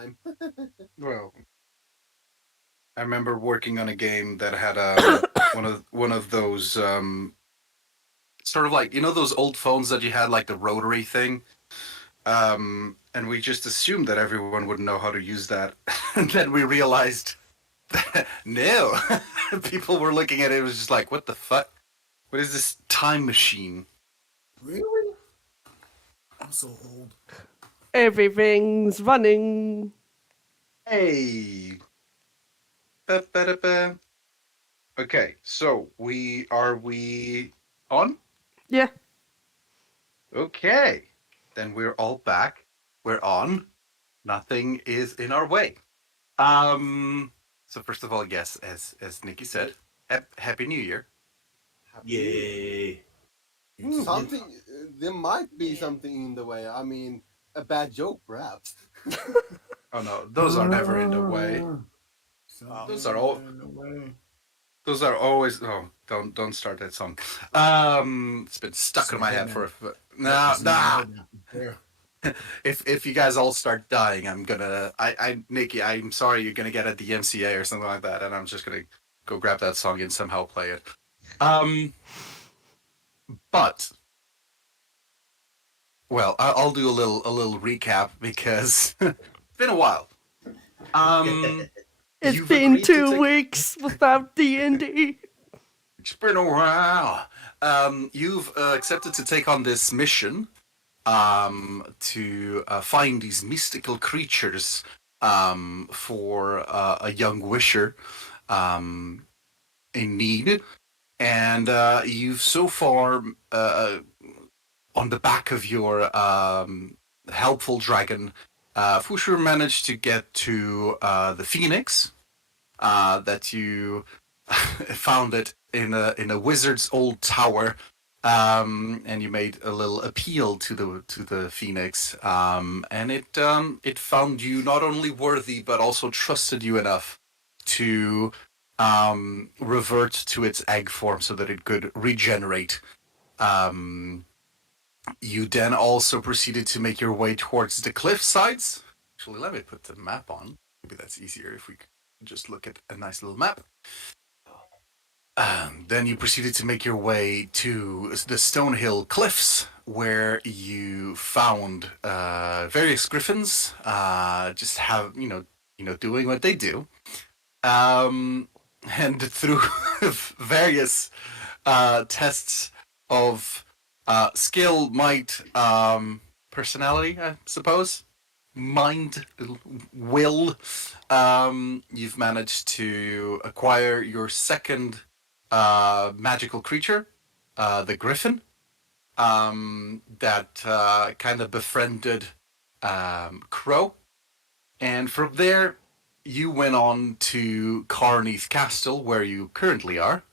time. Well, I remember working on a game that had one of those sort of like those old phones that you had like the rotary thing, and we just assumed that everyone would know how to use that, and then we realized that no, people were looking at it. It was just like, what the fuck? What is this time machine? Really? I'm so old. Everything's running. Hey, ba-ba-da-ba. Okay, so we on? Yeah. Okay, then we're all back. We're on. Nothing is in our way. So first of all, yes, as Nikki said, Happy New Year. Happy New Year. Yay. Something. There might be something in the way. I mean, a bad joke, perhaps. Oh no, those are never in the way. Those are all. in the way. Those are always. Oh, don't start that song. It's been stuck in my head for. Nah. If you guys all start dying, I'm gonna. Nikki, I'm sorry, you're gonna get a DMCA or something like that, and I'm just gonna go grab that song and somehow play it. But well, I'll do a little recap because it's been a while. It's You've been agreed to 2 weeks without D&D. It's been a while. You've accepted to take on this mission to find these mystical creatures for a young wisher in need. And you've so far, on the back of your helpful dragon, Fushur managed to get to the Phoenix that you found it in a wizard's old tower, and you made a little appeal to the Phoenix, and it found you not only worthy but also trusted you enough to revert to its egg form so that it could regenerate. You then also proceeded to make your way towards the cliff sides. Actually, let me put the map on. Maybe that's easier if we just look at a nice little map. Then you proceeded to make your way to the Stonehill Cliffs, where you found various griffins, just have doing what they do, and through various tests of skill, might, personality, I suppose, mind, will, you've managed to acquire your second magical creature, the griffin, that kind of befriended Crow. And from there, you went on to Carneath Castle, where you currently are.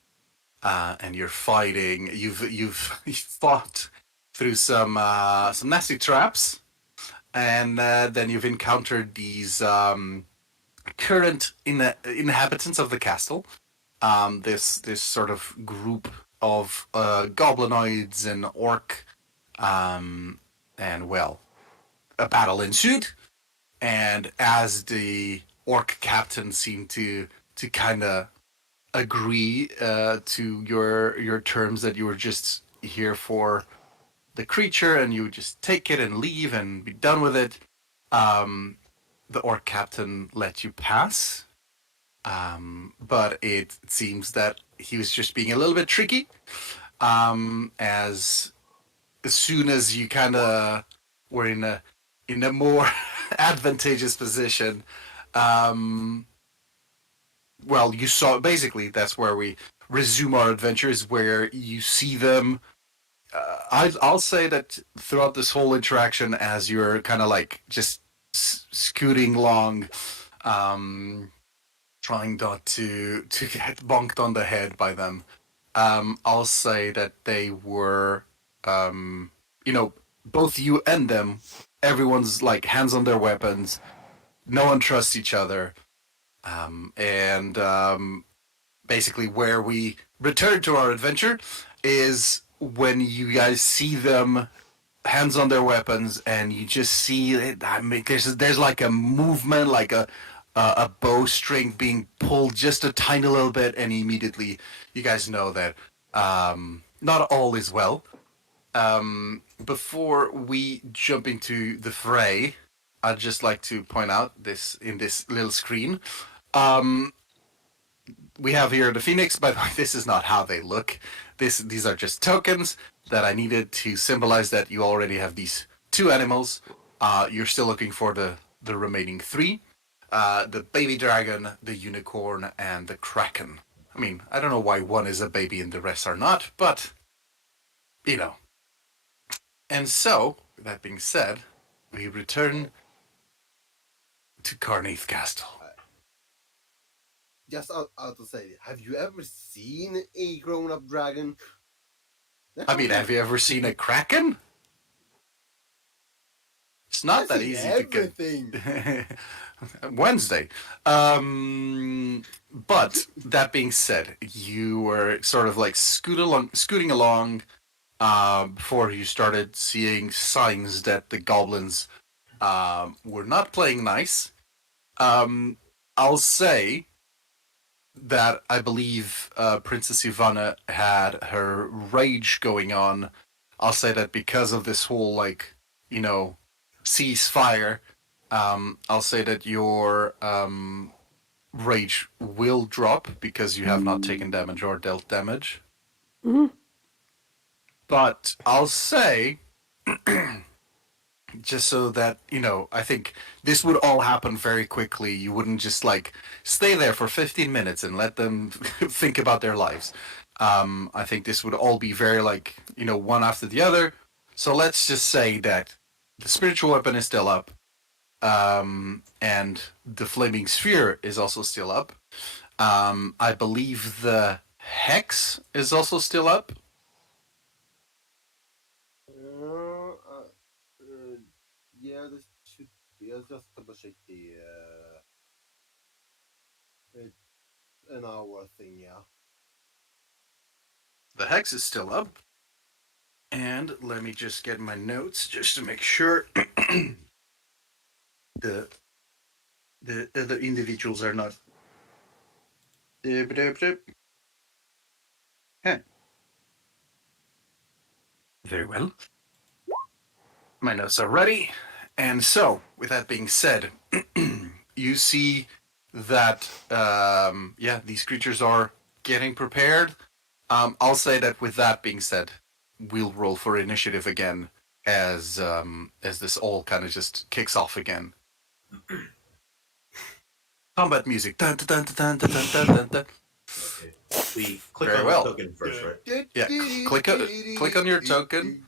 And you're fighting. You've fought through some nasty traps, and then you've encountered these current inhabitants of the castle. This sort of group of goblinoids and orc, and well, a battle ensued. And as the orc captain seemed to kind of agree to your terms that you were just here for the creature and you would just take it and leave and be done with it, the orc captain let you pass. But it seems that he was just being a little bit tricky. As soon as you kind of were in a more advantageous position, well, you saw, basically, that's where we resume our adventures, where you see them. I'll say that throughout this whole interaction, as you're kind of like just scooting along, trying not to get bonked on the head by them, I'll say that they were, both you and them, everyone's like hands on their weapons. No one trusts each other. And basically where we return to our adventure is when you guys see them hands on their weapons, and you just see it. I mean, there's like a movement, like a bowstring being pulled just a tiny little bit, and immediately you guys know that not all is well. Before we jump into the fray, I'd just like to point out this in this little screen. Um, we have here the Phoenix. By the way, this is not how they look. These are just tokens that I needed to symbolize that you already have these two animals. You're still looking for the remaining three. The baby dragon, the unicorn, and the kraken. I mean, I don't know why one is a baby and the rest are not, but, you know. And so, with that being said, we return to Carneath Castle. Just out to say, have you ever seen a grown-up dragon? I mean, have you ever seen a kraken? It's not that easy to get. Wednesday. But that being said, you were sort of like scooting along before you started seeing signs that the goblins were not playing nice. I'll say that I believe Princess Ivana had her rage going on. I'll say that because of this whole, like, you know, ceasefire, I'll say that your rage will drop because you have not taken damage or dealt damage. Mhm. But I'll say, just so that, you know, I think this would all happen very quickly. You wouldn't just, like, stay there for 15 minutes and let them think about their lives. I think this would all be very, like, you know, one after the other. So let's just say that the spiritual weapon is still up. And the flaming sphere is also still up. I believe the hex is also still up. Yeah, this should be. I'll just double check the an hour thing. Yeah. The hex is still up. And let me just get my notes just to make sure the other individuals are not. Huh. Very well. My notes are ready. And so, with that being said, you see that, these creatures are getting prepared. I'll say that with that being said, we'll roll for initiative again as this all kind of just kicks off again. Combat music. Dun, dun, dun, dun, dun, dun, dun, dun. Okay. We click Very on well. the token first, right? Yeah, click on your token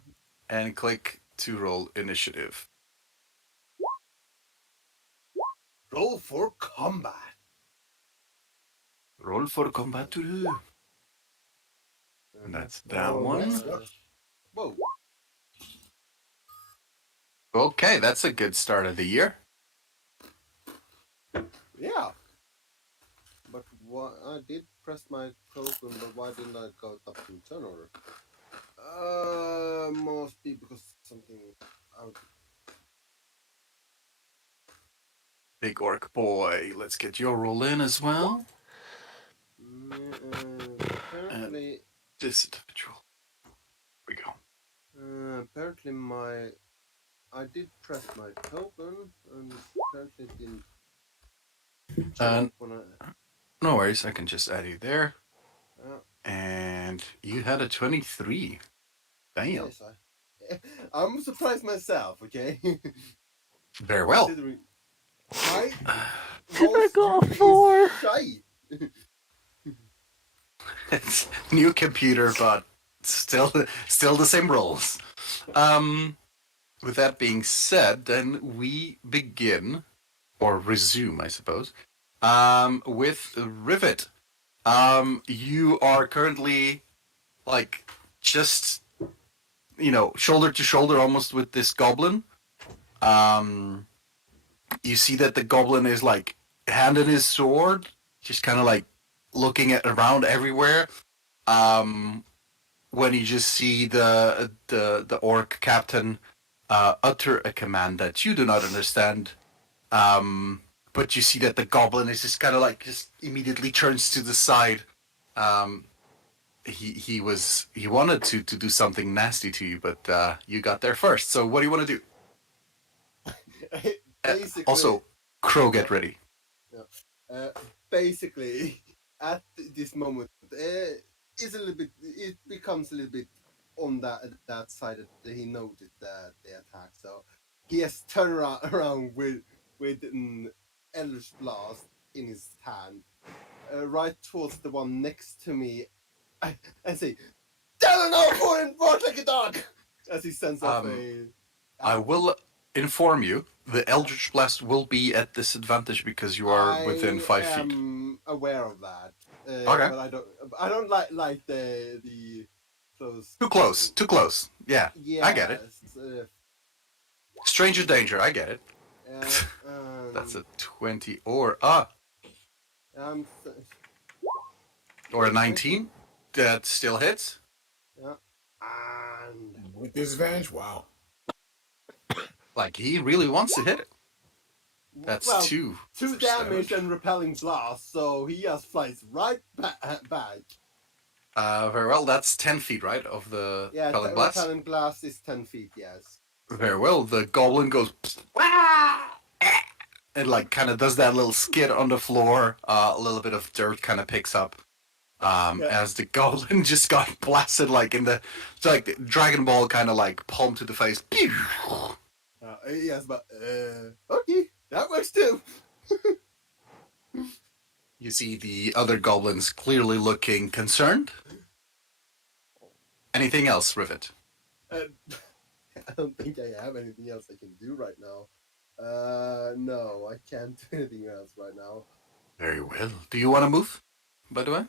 and click to roll initiative. Roll for combat. Roll for combat to do. And that's that one. Whoa. Okay, that's a good start of the year. Yeah. But I did press my token, but why didn't I go up to turn order? Must be because something out. Big orc boy, let's get your roll in as well. Apparently, This individual. Here we go. apparently I did press my token, and apparently it didn't. When No worries, I can just add you there. I, And you had a 23. Damn. yes, I'm surprised myself. Okay. Very well. Considering my Can I go roll is for? shy. It's new computer, but still the same rolls. With that being said, then we begin, or resume, I suppose, with Rivet. You are currently, like, just, you know, shoulder to shoulder almost with this goblin. You see that the goblin is, like, handing his sword, just kind of, like, looking around everywhere. when you just see the orc captain utter a command that you do not understand. But you see that the goblin is just kind of like just immediately turns to the side. Um, he wanted to do something nasty to you, but you got there first. So what do you want to do? Basically, Also, Crow, get yeah, ready. yeah. Basically, at this moment, it's a little bit. It becomes a little bit on that side that he noticed the attack. So he has turned around with an Eldritch Blast in his hand, right towards the one next to me, and say, "Down now for him, bark like a dog!" As he sends off a. I will inform you, the Eldritch Blast will be at disadvantage because you are within 5 feet. I am aware of that, Okay. but I don't like the close. Too close. Too close. Yeah, I get it. Yes. Stranger danger, I get it. That's a 20 or Um. or a 19. That still hits. Yeah. And With disadvantage, wow. Like he really wants to hit it. That's well, two. two damage and repelling blast, so he just flies right back. Very well. That's 10 feet, right, of the Yeah, repelling blast. repelling blast is 10 feet. Yes. Very well. The goblin goes and like kind of does that little skid on the floor. A little bit of dirt kind of picks up. As the goblin just got blasted, like in the, it's like Dragon Ball kind of like palm to the face. Yes, but okay, that works too. You see the other goblins clearly looking concerned. Anything else, Rivet? I don't think I have anything else I can do right now. No, I can't do anything else right now. Very well. Do you want to move, by the way?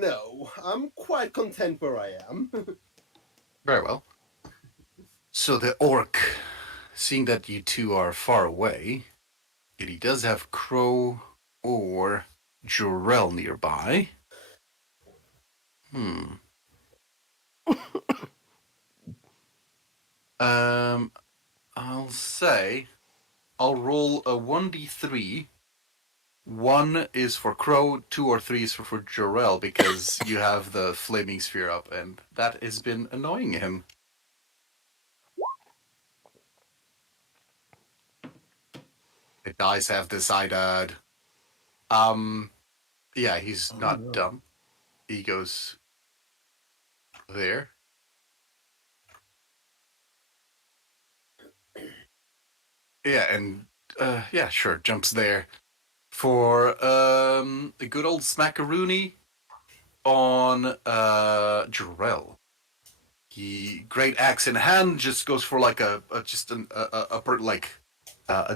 No, I'm quite content where I am. Very well. So the orc, seeing that you two are far away, and he does have Crow or Jorel nearby. I'll say I'll roll a 1d3. 1 is for Crow, 2 or 3 is for Jorel because you have the flaming sphere up, and that has been annoying him. The dice have decided. Yeah, he's not dumb. He goes there. Yeah, and yeah, sure, jumps there for a good old smackaroony on Jarrell. He, great axe in hand, just goes for like a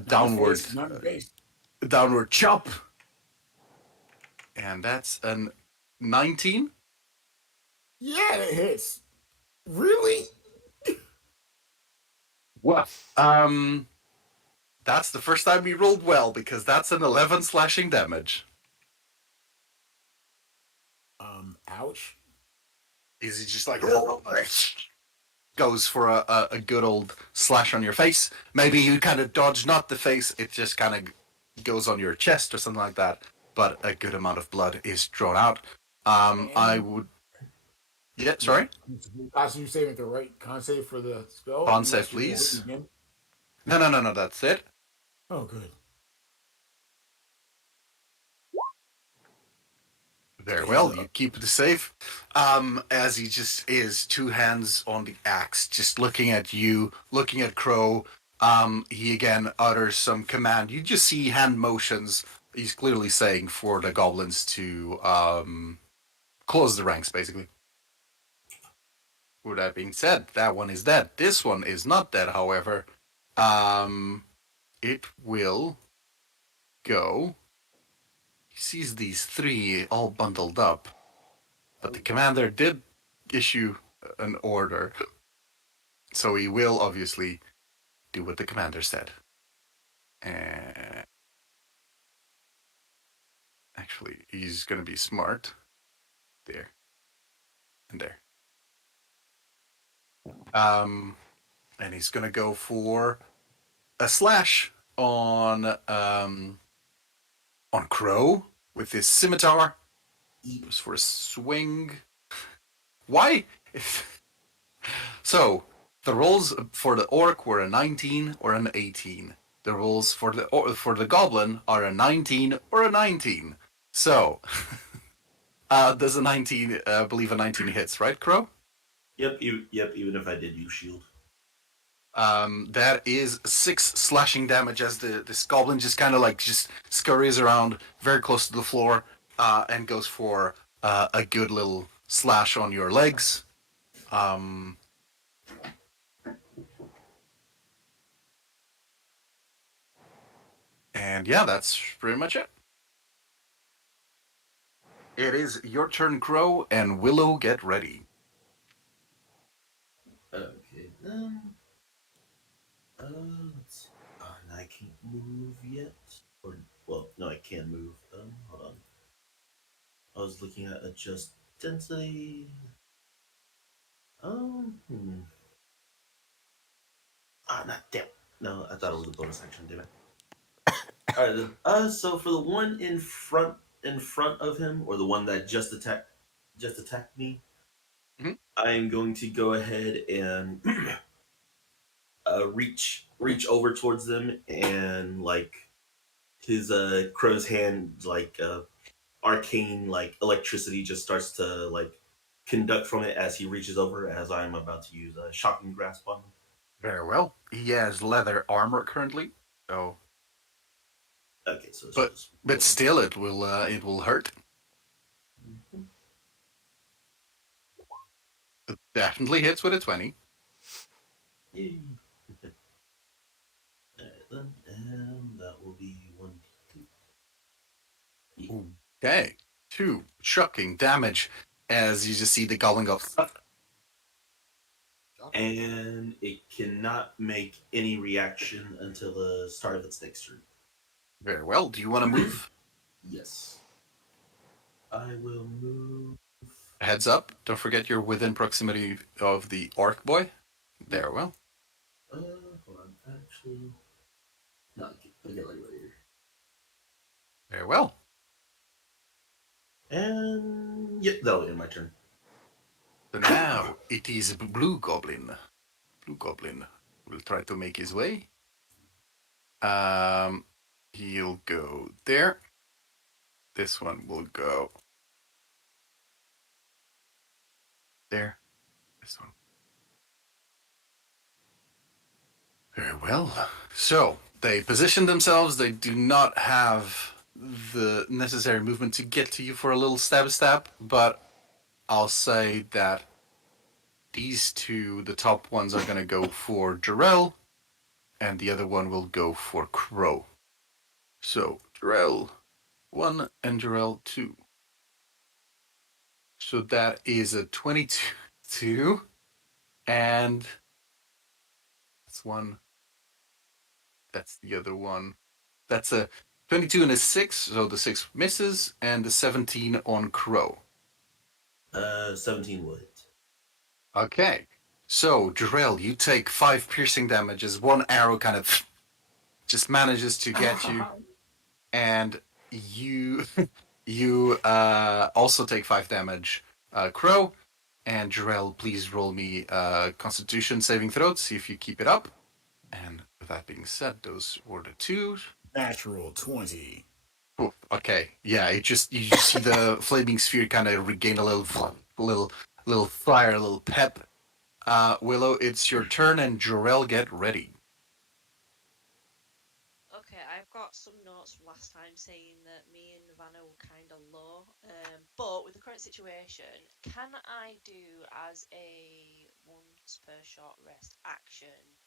downward downward chop, and that's an 19. Yeah, it hits. Really? What? That's the first time he rolled well because that's an 11 slashing damage. Ouch. Is he just like goes for a good old slash on your face? Maybe you kind of dodge not the face, it just kind of goes on your chest or something like that. But a good amount of blood is drawn out. I would. Yeah, sorry. So you saving the right con save for the spell? Con save, please. No. That's it. Oh, good. Very well, you keep the safe. As he just is, two hands on the axe, just looking at you, looking at Crow. He again utters some command. You just see hand motions. He's clearly saying for the goblins to close the ranks, basically. With that being said, that one is dead. This one is not dead, however. It will go. He sees these three all bundled up, but the commander did issue an order, so he will obviously do what the commander said. Actually, he's going to be smart. There. And there. And he's gonna go for a slash on Crow with his scimitar. Goes for a swing. Why? So the rolls for the orc were a 19 or an 18. The rolls for the goblin are a 19 or a 19. So does a 19 believe a 19 hits, right, Crow? Yep. Even if I did use shield. That is 6 slashing damage as this goblin just kind of like just scurries around very close to the floor and goes for a good little slash on your legs. And yeah, that's pretty much it. It is your turn, Crow, and Willow, get ready. Okay. Let's see. And I can't move yet. Or well, no, I can move. Hold on. I was looking at adjust density. Hmm. Not damn. No, I thought it was a bonus action. Damn it. All right. So for the one in front of him, or the one that just attacked me, Mhm. I am going to go ahead and reach over towards them, and like his crow's hand, like arcane like electricity just starts to like conduct from it as he reaches over, as I'm about to use a shocking grasp on him. Very well. He has leather armor currently, so Okay, so it's but just but one. still it will hurt. Mhm. It definitely hits with a 20. Yay. Alright then, and that will be 1d2. Okay. 2 shocking damage as you just see the goblin go. And it cannot make any reaction until the start of its next turn. Very well. Do you want to move? Yes. I will move. Heads up. Don't forget you're within proximity of the orc boy. There, well. Hold on. Actually, no, I get like right here. Very well. And yep, that'll end my turn. So now it is Blue Goblin. Blue Goblin will try to make his way. He'll go there. This one will go there. This one. Very well. So they position themselves. They do not have the necessary movement to get to you for a little stab, but I'll say that these two, the top ones, are going to go for Jarrell, and the other one will go for Crow. So Jarrell 1 and Jarrell 2. So that is a 22, and that's one. That's the other one. That's a 22 and a 6, so the 6 misses, and the 17 on Crow. 17 will hit. Okay. So, Jarrell, you take 5 piercing damage as one arrow kind of just manages to get you, and you you also take 5 damage, Crow. And Jarrell, please roll me Constitution saving throw, see if you keep it up. And with that being said, those were the 2. Natural 20. Ooh, okay, yeah, you just see the flaming sphere kind of regain a little fire, a little pep. Willow, it's your turn, and Jarrell, get ready. Okay, I've got some notes from last time saying that me and Nirvana were kind of low. But with the current situation, can I do as a once per short rest action,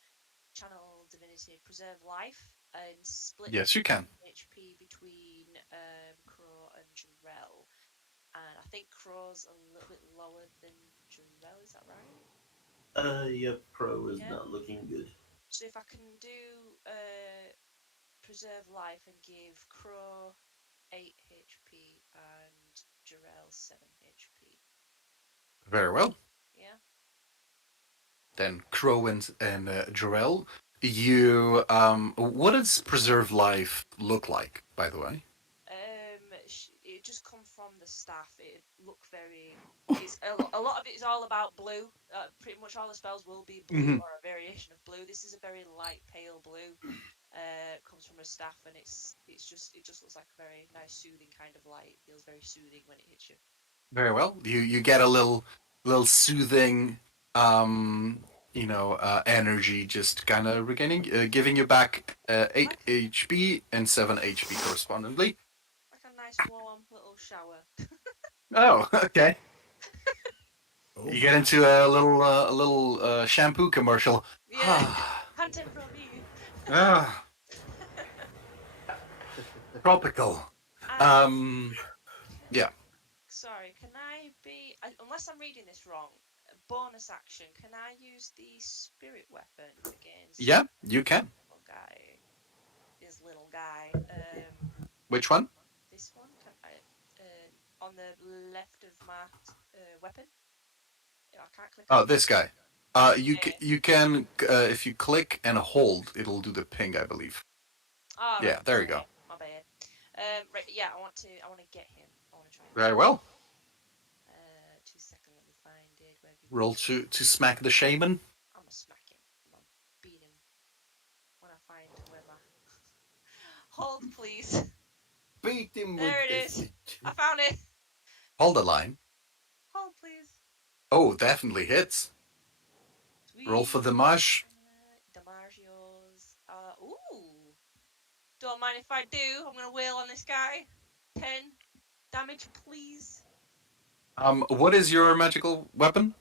channel divinity, preserve life, and split Yes, you can. HP between Crow and Jarrell? And I think Crow's a little bit lower than Jarrell. Is that right? Yep, Pro is Yeah. not looking good. So if I can do preserve life and give Crow 8 HP and Jarrell 7 HP. Very well. Yeah? then Crow and Jarell, you what does preserve life look like, by the way? It just come from the staff. It look very. It's a lot of it is all about blue. Pretty much all the spells will be blue Mhm. or a variation of blue. This is a very light pale blue. Comes from a staff, and it just looks like a very nice soothing kind of light. It feels very soothing when it hits you. Very well. You get a little soothing energy, just kind of regaining, giving you back 8 Like HP and 7 HP correspondingly. like a nice warm little shower. Oh, okay. Oh, You get into a little shampoo commercial. Yeah, content from me. Ah, tropical. And Um, yeah, sorry, can I be? Unless I'm reading this wrong, bonus action. Can I use the spirit weapon against yeah, you can. little guy? This little guy. Which one? This one. Can I? On the left of marked weapon. I can't click on Oh, it. this guy. Yeah. You can if you click and hold, it'll do the ping, I believe. Oh, Yeah, right. there you go. My bad. Right. Yeah, I want to get him. I want to try. Very well. 2 seconds. Let me find it. Where have you Roll to smack the shaman. I'm gonna smack him. I'm gonna beat him when I find where my hold, please. Beat him There with it this is. stick. I found it. Hold the line. Hold, please. Oh, definitely hits. Sweet. Roll for the mush. Damagios. Ooh. Don't mind if I do. I'm gonna wail on this guy. 10 damage, please. What is your magical weapon?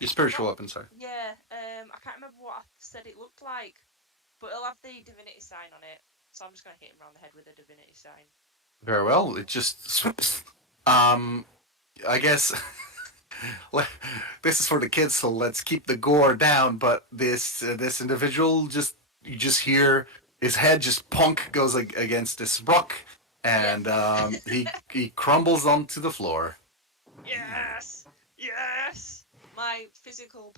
Your spiritual Not, weapon, sorry. yeah. I can't remember what I said it looked like, but it'll have the divinity sign on it. So I'm just gonna hit him around the head with a divinity sign. Very well. It just I guess this is for the kids, so let's keep the gore down. But this individual you just hear his head just punk goes against this rock, and he crumbles onto the floor. Yes, yes. My physical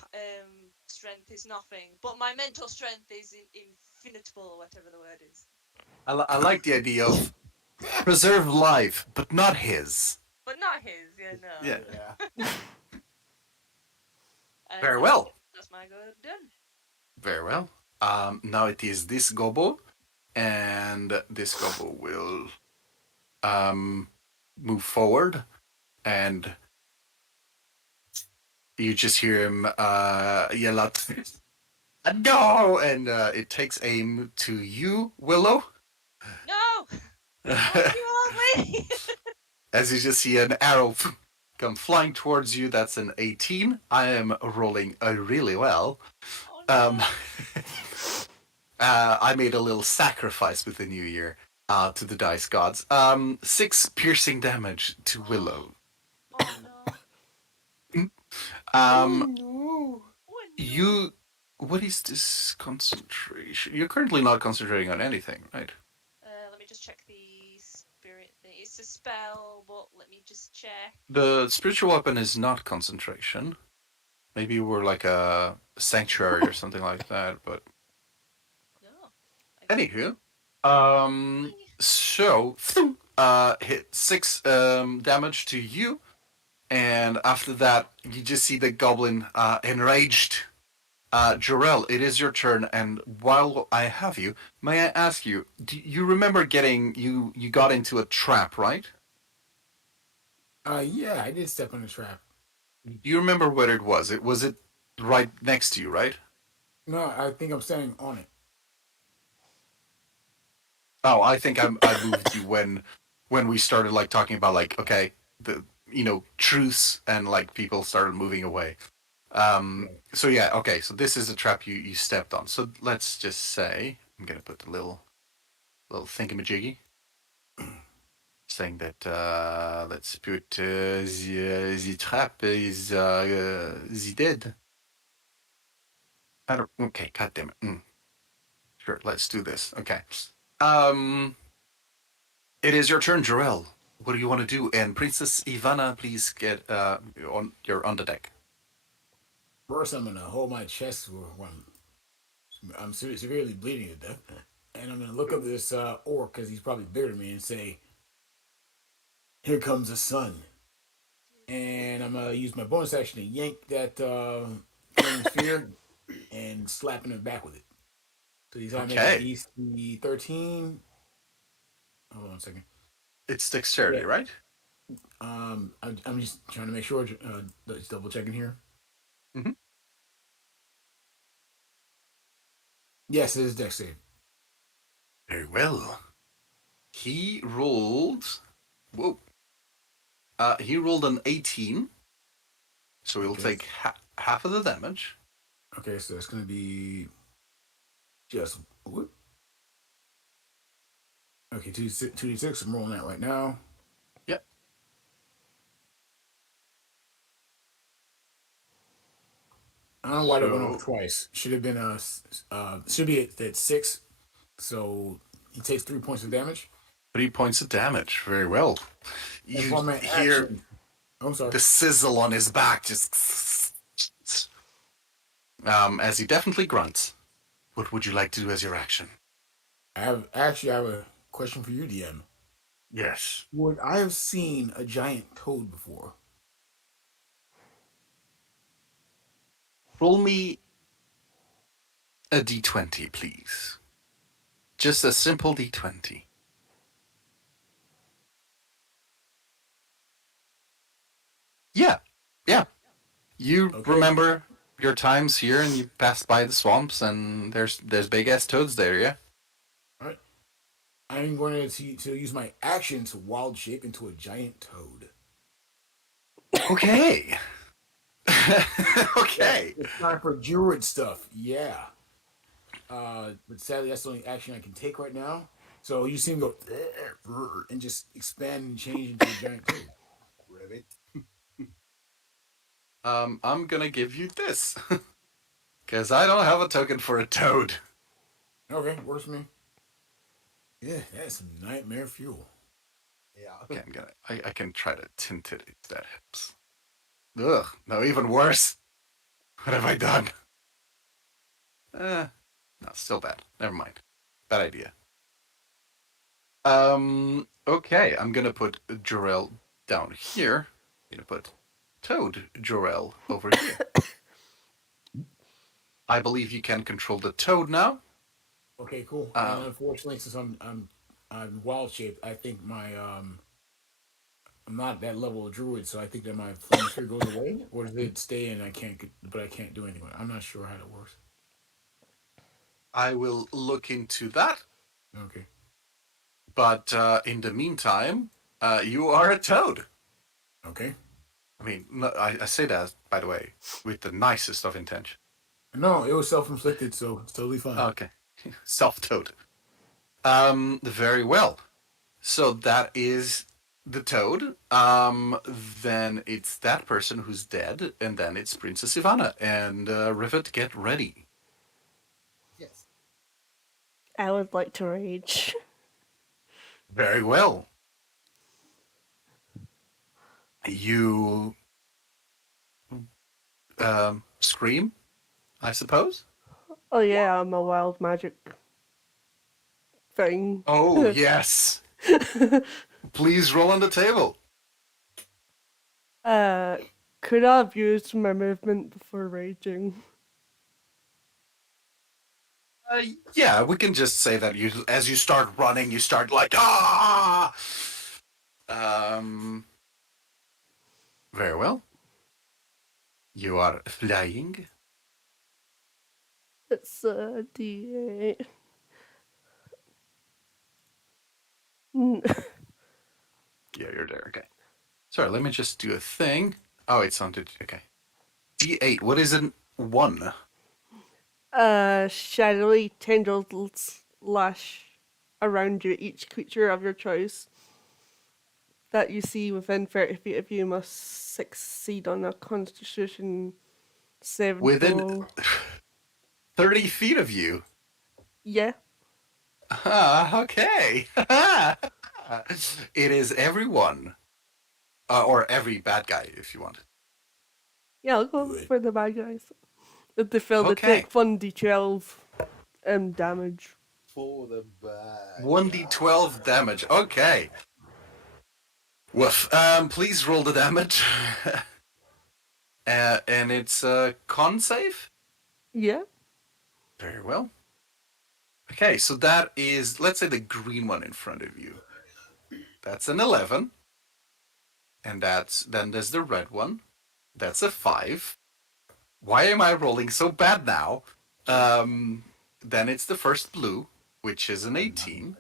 strength is nothing, but my mental strength is infinitable, whatever the word is. I like the idea of preserve life, but not his. But not his, yeah, no. Yeah. Yeah. Very well. That's my go done. Very well. Now it is this gobbo, and this gobbo will move forward, and you just hear him yell out, "No!" And it takes aim to you, Willow. No! Oh, you old lady! As you just see an arrow come flying towards you. That's an 18. I am rolling really well. Oh, no. I made a little sacrifice with the new year to the dice gods. 6 piercing damage to Willow. Oh, no. Um, no. Oh, no. you. What is this concentration? You're currently not concentrating on anything, right? Let me just check the spirit thing. It's a spell, but let me just check. The spiritual weapon is not concentration. Maybe you were like a sanctuary or something like that, but No. anywho, so hit 6 damage to you, and after that, you just see the goblin enraged. Jarell, it is your turn, and while I have you, may I ask you, do you remember you got into a trap, right? Yeah, I did step on the trap. Do you remember where it was? Was it right next to you, right? No, I think I'm standing on it. Oh, I think I moved you when we started like talking about like okay the truce and like people started moving away. So yeah, okay. So this is a trap you stepped on. So let's just say I'm gonna put the little thingamajiggy saying that let's put the trap is the dead. I don't. Okay, god damn it. Sure, let's do this. Okay. Um, it is your turn, Jarell. What do you want to do? And Princess Ivana, please get on. You're on the deck. First, I'm gonna hold my chest where I'm severely bleeding to death, and I'm gonna look up this orc because he's probably bigger than me and say, "Here comes the sun." And I'm gonna use my bonus action to yank that flaming sphere and slapping him back with it. So he's gotta make a Okay. DC 13. Hold on a second. It's Yeah. dexterity, right? I'm just trying to make sure. Just double checking here. Hmm. Yes, it is dex save. Very well. He rolled. Whoa. He rolled an 18, so he'll Okay. take half of the damage. Okay, so it's gonna be just what? Okay, 2d6. I'm rolling that right now. Yep. I don't know why that went off So twice. Should have been should be at 6. So he takes 3 points of damage. 3 points of damage. Very well. And You for my hear action, I'm sorry. the sizzle on his back just as he definitely grunts. What would you like to do as your action? I have a question for you, DM. Yes. Would I have seen a giant toad before? Roll me a d20, please. Just a simple d20. Yeah. Yeah. You Okay. remember your times here and you passed by the swamps and there's big ass toads there, yeah? All right. I'm going to use my action to wild shape into a giant toad. Okay. Yeah, Okay. it's time for druid stuff. Yeah. But sadly, that's the only action I can take right now. So you see him go and just expand and change into a giant toad. Ribbit. I'm gonna give you this. Because I don't have a token for a toad. Okay, works for me. Yeah, that's some nightmare fuel. Yeah. Okay, I can try to tint it if that helps. Ugh, no, even worse. What have I done? No, still bad. Never mind. Bad idea. Okay, I'm gonna put Jorel down here. I'm gonna put Toad Jorel over here. I believe you can control the toad now. Okay, cool. And Um, unfortunately, since I'm wild shaped, I think my I'm not that level of druid, so I think that my flame sphere goes away, or does it stay and but I can't do anything. I'm not sure how that works. I will look into that. Okay. But in the meantime, you are a toad. Okay. I mean, I say that, by the way, with the nicest of intention. No, it was self-inflicted, so it's totally fine. Okay. Self-toad. Very well. So that is the toad. Then it's that person who's dead, and then it's Princess Ivana. And Rivet, get ready. Yes. I would like to rage. Very well. You scream, I suppose? Oh yeah, I'm a wild magic thing. Oh, yes. Please roll on the table. Could I have used my movement before raging? Yeah, we can just say that as you start running, you start like, ah! Very well. You are flying. It's a D8. Yeah, you're there. Okay. Sorry, let me just do a thing. Oh, it's on to, okay. D8. What is it? 1. Shadowy tendrils lash around you. Each creature of your choice that you see within 30 feet of you must succeed on a Constitution saving Within throw. 30 feet of you. Yeah. Okay. It is everyone. Or every bad guy, if you want. Yeah, I'll go Good. for the bad guys. If they fail, they Okay. take 1d12 damage. For the bad 1d12 damage. Okay. Woof. Please roll the damage. And it's a con save? Yeah. Very well. Okay, so that is, let's say, the green one in front of you. That's an 11. And then there's the red one. That's a 5. Why am I rolling so bad now? Then it's the first blue, which is an 18.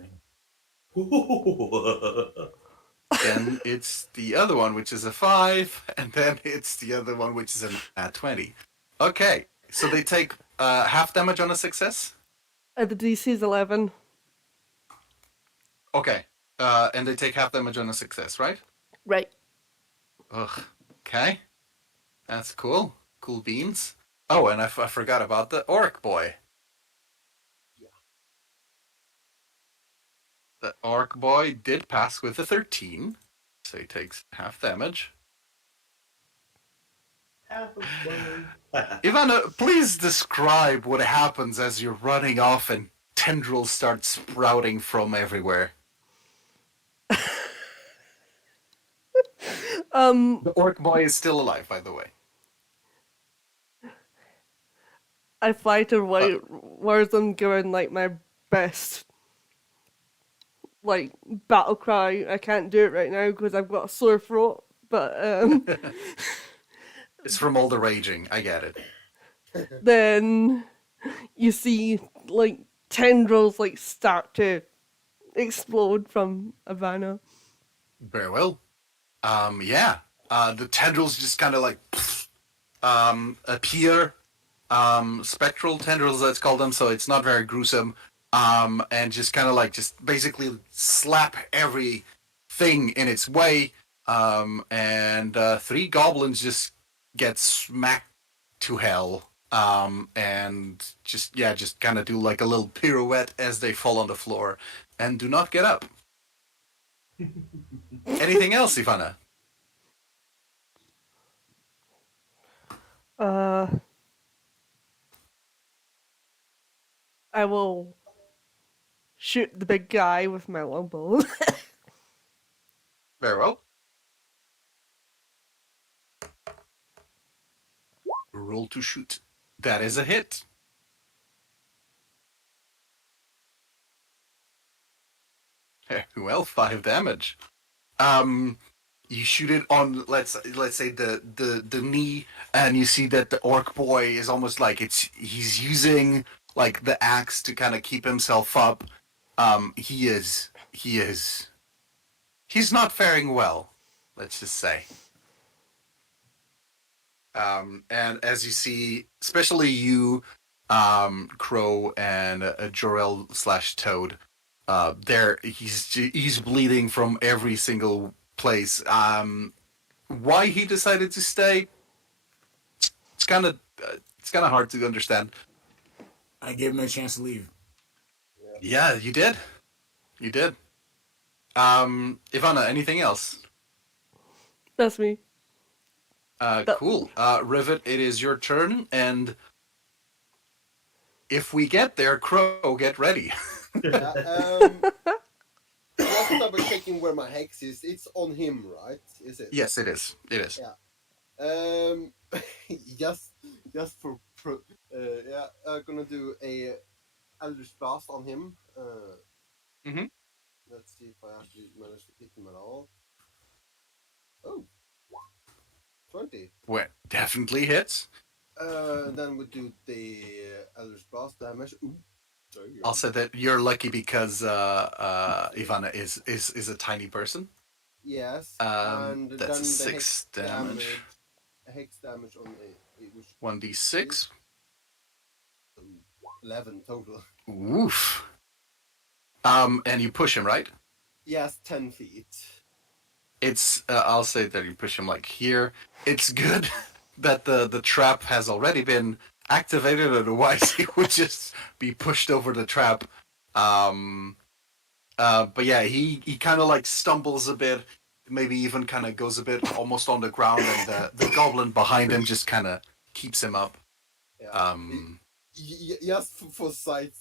Then it's the other one, which is a 5, and then it's the other one, which is a 20. Okay, so they take half damage on a success? The DC is 11. Okay, and they take half damage on a success, right? Right. Ugh, okay. That's cool. Cool beans. Oh, and I forgot about the orc boy. Yeah. The orc boy did pass with a 13, so he takes half damage. Ivana, please describe what happens as you're running off and tendrils start sprouting from everywhere. The orc boy is still alive, by the way. I fly towards them, giving like my best like battle cry. I can't do it right now because I've got a sore throat. But It's from all the raging. I get it. then you see like tendrils like start to explode from Ivana. Very well. Yeah. The tendrils just kind of like appear. Spectral tendrils, let's call them, so it's not very gruesome. And just kind of like just basically slap everything in its way. And 3 goblins just get smacked to hell. And just kind of do like a little pirouette as they fall on the floor and do not get up. Anything else, Ivana? I will shoot the big guy with my longbow. Very well. Roll to shoot. That is a hit. Well, 5 damage. You shoot it on let's say the knee, and you see that the orc boy is almost like he's using like the axe to kind of keep himself up. He's not faring well, let's just say. And as you see, especially you, Crow, and Jorel / Toad, there he's bleeding from every single place. Why he decided to stay? It's kind of hard to understand. I gave him a chance to leave. Yeah, you did. You did. Ivana, anything else? That's me. Cool. Rivet, it is your turn, and if we get there, Crow, get ready. Yeah, just double checking where my hex is. It's on him, right? Is it? Yes, it is. It is. Yeah. just for yeah, I'm gonna do a Eldritch Blast on him. Mhm. Let's see if I actually manage to hit him at all. Oh, 20. Well, definitely hits. Then we do the Eldritch Blast damage. Ooh, there you go. I'll say that you're lucky because Ivana is a tiny person. Yes, and That's then a 6 the damage. hex damage on the which 1d6. 11 total. Oof. And you push him, right? Yes, 10 feet. It's I'll say that you push him like here. It's good that the trap has already been activated, otherwise he would just be pushed over the trap. But yeah, he kind of like stumbles a bit, maybe even kind of goes a bit almost on the ground, and the goblin behind him just kind of keeps him up. Yeah. Um, Just for sight's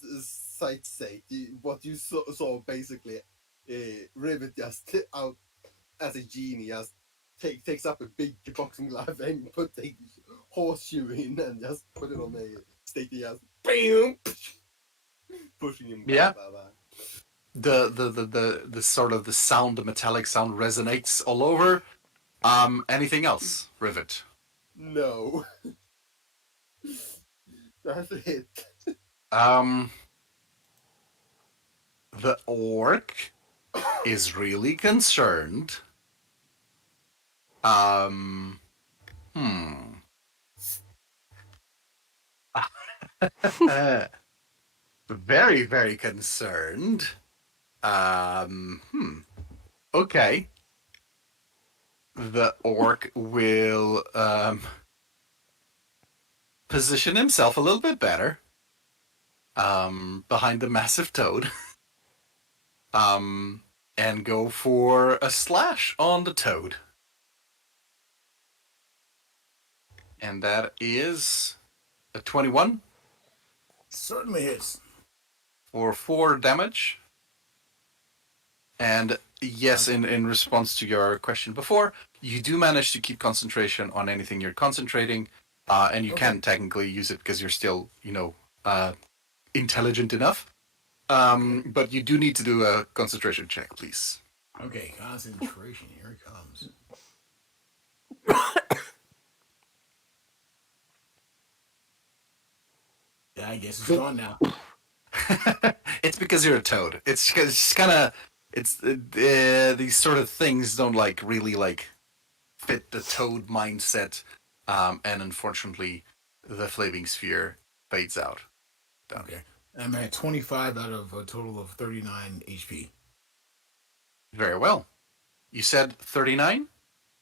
sake, what you saw basically, Rivet just out as a genie, just takes up a big boxing glove and put a horseshoe in and just put it on a stake, just bam, pushing him back. Yeah. Back. the sort of the sound, the metallic sound resonates all over. Anything else, Rivet? No, that's it. Um, the orc is really concerned. Um, hmm. Very, very concerned. Okay. The orc will position himself a little bit better behind the massive toad and go for a slash on the toad. And that is a 21 Certainly hits. for 4 damage. And yes, in response to your question before, you do manage to keep concentration on anything you're concentrating, and you can technically use it because you're still, intelligent enough. But you do need to do a concentration check, please. Okay, concentration. Here it comes. Yeah, I guess it's gone now. It's because you're a toad. It's kind of these sort of things don't really fit the toad mindset, and unfortunately, the flaming sphere fades out. Done. Okay. I'm at 25 out of a total of 39 HP. Very well. You said 39?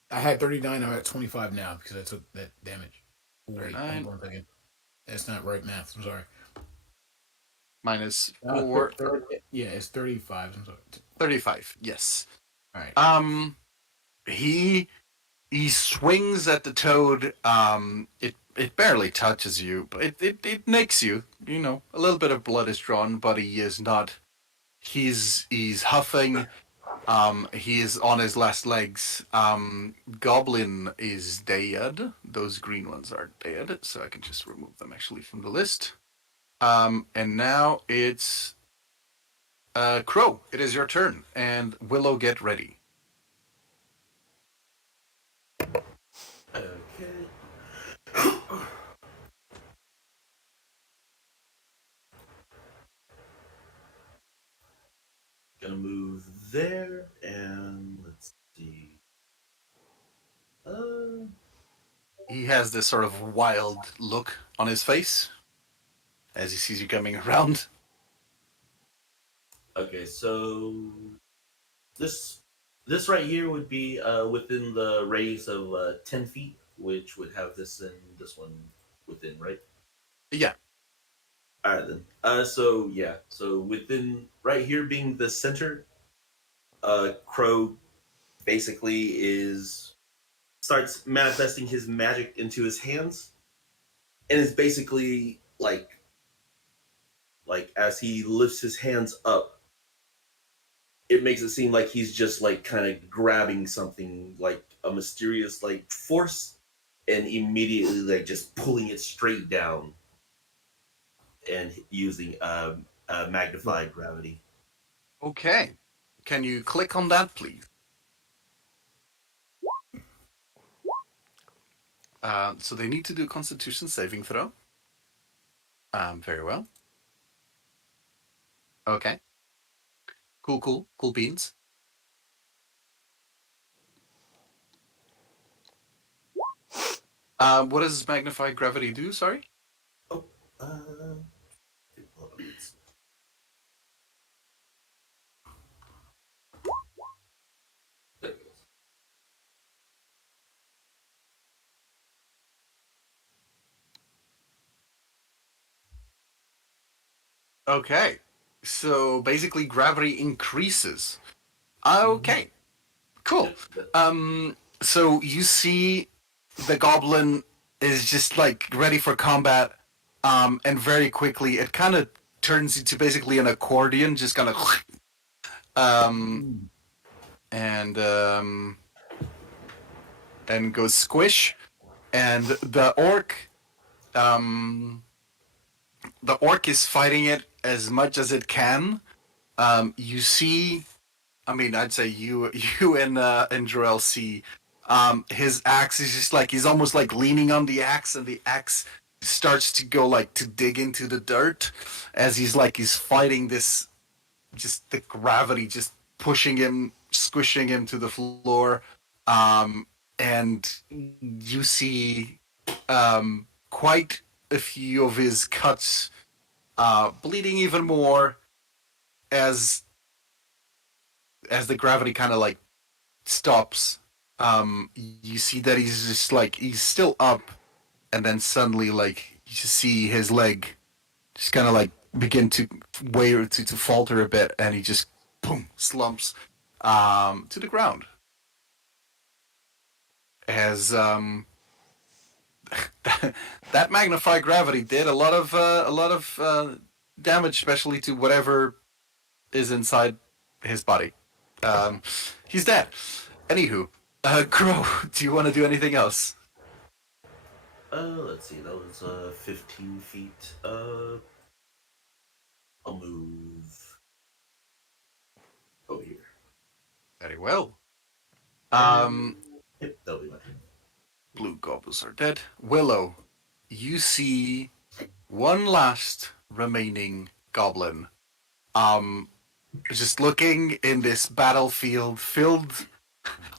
I had 39. I'm at 25 now because I took that damage. Wait, 39. hold on a second. That's not right math. I'm sorry. Minus 4. Yeah, it's 35. I'm sorry. 35. Yes. All right. He swings at the toad. It barely touches you, but it nicks you. A little bit of blood is drawn, but he is not. He's huffing. He is on his last legs. Goblin is dead. Those green ones are dead, so I can just remove them actually from the list. And now it's Crow. It is your turn, and Willow, get ready. Okay. Gonna move there, and let's see. He has this sort of wild look on his face as he sees you coming around. Okay, so this right here would be within the radius of 10 feet, which would have this and this one within, right? Yeah. All right then. So within right here being the center, Crow basically starts manifesting his magic into his hands, and is basically like as he lifts his hands up, it makes it seem like he's just like kind of grabbing something like a mysterious like force, and immediately like just pulling it straight down and using magnified gravity. Okay. Can you click on that, please? So they need to do a Constitution saving throw. Very well. Okay. Cool beans. What does magnified gravity do? Sorry. Oh, there it goes. Okay. So basically, gravity increases. Okay. Cool. So you see the goblin is just like ready for combat, and very quickly it kind of turns into basically an accordion, just kind of, and and goes squish, and um, the orc is fighting it as much as it can. You see, I mean, I'd say you and Jorel see, his axe is just like he's almost like leaning on the axe, and the axe starts to go like to dig into the dirt as he's fighting this, just the gravity just pushing him, squishing him to the floor, and you see, quite a few of his cuts, bleeding even more as the gravity kind of like stops. You see that he's just like he's still up, and then suddenly like you just see his leg just kind of like begin to waver to falter a bit, and he just boom slumps to the ground as that magnified gravity did a lot of damage, especially to whatever is inside his body. He's dead. Anywho, Crow, do you want to do anything else? Let's see. That was 15 feet. I'll move over here. Very well. And, yep, that'll be my turn. Blue goblins are dead. Willow, you see one last remaining goblin. Just looking in this battlefield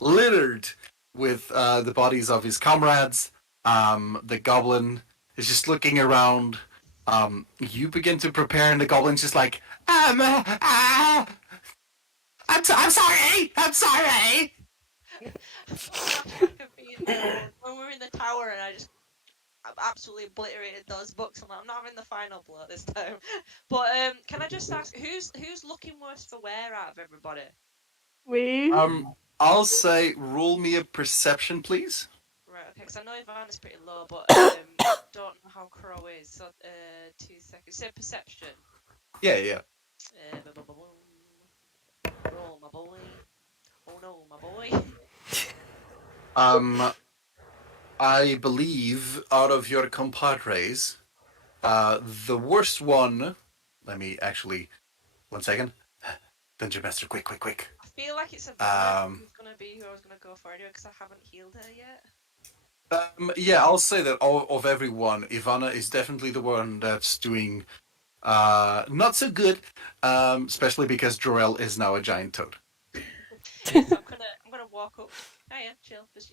littered with the bodies of his comrades. The goblin is just looking around. You begin to prepare, and the goblin's just like, I'm sorry. I'm sorry. When we were in the tower and I've absolutely obliterated those books. I'm not having the final blow this time. But can I just ask, who's looking worse for wear out of everybody? We. I'll say, roll me a perception, please. Right, okay, because I know Ivan is pretty low, but don't know how Crow is. So 2 seconds. Say perception. Yeah. Roll, my boy. Oh no, my boy. I believe out of your compadres, the worst one. Let me actually. 1 second. Dungeon Master, quick. I feel like it's Ivana who's gonna be who I was gonna go for anyway, because I haven't healed her yet. Yeah, I'll say that of everyone, Ivana is definitely the one that's doing not so good, especially because Jorel is now a giant toad. So I'm gonna walk up. Hiya, chill, just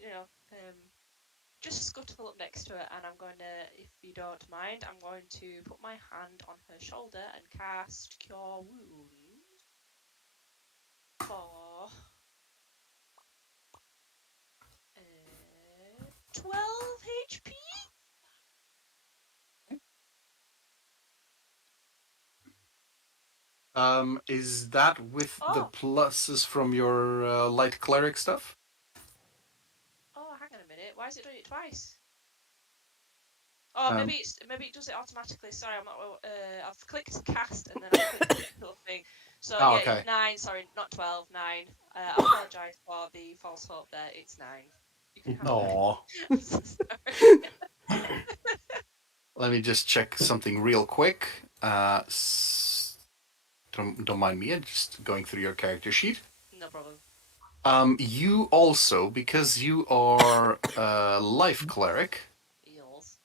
just scuttle up next to her, and I'm going to, if you don't mind, I'm going to put my hand on her shoulder and cast Cure Wounds for 12 HP. Is that with the pluses from your light cleric stuff? Oh, hang on a minute. Why is it doing it twice? Oh, maybe it does it automatically. Sorry, I'm not. I've clicked cast and then I've clicked the little thing. So yeah, okay. it's 9. Sorry, not 12. 9. I apologise for the false hope there. It's 9. You can have Aww. I'm so sorry. Let me just check something real quick. Don't mind me. I'm just going through your character sheet. No problem. You also, because you are a life cleric, Eels.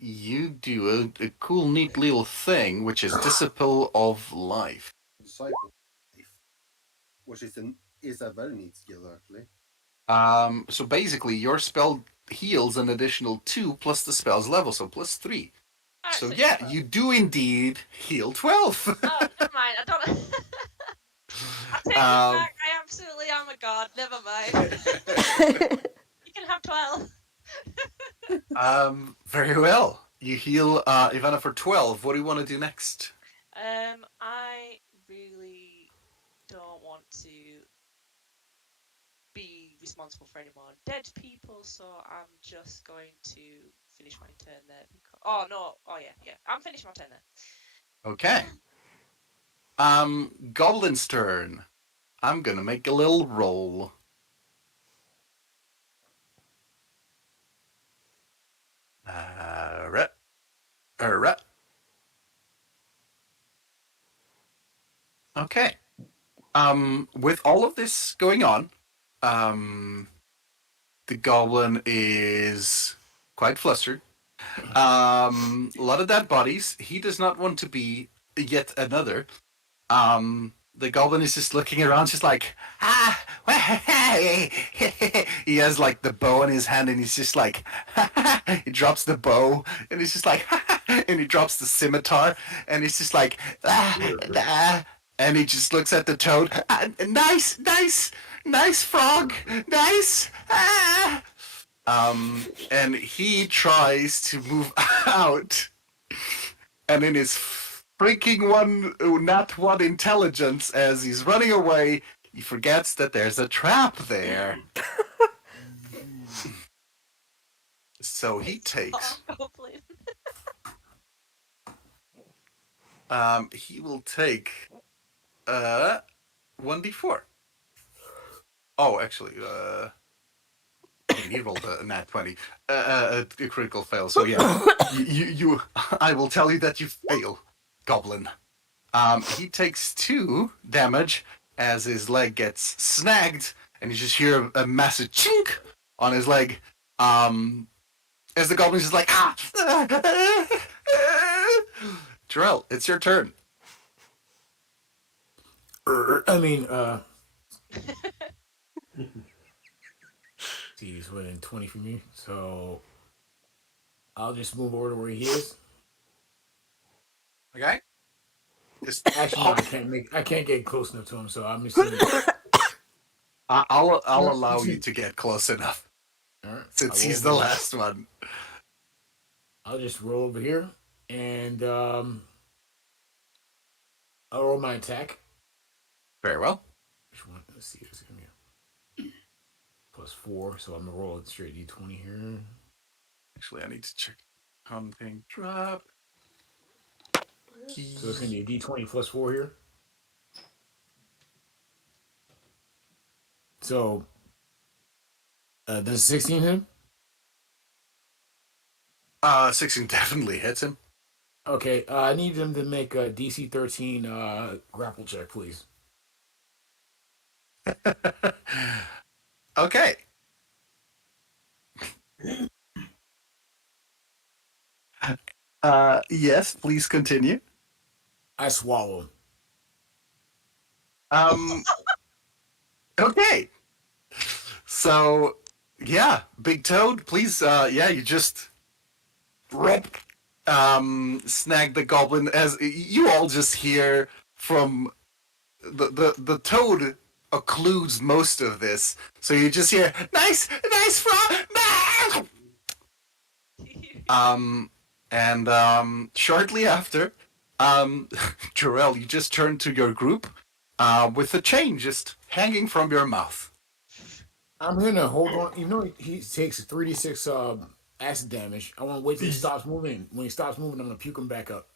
you do a cool, neat little thing, which is Disciple of Life. Disciple life, which is a very neat skill actually. So basically, your spell heals an additional 2 plus the spell's level, so plus 3. Alright, So yeah, you do indeed heal 12. Oh, never mind. I don't. I take it back. I absolutely am a god. Never mind. You can have 12. Very well. You heal Ivana for 12. What do you want to do next? I really don't want to be responsible for any more dead people, so I'm just going to finish my turn there. Oh no! Oh yeah. I'm finishing my turn there. Okay. Goblin's turn. I'm gonna make a little roll. Right. Right. Okay. With all of this going on, the goblin is quite flustered. A lot of dead bodies. He does not want to be yet another. The goblin is just looking around, just like, he has like the bow in his hand, and he's just like, he drops the bow, and he's just like, and he drops the scimitar, and he's just like, and he just looks at the toad. Nice frog, nice. And he tries to move out, and in his freaking nat one intelligence, as he's running away, he forgets that there's a trap there. So he takes. Goblin. He will take 1d4. Oh, actually, he rolled a nat 20, a critical fail. So yeah, you, I will tell you that you fail, goblin. He takes 2 damage as his leg gets snagged, and you just hear a massive chink on his leg. As the goblin is just like, Jarell, it's your turn. He's within 20 from me, so I'll just move over to where he is. Okay. Just Actually, no, I can't get close enough to him, so I'm just gonna... I'll allow you to get close enough, Alright, since he's the last one. I'll just roll over here, and I'll roll my attack. Very well. Which one? Let's see. It's gonna be +4, so I'm gonna roll it straight d20 here. Actually, I need to check hunting drop. So it's gonna be a d20 +4 here. So does 16 hit him? 16 definitely hits him. Okay, I need him to make a DC 13 grapple check, please. Okay. Yes, please continue. I swallow. Okay. So, yeah, Big Toad, please, you just snag the goblin, as you all just hear from the toad occludes most of this. So you just hear, nice frog! And shortly after, Jarell, you just turn to your group with a chain just hanging from your mouth. I'm gonna hold on. Even though he takes 3d6 acid damage, I want to wait till he stops moving. When he stops moving, I'm gonna puke him back up.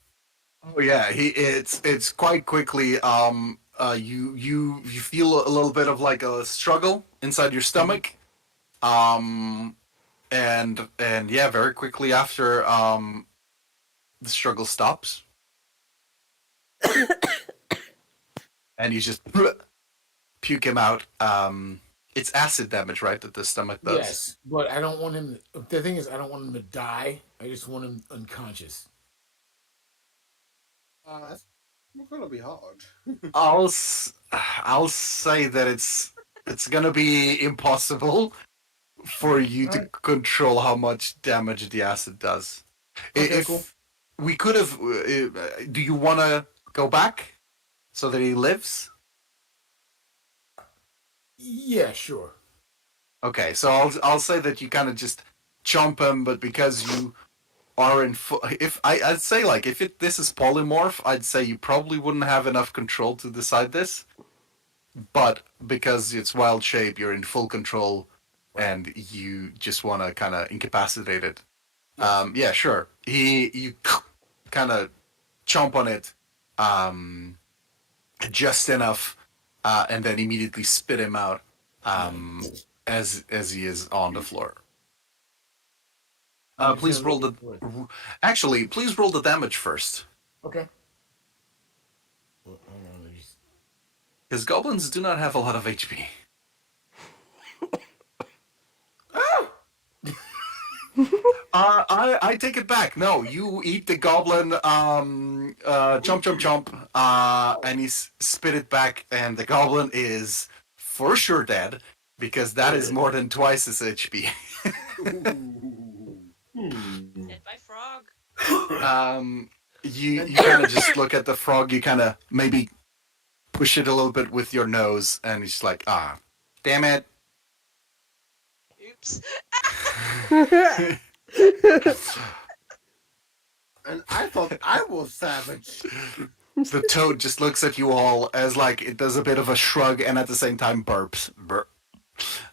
Oh yeah, it's quite quickly. You feel a little bit of like a struggle inside your stomach, and yeah, very quickly after, the struggle stops, and you just puke him out. It's acid damage, right? That the stomach does. Yes, but I don't want him. The thing is, I don't want him to die. I just want him unconscious. That's gonna be hard. I'll say that it's gonna be impossible for you to control how much damage the acid does. Okay, If cool. we could have, do you want to go back so that he lives? Yeah, sure. Okay, so I'll say that you kind of just chomp him, but because you are in I'd say, like, if this is polymorph, I'd say you probably wouldn't have enough control to decide this. but because it's wild shape, you're in full control, Right. and you just want to kind of incapacitate it. Yes. Yeah, sure. You kind of chomp on it, um, just enough, and then immediately spit him out, as he is on the floor. I'm just Please gonna roll look the. for it. Actually, please roll the damage first, Okay. Well, hold on, let me just- because goblins do not have a lot of HP. I take it back. No, you eat the goblin, chomp, chomp, chomp, and you spit it back, and the goblin is for sure dead, because that is more than twice his HP. Dead by frog. You kind of just look at the frog, you kind of maybe push it a little bit with your nose, and he's like, damn it. Oops. And I thought I was savage. The toad just looks at you all as like it does a bit of a shrug and at the same time burps. Burp.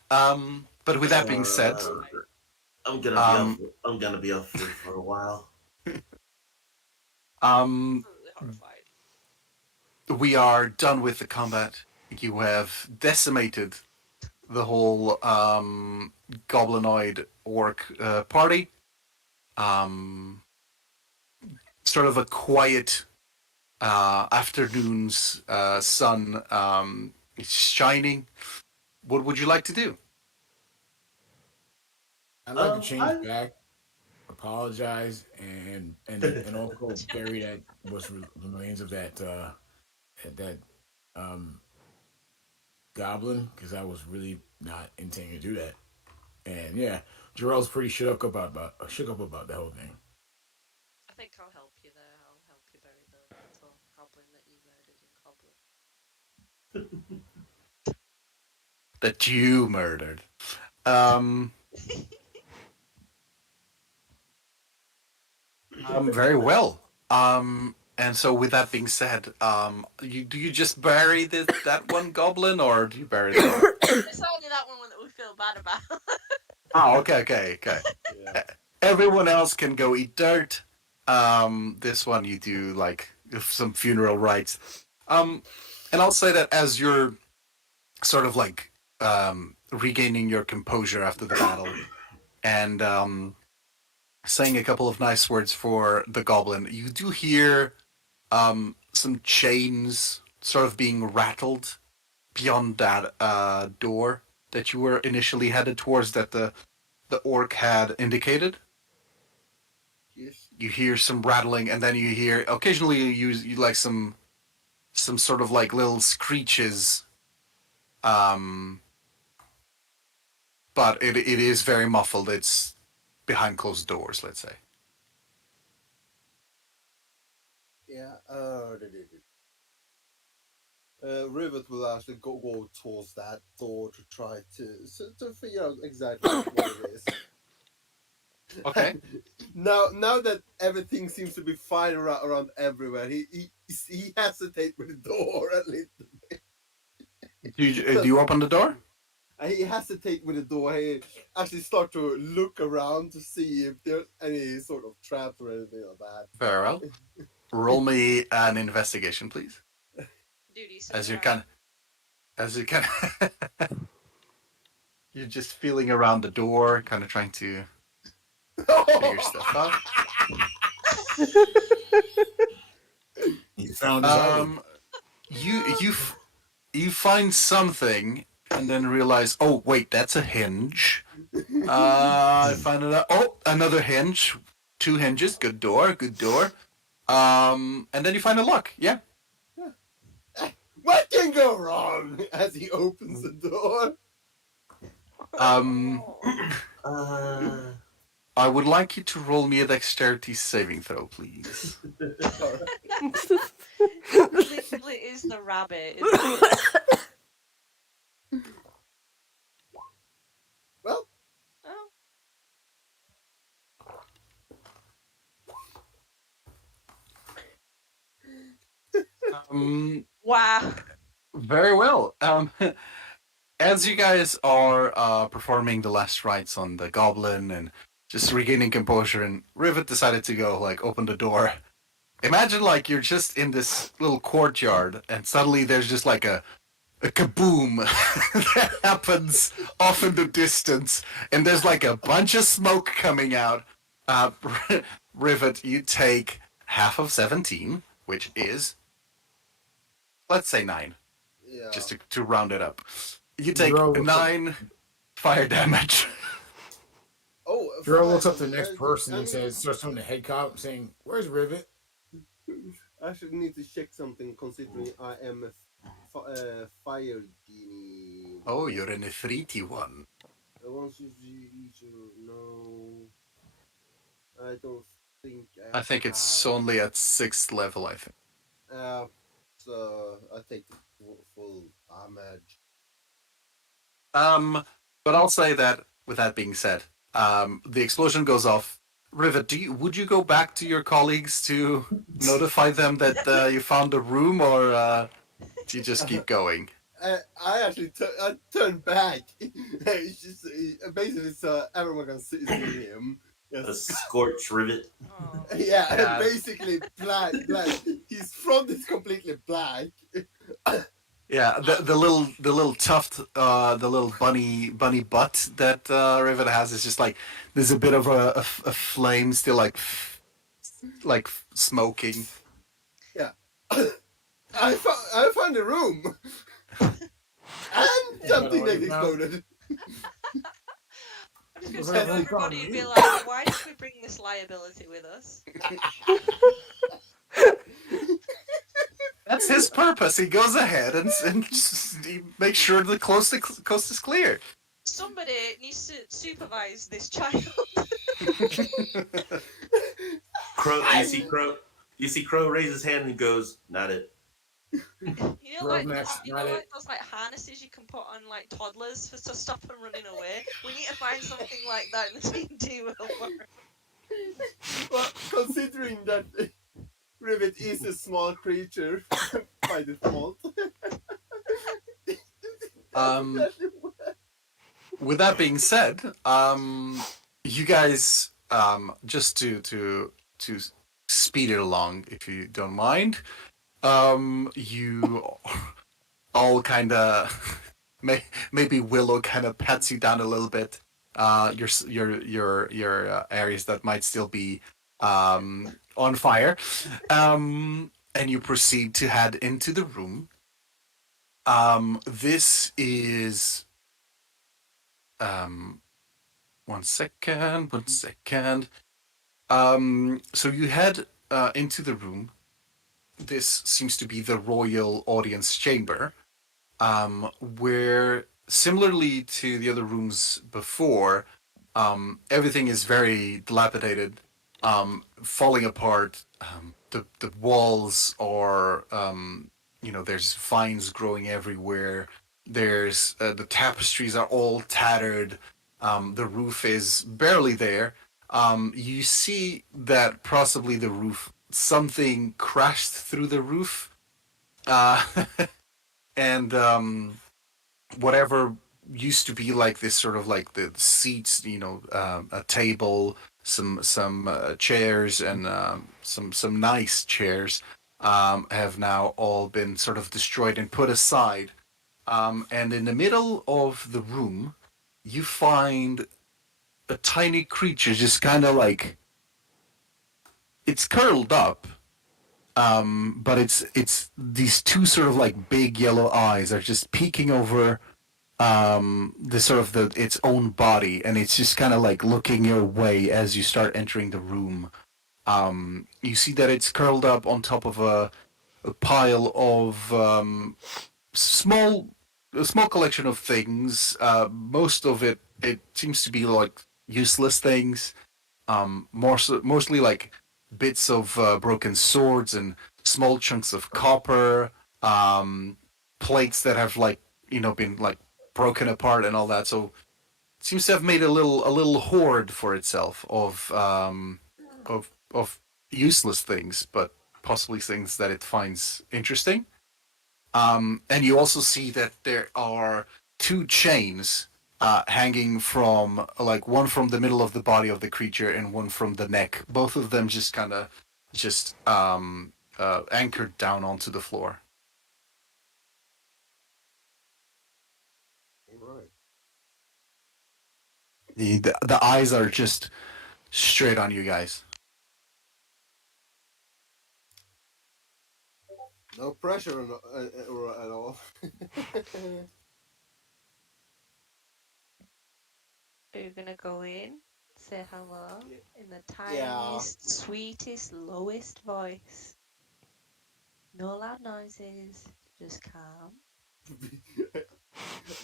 But with that being said, I'm gonna be off food for a while. Absolutely horrified. we are done with the combat. You have decimated the whole goblinoid orc party. Sort of a quiet afternoon's sun is shining. What would you like to do? I'd like to change I- back, apologize, and also bury that remains of that goblin, because I was really not intending to do that. And yeah, Jarrell's pretty shook up about the whole thing. I think I'll help you there. I'll help you bury the little goblin that you murdered in Cobble. That you murdered. Very well. And so, with that being said, do you just bury that one goblin, or do you bury the? It's only that one that we feel bad about. Oh, okay. Yeah. Everyone else can go eat dirt. This one you do like some funeral rites. And I'll say that as you're sort of like regaining your composure after the battle, and saying a couple of nice words for the goblin, you do hear some chains sort of being rattled beyond that door that you were initially headed towards, that the orc had indicated. Yes. You hear some rattling, and then you hear occasionally you like some sort of like little screeches, but it is very muffled. It's behind closed doors, let's say. Yeah. Rivet will actually go towards that door to try to figure out exactly what it is. Okay. Now that everything seems to be fine around everywhere, he hesitates with the door at least. Do you open the door? He hesitates with the door. He actually start to look around to see if there's any sort of traps or anything like that. Very well. Roll me an investigation, please. Dude, he's As you're surprised. you're just feeling around the door, kind of trying to figure stuff out. You found his alley. You find something and then realize, oh wait, that's a hinge. I find it out. Oh, another hinge, 2 hinges. Good door. And then you find a lock. Yeah. What can go wrong? As he opens the door. I would like you to roll me a dexterity saving throw, please. Literally is the rabbit. Isn't it? Well, Oh. Um, Wow. Very well. As you guys are performing the last rites on the goblin and just regaining composure, and Rivet decided to go like open the door. Imagine like you're just in this little courtyard, and suddenly there's just like a kaboom that happens off in the distance, and there's like a bunch of smoke coming out. Uh, Rivet, you take half of 17, which is, let's say 9, Yeah. just to round it up. You take Zero looks 9 fire damage. Oh, Dro fine. looks up to the next person and I says, starts doing the head cop, saying, "Where's Rivet?" I should need to check something considering I am a fire genie. Oh, you're an Ifriti one. Once you no, I don't think I think it's have. only at 6th level, I think. So I take the full damage. But I'll say that, with that being said, the explosion goes off. Rivet, would you go back to your colleagues to notify them that you found a room, or do you just keep going? I actually I turned back. It's just, basically, so everyone can see him. A Yes. scorch rivet. Oh. Yeah, Yeah. basically black. His front is completely black. Yeah, the little tuft, the little bunny butt that Rivet has is just like there's a bit of a flame still like smoking. Yeah. I found a room. And something that exploded. I'm just Was going to that tell really everybody fun? and be like, why did we bring this liability with us? That's his purpose. He goes ahead and just, he makes sure the coast is clear. Somebody needs to supervise this child. Crow, you see Crow raise his hand and goes, "Not it." You know, Grove next, not it. like those like harnesses you can put on like toddlers to stop them running away. We need to find something like that in the D&D world. Well, considering that Rivet is a small creature by default. With that being said, you guys, just to speed it along, if you don't mind, you all kind of maybe Willow kind of pats you down a little bit. Your areas that might still be on fire, and you proceed to head into the room. This is 1 second, 1 second. So you head into the room. This seems to be the royal audience chamber, where similarly to the other rooms before, everything is very dilapidated, falling apart. The walls are, there's vines growing everywhere. There's the tapestries are all tattered. The roof is barely there. You see that possibly the roof, something crashed through the roof, and whatever used to be like this sort of like the seats, a table, some chairs, and some nice chairs, have now all been sort of destroyed and put aside. And in the middle of the room, you find a tiny creature just kind of like, it's curled up, but it's these two sort of like big yellow eyes are just peeking over the sort of its own body, and it's just kind of like looking your way as you start entering the room. You see that it's curled up on top of a pile of small a small collection of things. Most of it seems to be like useless things. Mostly like bits of broken swords and small chunks of copper, plates that have been like broken apart and all that. So it seems to have made a little hoard for itself of useless things, but possibly things that it finds interesting. And you also see that there are two chains hanging from, like, one from the middle of the body of the creature and one from the neck. Both of them just kind of just anchored down onto the floor. Right. The eyes are just straight on you guys. No pressure at all. Are you gonna go in, say hello in the Yeah. tiniest, sweetest, lowest voice? No loud noises, just calm.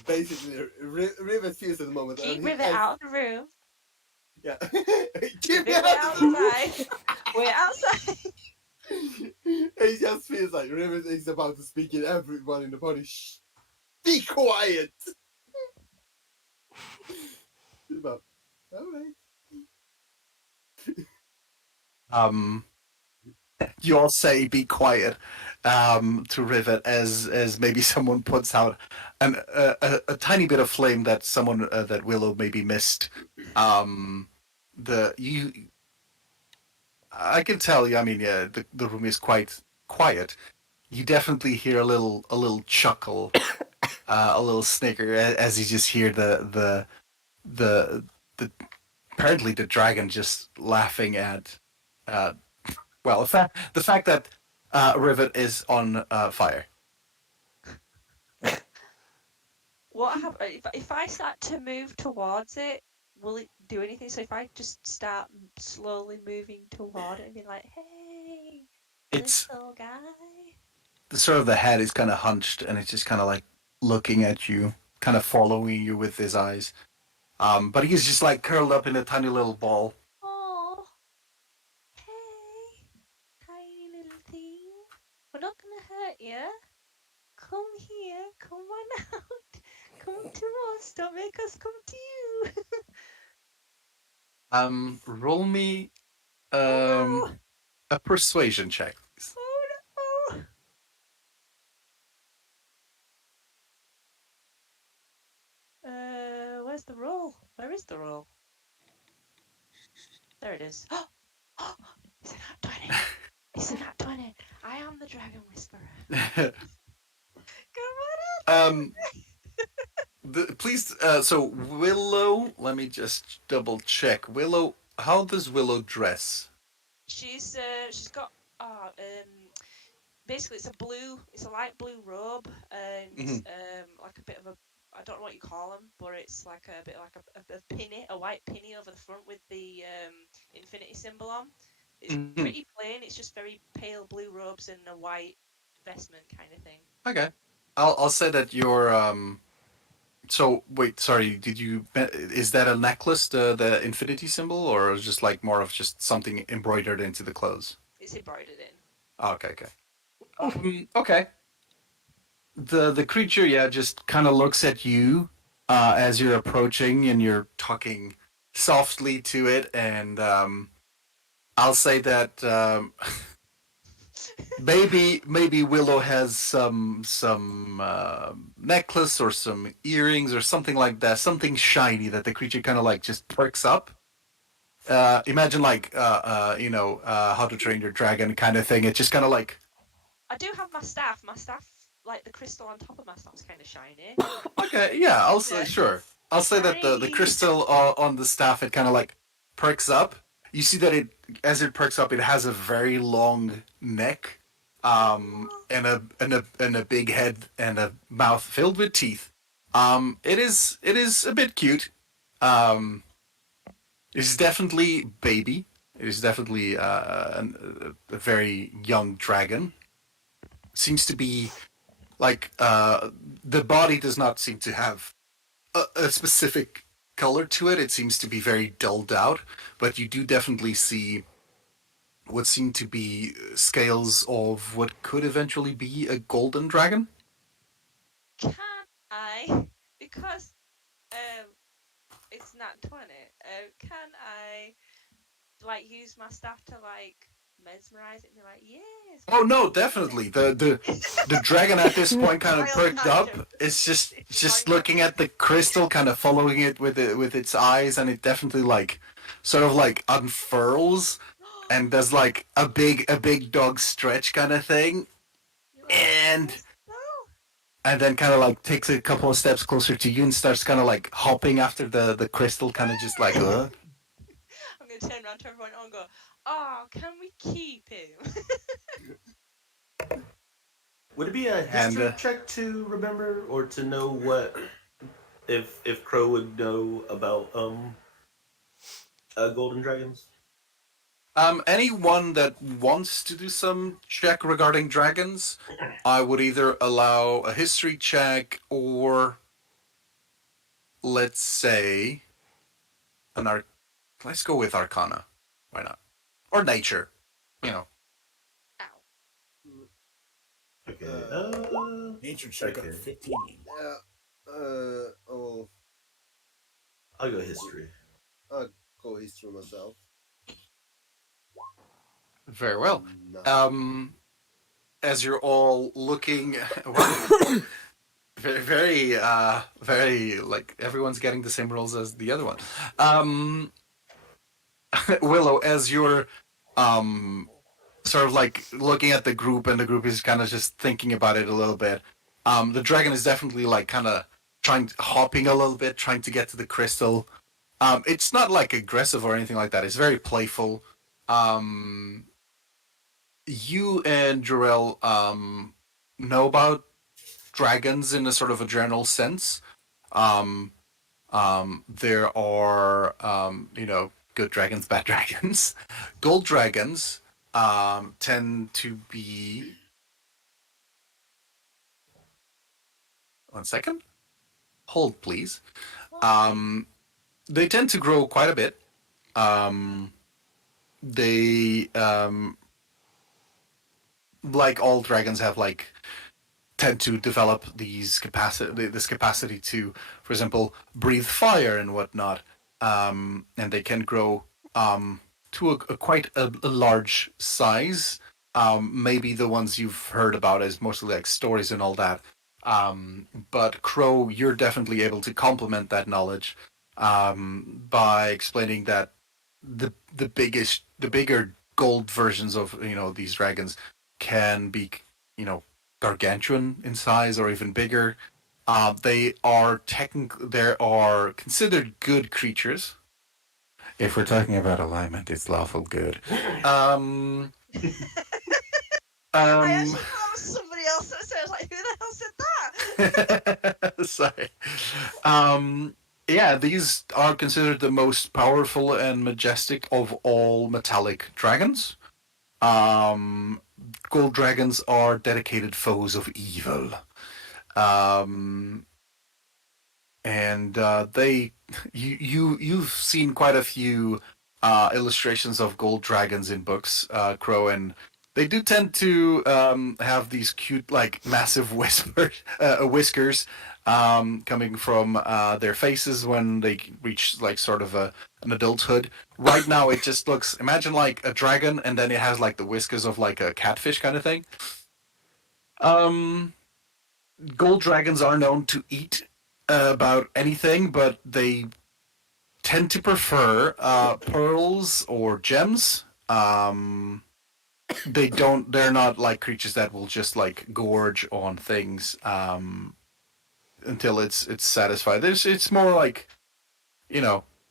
Basically, Rivet feels at the moment, and Keep Rivet out of the room. yeah, keep me Rivet out of the room. outside. We're outside. It just feels like Rivet is about to speak in everyone in the party. Shh, be quiet. But, all right. Um, you all say "be quiet" to Rivet as maybe someone puts out a tiny bit of flame that someone that Willow maybe missed. The you I can tell you. I mean, yeah, the room is quite quiet. You definitely hear a little chuckle, a little snicker as you just hear the the apparently the dragon just laughing at uh, well, the fact that Rivet is on fire. What happens if I start to move towards it? Will it do anything? So if I just start slowly moving toward it and be like, "Hey, It's little guy," the sort of the head is kind of hunched and it's just kind of like looking at you, kind of following you with his eyes. But he's just like curled up in a tiny little ball. oh, hey, tiny little thing, we're not gonna hurt you. Come here, come on out, come to us. Don't make us come to you. Roll me Oh no! a persuasion check, please. Oh no! Where's the roll? Where is the roll? There it is. It's a nat 20. It's a nat 20. I am the dragon whisperer. Come on um, please. So Willow, let me just double check. Willow, how does Willow dress? she's got basically it's a light blue robe and Mhm. like a bit of a, I don't know what you call them, but it's like a bit like a pinny, a white pinny over the front with the infinity symbol on. It's Mhm. pretty plain. It's just very pale blue robes and a white vestment kind of thing. Okay, I'll say that you're So wait, sorry. Did you? Is that a necklace, the infinity symbol, or just like more of just something embroidered into the clothes? It's embroidered in. Oh, okay, okay. Okay. The creature, yeah, just kind of looks at you as you're approaching, and you're talking softly to it, and I'll say that maybe Willow has some necklace or some earrings or something like that, something shiny that the creature kind of like just perks up. Imagine like How to Train Your Dragon kind of thing. It's just kind of like I do have my staff. My staff, like the crystal on top of my staff's kind of shiny. okay, yeah. I'll say Yeah. sure. I'll say that the Shiny. crystal on the staff it kind of like perks up. You see that it as it perks up, it has a very long neck, and a big head and a mouth filled with teeth. It is a bit cute. Um, it is definitely baby. It is definitely a very young dragon. Seems to be like the body does not seem to have a specific color to it. It seems to be very dulled out, but you do definitely see what seem to be scales of what could eventually be a golden dragon. Can I? Because um, it's not 20. Can I like use my staff to like? mesmerizing. They're like, yes. Oh no, definitely. The dragon at this point kind of Wild perked up. tangent. It's just Going back looking to at the crystal, kind of following it with its eyes, and it definitely like sort of like unfurls and does like a big dog stretch kind of thing, You're like, and yes, no. and then kind of like takes a couple of steps closer to you and starts kind of like hopping after the crystal, kind of just like. I'm gonna turn around to everyone and go, oh, can we keep him? Would it be a And, history check to remember or to know what if Crow would know about golden dragons? Anyone that wants to do some check regarding dragons, I would either allow a history check or, let's say, let's go with Arcana. Why not? Or nature. You know. Ow. Okay. Nature check Okay. on 15. Oh, I'll go history. I'll go history myself. Very well. No. As you're all looking, well, very like everyone's getting the same roles as the other one. Willow, as you're sort of like looking at the group, and the group is kind of just thinking about it a little bit. The dragon is definitely like kind of hopping a little bit, trying to get to the crystal. It's not like aggressive or anything like that. It's very playful. You and Jarell know about dragons in a sort of a general sense. There are, good dragons, bad dragons. Gold dragons tend to be. One second. Hold, please. They tend to grow quite a bit. They, like all dragons, have like tend to develop this capacity to, for example, breathe fire and whatnot, and they can grow to quite a large size. Maybe the ones you've heard about is mostly like stories and all that. But Crow, you're definitely able to complement that knowledge by explaining that the bigger gold versions of these dragons can be gargantuan in size or even bigger. They are considered good creatures. If we're talking about alignment, it's lawful good. I actually thought it was somebody else that said, like, who the hell said that? Sorry. Yeah, these are considered the most powerful and majestic of all metallic dragons. Gold dragons are dedicated foes of evil. And you've seen quite a few illustrations of gold dragons in books, Crow, and they do tend to have these cute, like massive whiskers coming from their faces when they reach like sort of an adulthood. Right now, it just looks. Imagine like a dragon, and then it has like the whiskers of like a catfish kind of thing. Gold dragons are known to eat about anything, but they tend to prefer pearls or gems. They're not like creatures that will just like gorge on things until it's satisfied. It's more like,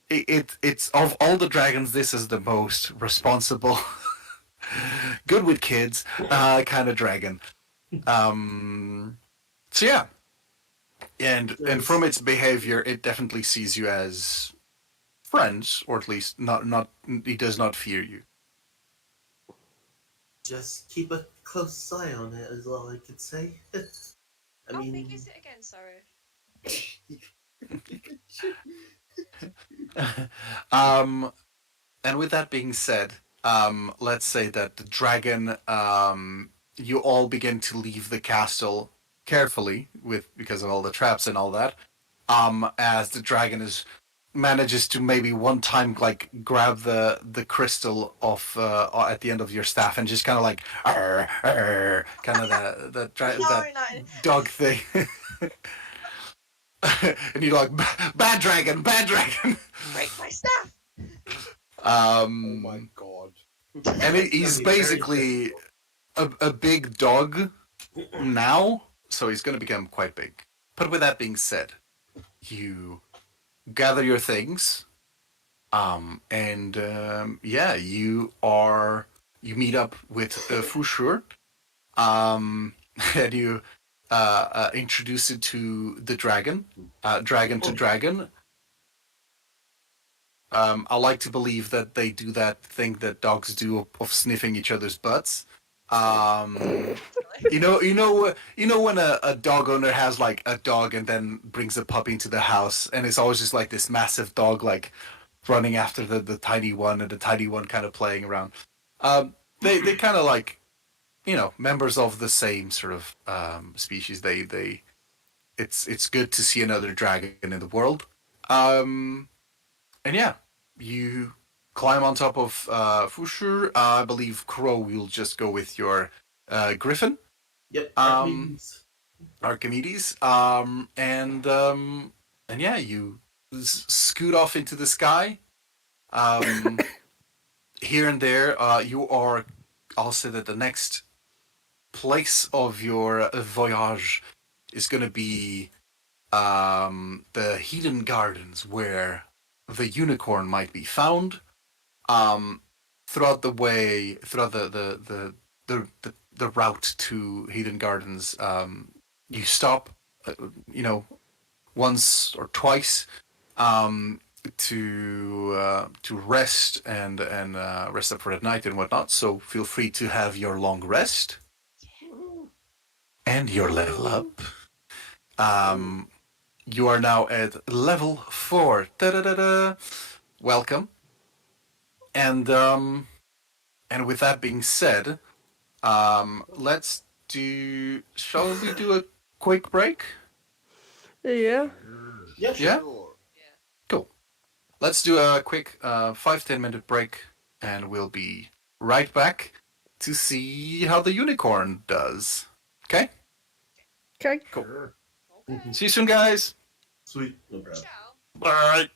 it's of all the dragons, this is the most responsible, good with kids kind of dragon. So yeah, and from its behavior, it definitely sees you as friends, or at least not. It does not fear you. Just keep a close eye on it is all I could say. How big is it again? Sorry. And with that being said, let's say that the dragon, you all begin to leave the castle carefully because of all the traps and all that. As the dragon is manages to maybe one time like grab the crystal off at the end of your staff and just kind of like kind of that No, no. dog thing. And you're like, bad dragon, bad dragon. Break my staff. Oh my um god. and he's That'd be very basically a big dog now, so he's going to become quite big. But with that being said, you gather your things, and yeah, you meet up with Fushur, and you introduce it to the dragon, dragon to dragon. I like to believe that they do that thing that dogs do of sniffing each other's butts. Um, you know when a dog owner has like a dog and then brings a puppy into the house, and it's always just like this massive dog like running after the tiny one, and the tiny one kind of playing around. They kind of like members of the same sort of species. They it's good to see another dragon in the world. Um, and yeah, you climb on top of Fushur. I believe Crow will just go with your Griffin. Yep. Um, Archimedes. Archimedes. And yeah, you scoot off into the sky. Um, here and there, you are. I'll say that the next place of your voyage is going to be the hidden gardens where the unicorn might be found. Um, throughout the way, throughout the route to hidden gardens, you stop, uh, you know, once or twice to rest and rest up for the night and whatnot. So feel free to have your long rest and your level up. Um, you are now at level 4. Da-da-da-da. Welcome. And with that being said, let's do. Shall we do a quick break? Yeah. Yeah, sure. Yeah? Sure. Cool. Let's do a quick 5-10 minute break, and we'll be right back to see how the unicorn does. Okay? Okay. Cool. Sure. Okay. See you soon, guys. Sweet. No problem. Ciao. Bye.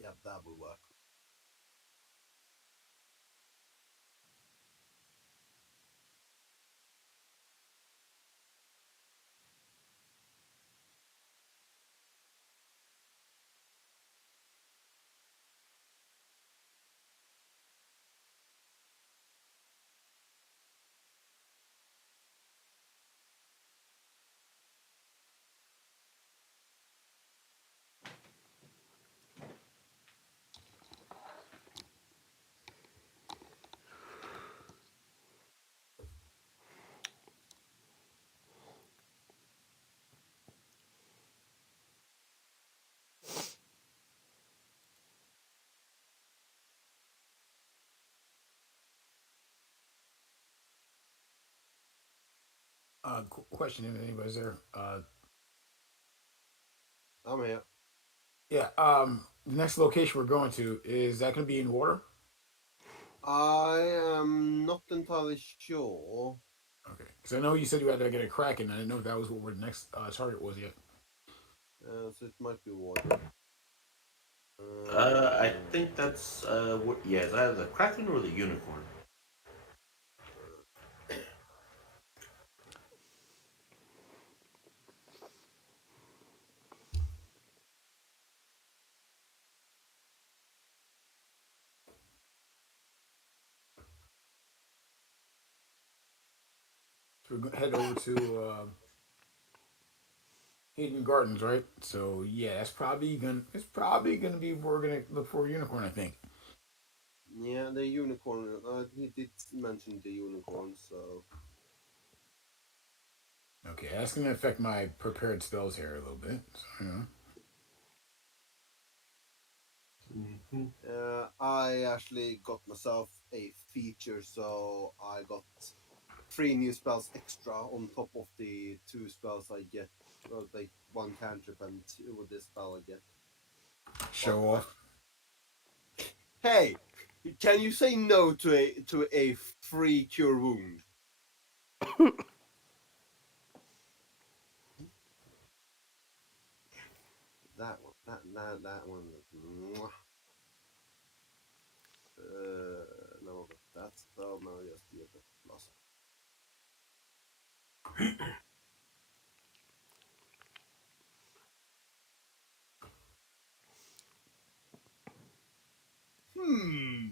Yeah, that will work. Question if anybody's there. I'm here. Yeah. The next location we're going to is that going to be in water? I am not entirely sure. Okay. Because I know you said you had to get a Kraken. I didn't know if that was what the next target was yet. So it might be water. I think that's yeah, it's either the Kraken or the Unicorn. So we're head over to Hayden Gardens, right? So yeah, that's probably gonna. It's probably gonna be where we're gonna look for a unicorn. I think. Yeah, the unicorn. He did mention the unicorn, so Okay, that's gonna affect my prepared spells here a little bit. So, Hmm. I actually got myself a feature, so I got 3 new spells extra on top of the 2 spells I get. Well, like 1 cantrip and 2 with this spell I get. But show off. hey, can you say no to a free cure wound? That one, that one. Mwah. No, but that spell now just give it plus. Hmm.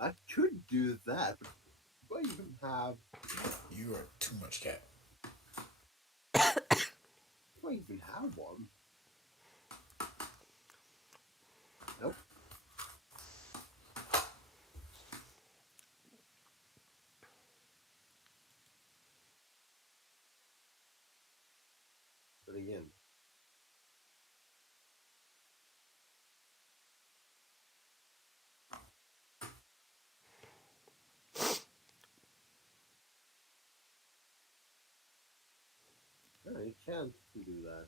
I could do that, but do I even have? You are too much cat. Do I even have one? Nope. But again, no, you can't do that.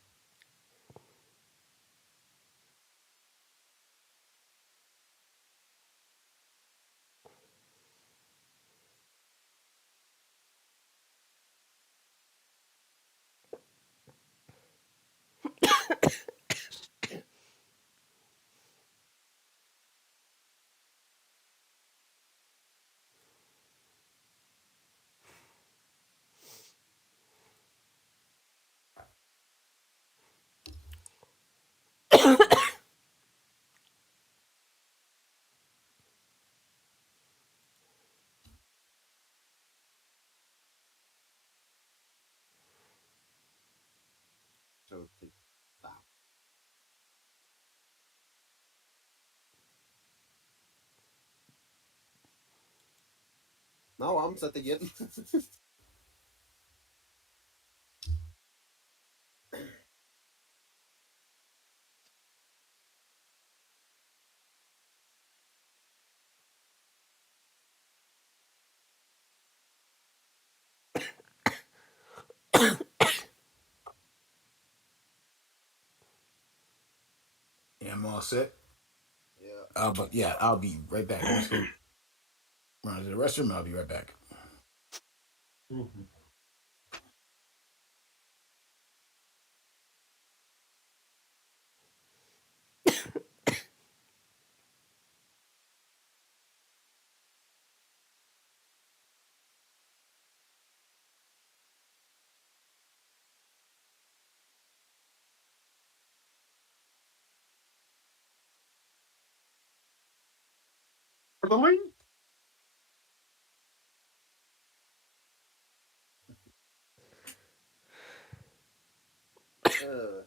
So take that. Now I'm set again. Yeah, I'm all set. Yeah. But yeah, I'll be right back. I'm just gonna run to the restroom. I'll be right back. Mhm. Uh,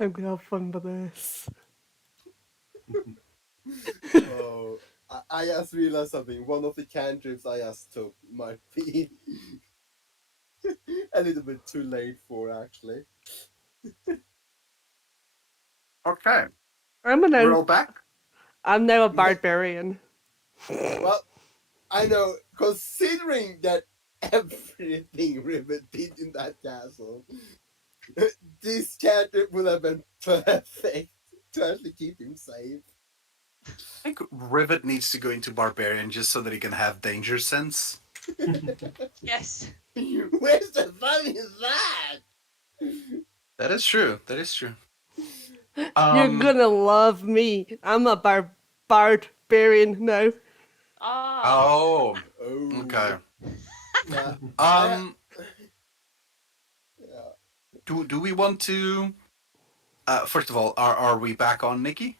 I'm gonna have fun with this. oh, I just realized something. One of the cantrips I just took might be a little bit too late for, actually. Okay. Now. We're all back. I'm now a barbarian. Well, I know, considering that everything Rivet did in that castle, this cantrip would have been perfect to actually keep him safe. I think Rivet needs to go into Barbarian just so that he can have danger sense. Yes. Where's the fun in that? That is true. That is true. You're gonna love me. I'm a barbarian now. Ah. Oh. Okay. Oh, nah, I Um. yeah. Do we want to? First of all, are we back on Nikki?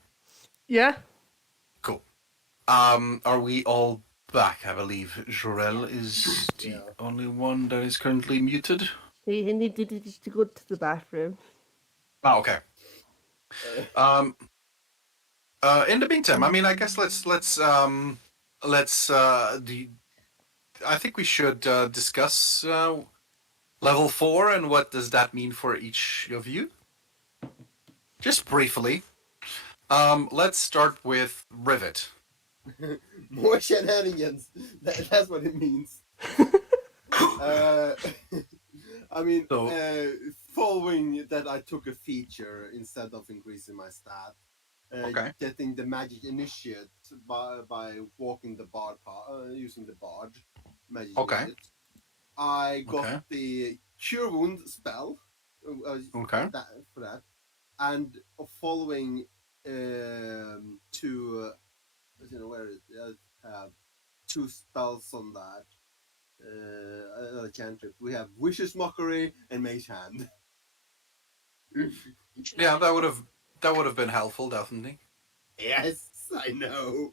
Yeah. Cool. Are we all back? I believe Jorel is the Yeah. only one that is currently muted. He needed to go to the bathroom. Oh, okay. Uh, Um. In the meantime, I mean, I guess let's I think we should discuss level 4 and what does that mean for each of you. Just briefly. Let's start with Rivet. more shenanigans. That's what it means. Uh, I mean, So following that, I took a feature instead of increasing my stat. okay, Getting the magic initiate by walking the bard using the bard magic okay, initiate. I got okay, the cure wound spell okay, that for that, and following two you know where it have two spells on that cantrip. We have vicious mockery and mage hand. yeah, Shenanigans. that would have been helpful, definitely. Yes, I know.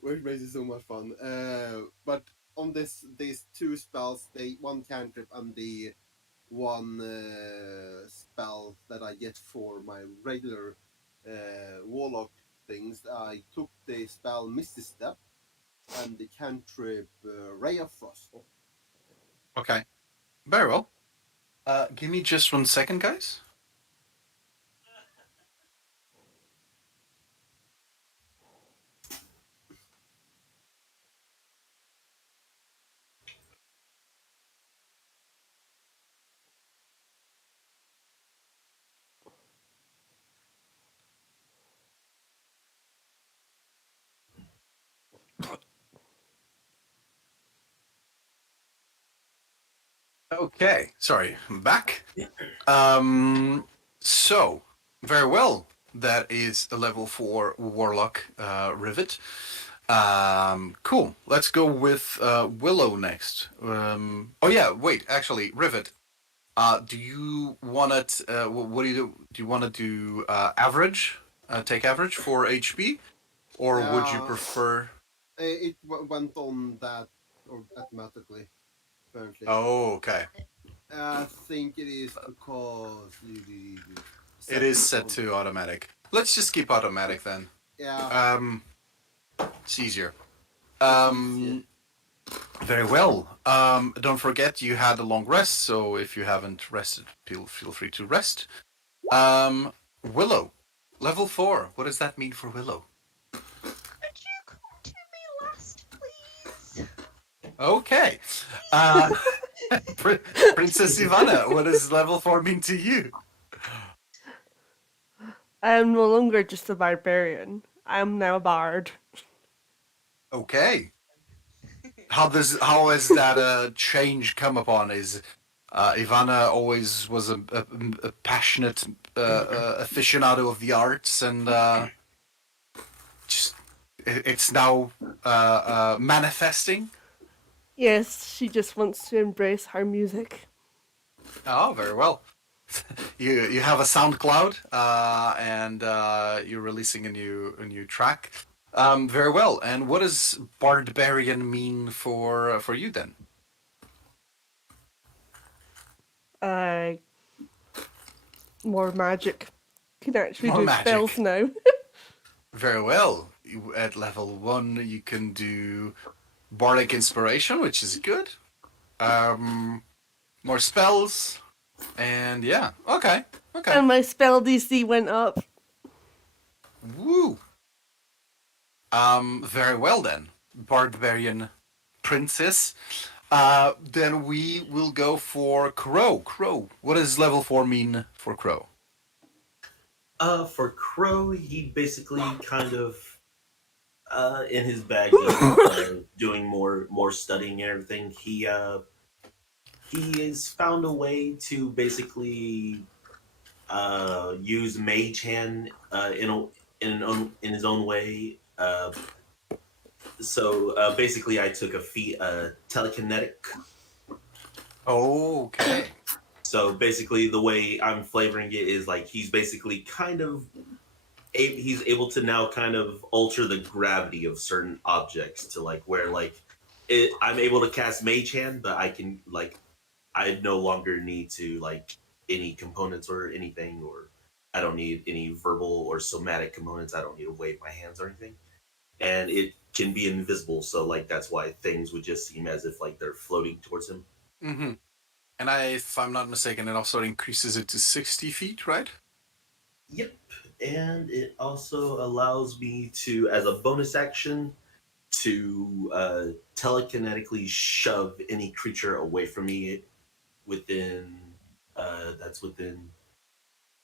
Which makes it so much fun. But on these two spells, the one cantrip and the one spell that I get for my regular warlock things, I took the spell Misty Step and the cantrip Ray of Frost. Okay, very well. Give me just 1 second, guys. Okay, sorry, I'm back. So very well. That is a level 4 warlock rivet. Cool. Let's go with Willow next. Oh yeah, wait. Actually, Rivet. Do you want it? What do you do? Do you want to do average? Take average for HP, or would you Uh, prefer? it went on that or automatically, apparently. Oh, okay. I think it is because you It set is it set on. to automatic. Let's just keep automatic then. Yeah, Um, it's easier. it's easier. Um, Very well. Don't forget you had a long rest, so if you haven't rested, feel free to rest. Willow, level 4. What does that mean for Willow? Could you come to me last, please? Okay. Uh, Princess Ivana, what does level 4 mean to you? I am no longer just a barbarian. I am now a bard. Okay. How has that change come upon? Is Ivana always was a passionate aficionado of the arts, and just it's now manifesting. Yes, she just wants to embrace her music. Oh, very well. You have a SoundCloud, and you're releasing a new track. Very well. And what does barbarian mean for you then? Uh, more magic. Can actually More do spells magic. now. Very well. At level 1, you can do bardic inspiration, which is good. More spells, and yeah. Okay. Okay. And my spell DC went up. Woo. Very well then, barbarian princess. Then we will go for Crow. Crow. What does level 4 mean for Crow? For Crow, he basically kind of in his bag of doing more studying and everything. He has found a way to basically use Mage Hand in his own way. So basically, I took a feat telekinetic. Okay. So basically, the way I'm flavoring it is like he's basically kind of he's able to now kind of alter the gravity of certain objects to like where like I'm able to cast Mage Hand, but I can like I no longer need to like any components or anything, or I don't need any verbal or somatic components. I don't need to wave my hands or anything, and it can be invisible. So like that's why things would just seem as if like they're floating towards him. Mm-hmm. And if I'm not mistaken, it also increases it to 60 feet, right? Yep, and it also allows me to, as a bonus action, to telekinetically shove any creature away from me within that's within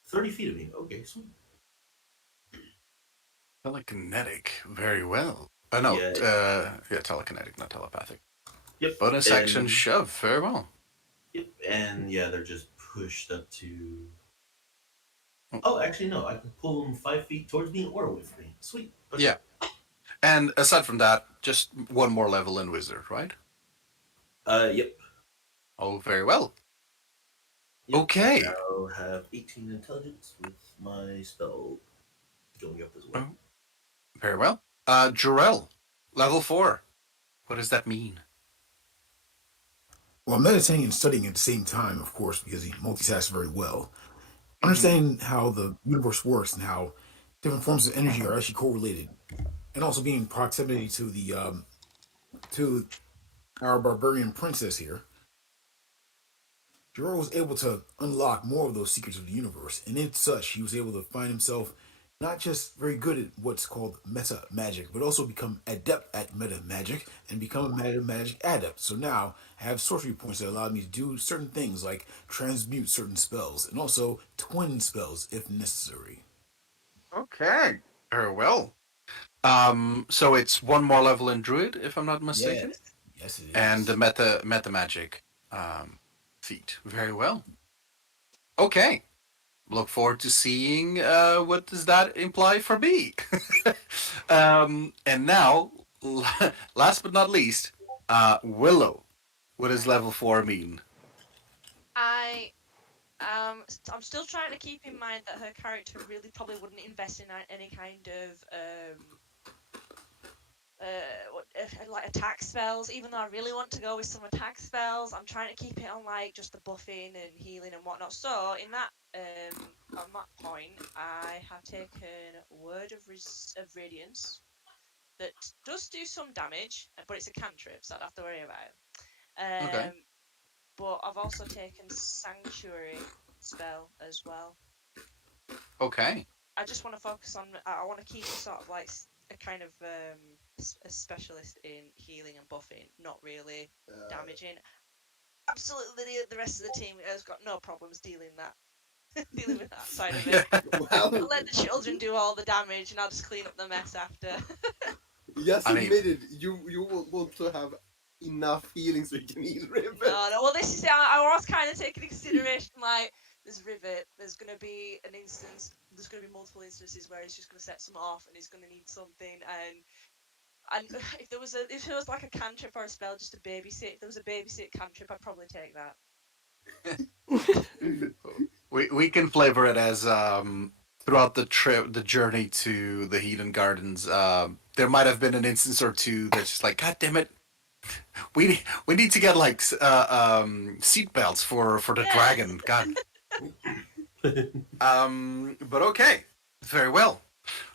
30 feet of me. Okay, sweet. Telekinetic. Very well. No. Yeah, Yeah, telekinetic, not telepathic. yep, Bonus action and shove. Very well. yep, and yeah, they're just pushed up to. Oh, Oh, actually, no, I can pull them 5 feet towards me or away from me. Sweet. Okay. yeah. And aside from that, just one more level in wizard, right? Yep. Oh, very well. Yep. I Okay. now have 18 intelligence with my spell going up as well. Oh, very well. Jarell, level 4. What does that mean? Well, meditating and studying at the same time, of course, because he multitasks very well. Mm-hmm. Understanding how the universe works and how different forms of energy are actually correlated, and also being in proximity to our barbarian princess here, Jiro was able to unlock more of those secrets of the universe, and in such, he was able to find himself not just very good at what's called meta magic, but also become adept at meta magic and become a meta magic adept. So now I have sorcery points that allow me to do certain things like transmute certain spells and also twin spells if necessary. Okay. Very well. So it's one more level in druid, if I'm not Yes, mistaken, yes, it and the is. meta magic feat. Very well. Okay. Look forward to seeing what does that imply for me. And now, last but not least, Willow. What does level 4 mean? I I'm still trying to keep in mind that her character really probably wouldn't invest in any kind of like attack spells. Even though I really want to go with some attack spells, I'm trying to keep it on like just the buffing and healing and whatnot. So in that on that point, I have taken Word of Radiance that does do some damage, but it's a cantrip, so I don't have to worry about it. Okay. But I've also taken Sanctuary spell as well. Okay. I just want to focus on. I want to keep sort of like a kind of a specialist in healing and buffing, not really damaging. Absolutely, the rest of the team has got no problems dealing that. dealing with that side of it. Yeah. Well, I'll let the children do all the damage, and I'll just clean up the mess after. just I mean, admit it. You will want to have enough healing so you can heal Rivet. No. Well, this is it. I was kind of taking into consideration like there's Rivet. There's gonna be an instance. There's gonna be multiple instances where he's just gonna set some off, and he's gonna need something. And if there was like a cantrip or a spell just to babysit, if there was a babysit cantrip, I'd probably take that. we can flavor it as throughout the journey to the Heathen Gardens. There might have been an instance or two that's just like, God damn it, we need to get like seat belts for the Yeah. dragon. God. But okay, very well.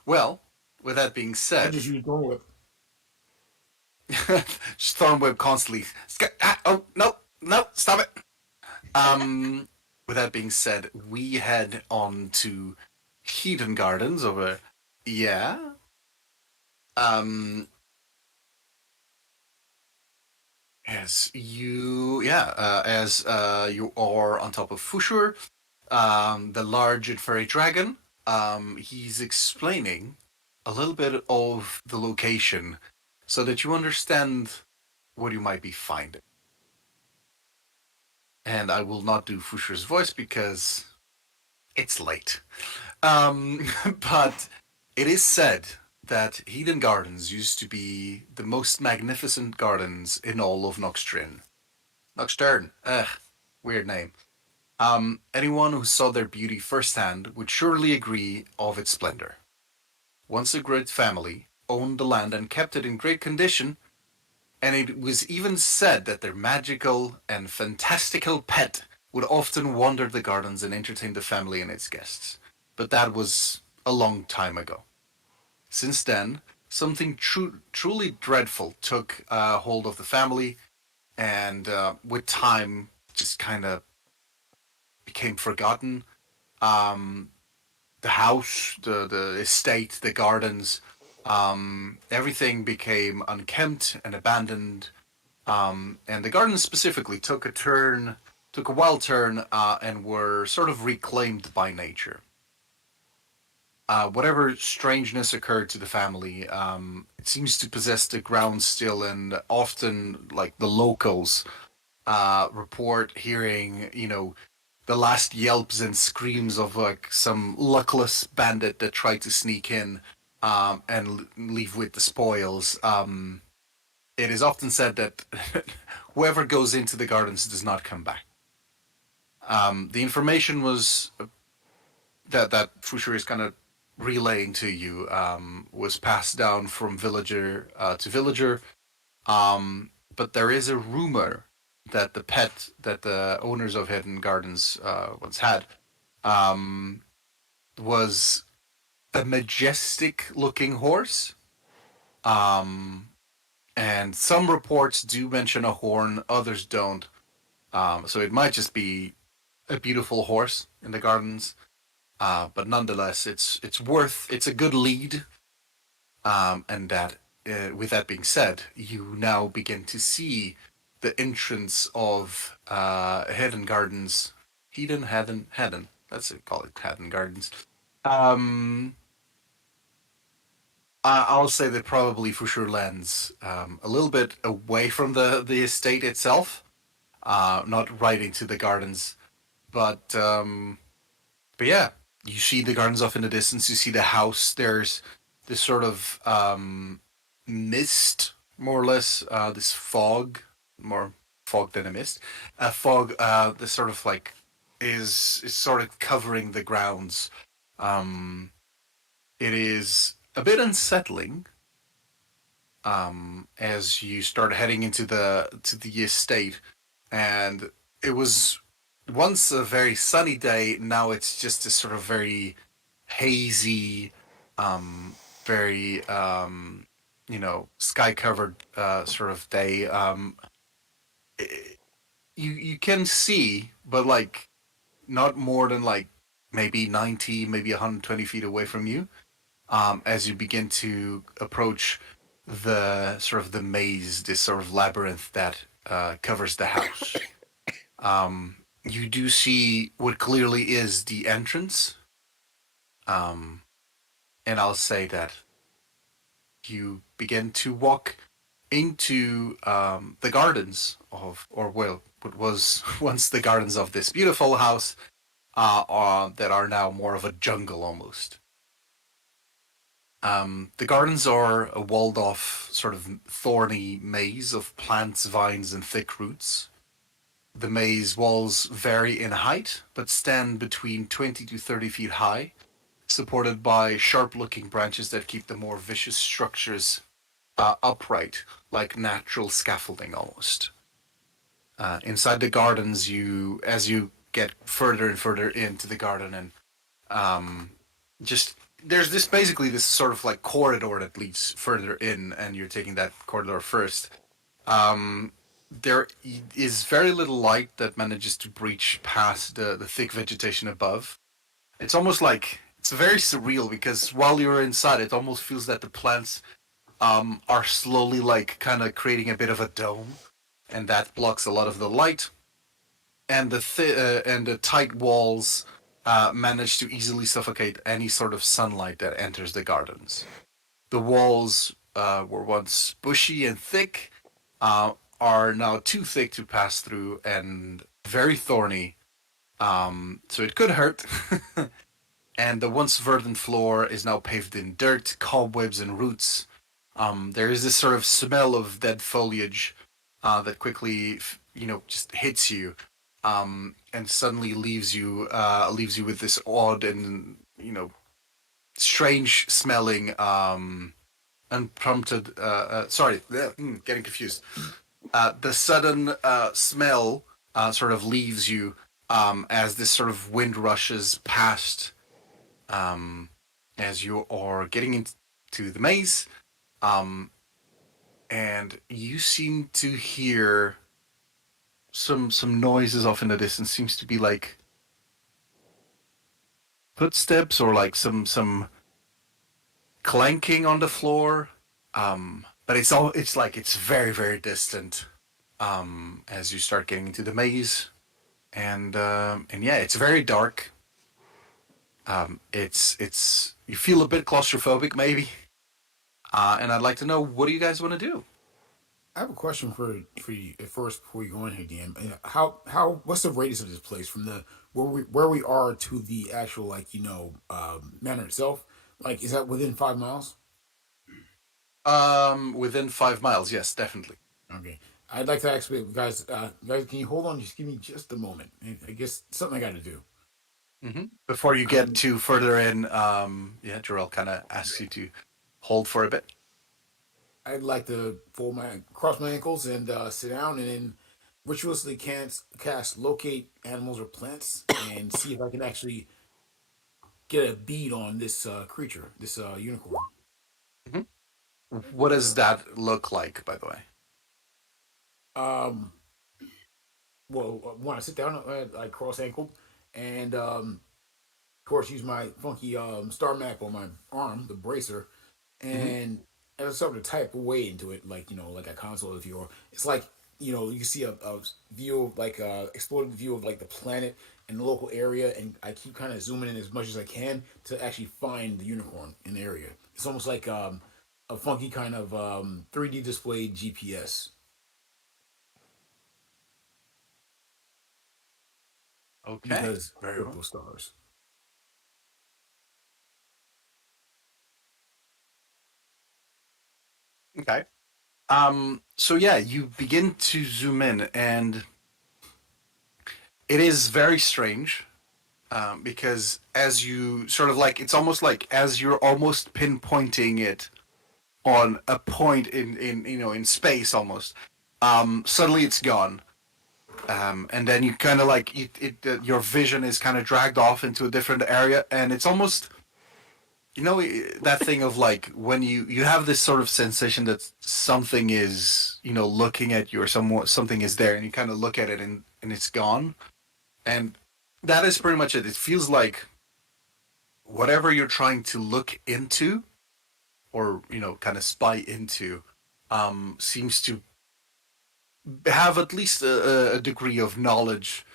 Well, with that being I said, just use Thorn Whip. Stormweb constantly. Oh no! Stop it. With that being said, we head on to Heathen Gardens over. Yeah. As you, you are on top of Fushur, the large and furry dragon. He's explaining a little bit of the location so that you understand what you might be finding. And I will not do Fushur's voice because it's late. But it is said that Heathen Gardens used to be the most magnificent gardens in all of Noxterne. Noxterne, weird name. Anyone who saw their beauty firsthand would surely agree of its splendor. Once a great family owned the land and kept it in great condition, and it was even said that their magical and fantastical pet would often wander the gardens and entertain the family and its guests. But that was a long time ago. Since then, something truly dreadful took hold of the family, and with time, just kind of became forgotten. The house, the estate, the gardens, everything became unkempt and abandoned. And the gardens specifically took a wild turn, and were sort of reclaimed by nature. Whatever strangeness occurred to the family, it seems to possess the ground still, and often, like the locals, report hearing, the last yelps and screams of like some luckless bandit that tried to sneak in, and leave with the spoils. It is often said that whoever goes into the gardens does not come back. The information was that Fushur is kind of relaying to you, was passed down from villager to villager. But there is a rumor that the pet that the owners of Hidden Gardens once had, was a majestic-looking horse. And some reports do mention a horn, others don't. So it might just be a beautiful horse in the gardens. But nonetheless, it's a good lead. And that, with that being said, you now begin to see the entrance of Hidden Gardens. Hedden. Let's call it Hidden Gardens. I'll say that probably Fushur lands a little bit away from the estate itself, not right into the gardens, but yeah, you see the gardens off in the distance. You see the house. There's this sort of mist, more or less. This fog, more fog than a mist. A fog. This sort of like is sort of covering the grounds. It is a bit unsettling as you start heading into the estate, and it was once a very sunny day. Now it's just a sort of very hazy, very sky covered sort of day. You can see, but like not more than like maybe 90, maybe 120 feet away from you. As you begin to approach the sort of the maze, this sort of labyrinth that covers the house. you do see what clearly is the entrance. And I'll say that you begin to walk into the gardens of, or well, what was once the gardens of this beautiful house, that are now more of a jungle almost. The gardens are a walled off, sort of thorny maze of plants, vines, and thick roots. The maze walls vary in height, but stand between 20 to 30 feet high, supported by sharp looking branches that keep the more vicious structures upright, like natural scaffolding almost. Inside the gardens, as you get further and further into the garden, and just there's this sort of like corridor that leads further in, and you're taking that corridor first. There is very little light that manages to breach past the thick vegetation above. It's almost like it's very surreal because while you're inside, it almost feels that the plants are slowly like kind of creating a bit of a dome, and that blocks a lot of the light. And the tight walls manage to easily suffocate any sort of sunlight that enters the gardens. The walls were once bushy and thick, are now too thick to pass through and very thorny, so it could hurt. And the once verdant floor is now paved in dirt, cobwebs, and roots. There is this sort of smell of dead foliage that quickly, just hits you, and suddenly leaves you with this odd and strange smelling, unprompted. Getting confused. The sudden smell sort of leaves you as this sort of wind rushes past, as you are getting into the maze, and you seem to hear some noises off in the distance. Seems to be like footsteps or like some clanking on the floor. But it's very, very distant. As you start getting into the maze, and yeah, it's very dark. It's you feel a bit claustrophobic maybe. And I'd like to know, what do you guys want to do? I have a question for you at first before you go in here, Dan. What's the radius of this place from the where we are to the actual manor itself? Like, is that within 5 miles? Within 5 miles, yes, definitely. Okay. I'd like to ask you guys. Guys, can you hold on? Just give me just a moment. I guess something I got to do. Before you get too further in, yeah, Jarrell kind of asks you to hold for a bit. I'd like to cross my ankles and sit down, and then ritualistically cast locate animals or plants, and see if I can actually get a bead on this creature, this unicorn. What does that look like, by the way? Um, well, when I sit down, I cross ankled, and of course use my funky star map on my arm, the bracer, and as I start to type away into it, like a console, if you will. It's like you can see a view of exploded view of like the planet and the local area, and I keep kind of zooming in as much as I can to actually find the unicorn in the area. It's almost like a funky kind of 3D displayed GPS. Okay, Because very well. purple stars. Okay. So yeah, you begin to zoom in, and it is very strange, because as you sort of like, it's almost like as you're almost pinpointing it on a point in space almost, suddenly it's gone. And then you kind of like your vision is kind of dragged off into a different area, and it's almost, that thing of like when you have this sort of sensation that something is looking at you, or something is there, and you kind of look at it, and it's gone, and that is pretty much it. It feels like whatever you're trying to look into, or kind of spy into, seems to have at least a degree of knowledge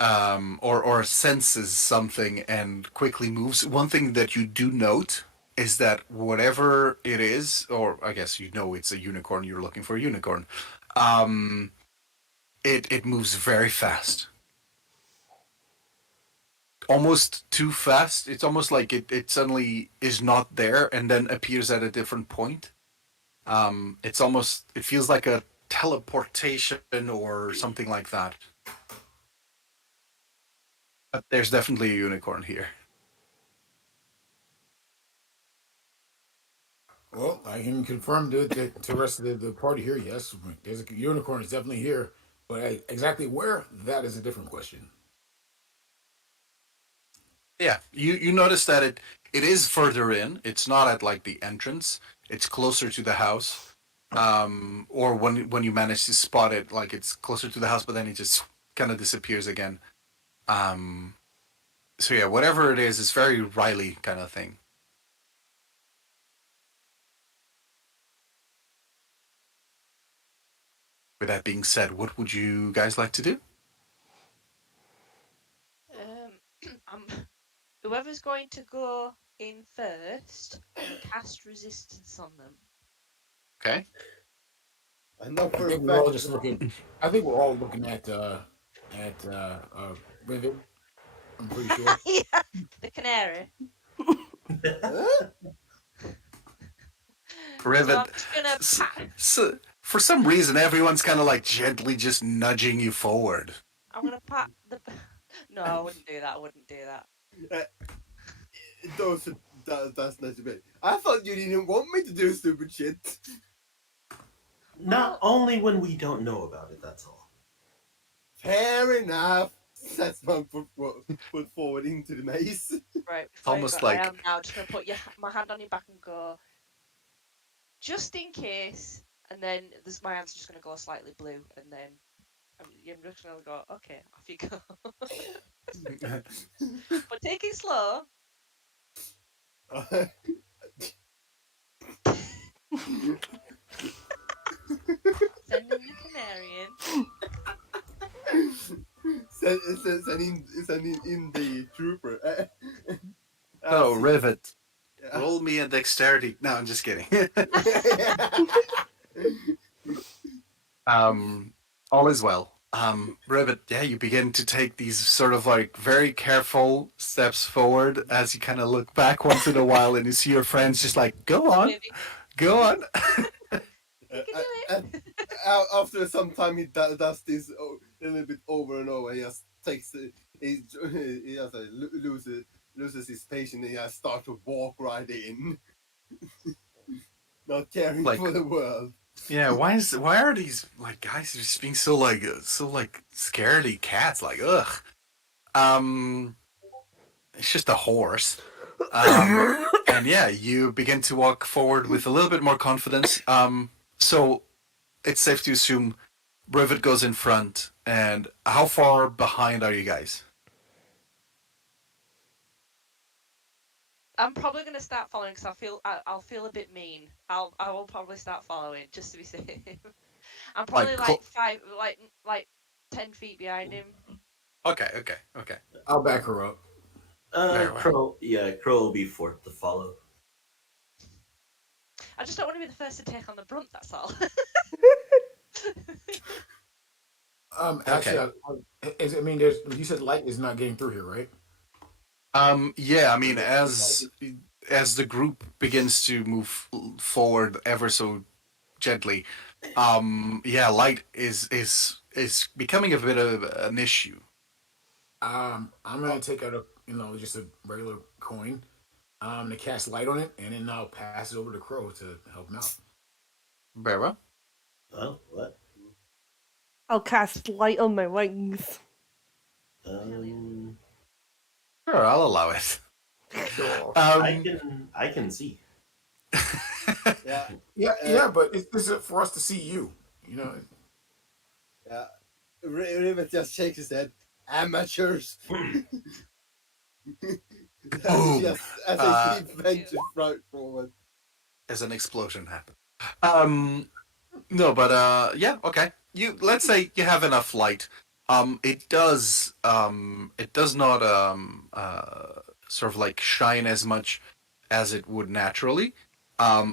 or senses something and quickly moves. One thing that you do note is that whatever it is, or I guess you know it's a unicorn, you're looking for a unicorn. Um, it moves very fast, almost too fast. It's almost like it suddenly is not there and then appears at a different point. It's almost it feels like a teleportation or something like that. But there's definitely a unicorn here. Well, I can confirm to the rest of the party here. Yes, there's a unicorn is definitely here, but exactly where that is a different question. Yeah, you notice that it is further in. It's not at like the entrance. It's closer to the house. Or when you manage to spot it, like it's closer to the house, but then it just kind of disappears again. Um, so yeah, whatever it is, it's very Riley kind of thing. With that being said, what would you guys like to do? I'm, whoever's going to go in first, I'm gonna cast resistance on them. Okay. I know I for a think we're all fact. just looking. I think we're all looking at Rivet. I'm pretty sure. Yeah, the canary. Huh? So I'm Rivet. just gonna pat. So, for some reason, everyone's kind of like gently just nudging you forward. I'm gonna pat the. No, I wouldn't do that. I wouldn't do that. Those that's not too bad. I thought you didn't want me to do stupid shit. Not only when we don't know about it, that's all. Fair enough. That's one put forward into the maze. Right, before you Almost go, like- I am now just gonna put my hand on your back and go, just in case, and then my hand's just gonna go slightly blue, and then I'm just gonna go, okay, off you go. But take it slow. Sending the canary sending in the trooper. Oh, See. Rivet. Yeah. Roll me a dexterity. No, I'm just kidding. All is well. Rivet, yeah, you begin to take these sort of like very careful steps forward as you kind of look back once in a while and you see your friends just like, go on, Maybe. go on. You can do it. After some time, he does this a little bit over and over. He just takes he just loses his patience and he just starts to walk right in, not caring Like- for the world. Yeah, why are these like guys just being so like scaredy cats? Like, ugh. It's just a horse. And yeah, you begin to walk forward with a little bit more confidence. So it's safe to assume Rivet goes in front. And how far behind are you guys? I'm probably gonna start following because I'll feel a bit mean. I will probably start following just to be safe. I'm probably Like, like 10 feet behind him. Okay. I'll back her up. Very well. Crow will be fourth to follow. I just don't want to be the first to take on the brunt. That's all. Actually, I mean, there's you said light is not getting through here, right? Yeah, I mean, as the group begins to move forward ever so gently, yeah, light is becoming a bit of an issue. I'm gonna take out just a regular coin, to cast light on it, and then I'll pass it over to Crow to help him out. Very well. Oh, what? I'll cast light on my wings. Sure, I'll allow it. I can see. Yeah, Yeah, but this is for us to see you. You know. yeah. Rivet just shakes his head. Amateurs. Boom. Just as he ventures right forward. As an explosion happens. No, but yeah, okay. Let's say you have enough light. It does. It does not sort of like shine as much as it would naturally.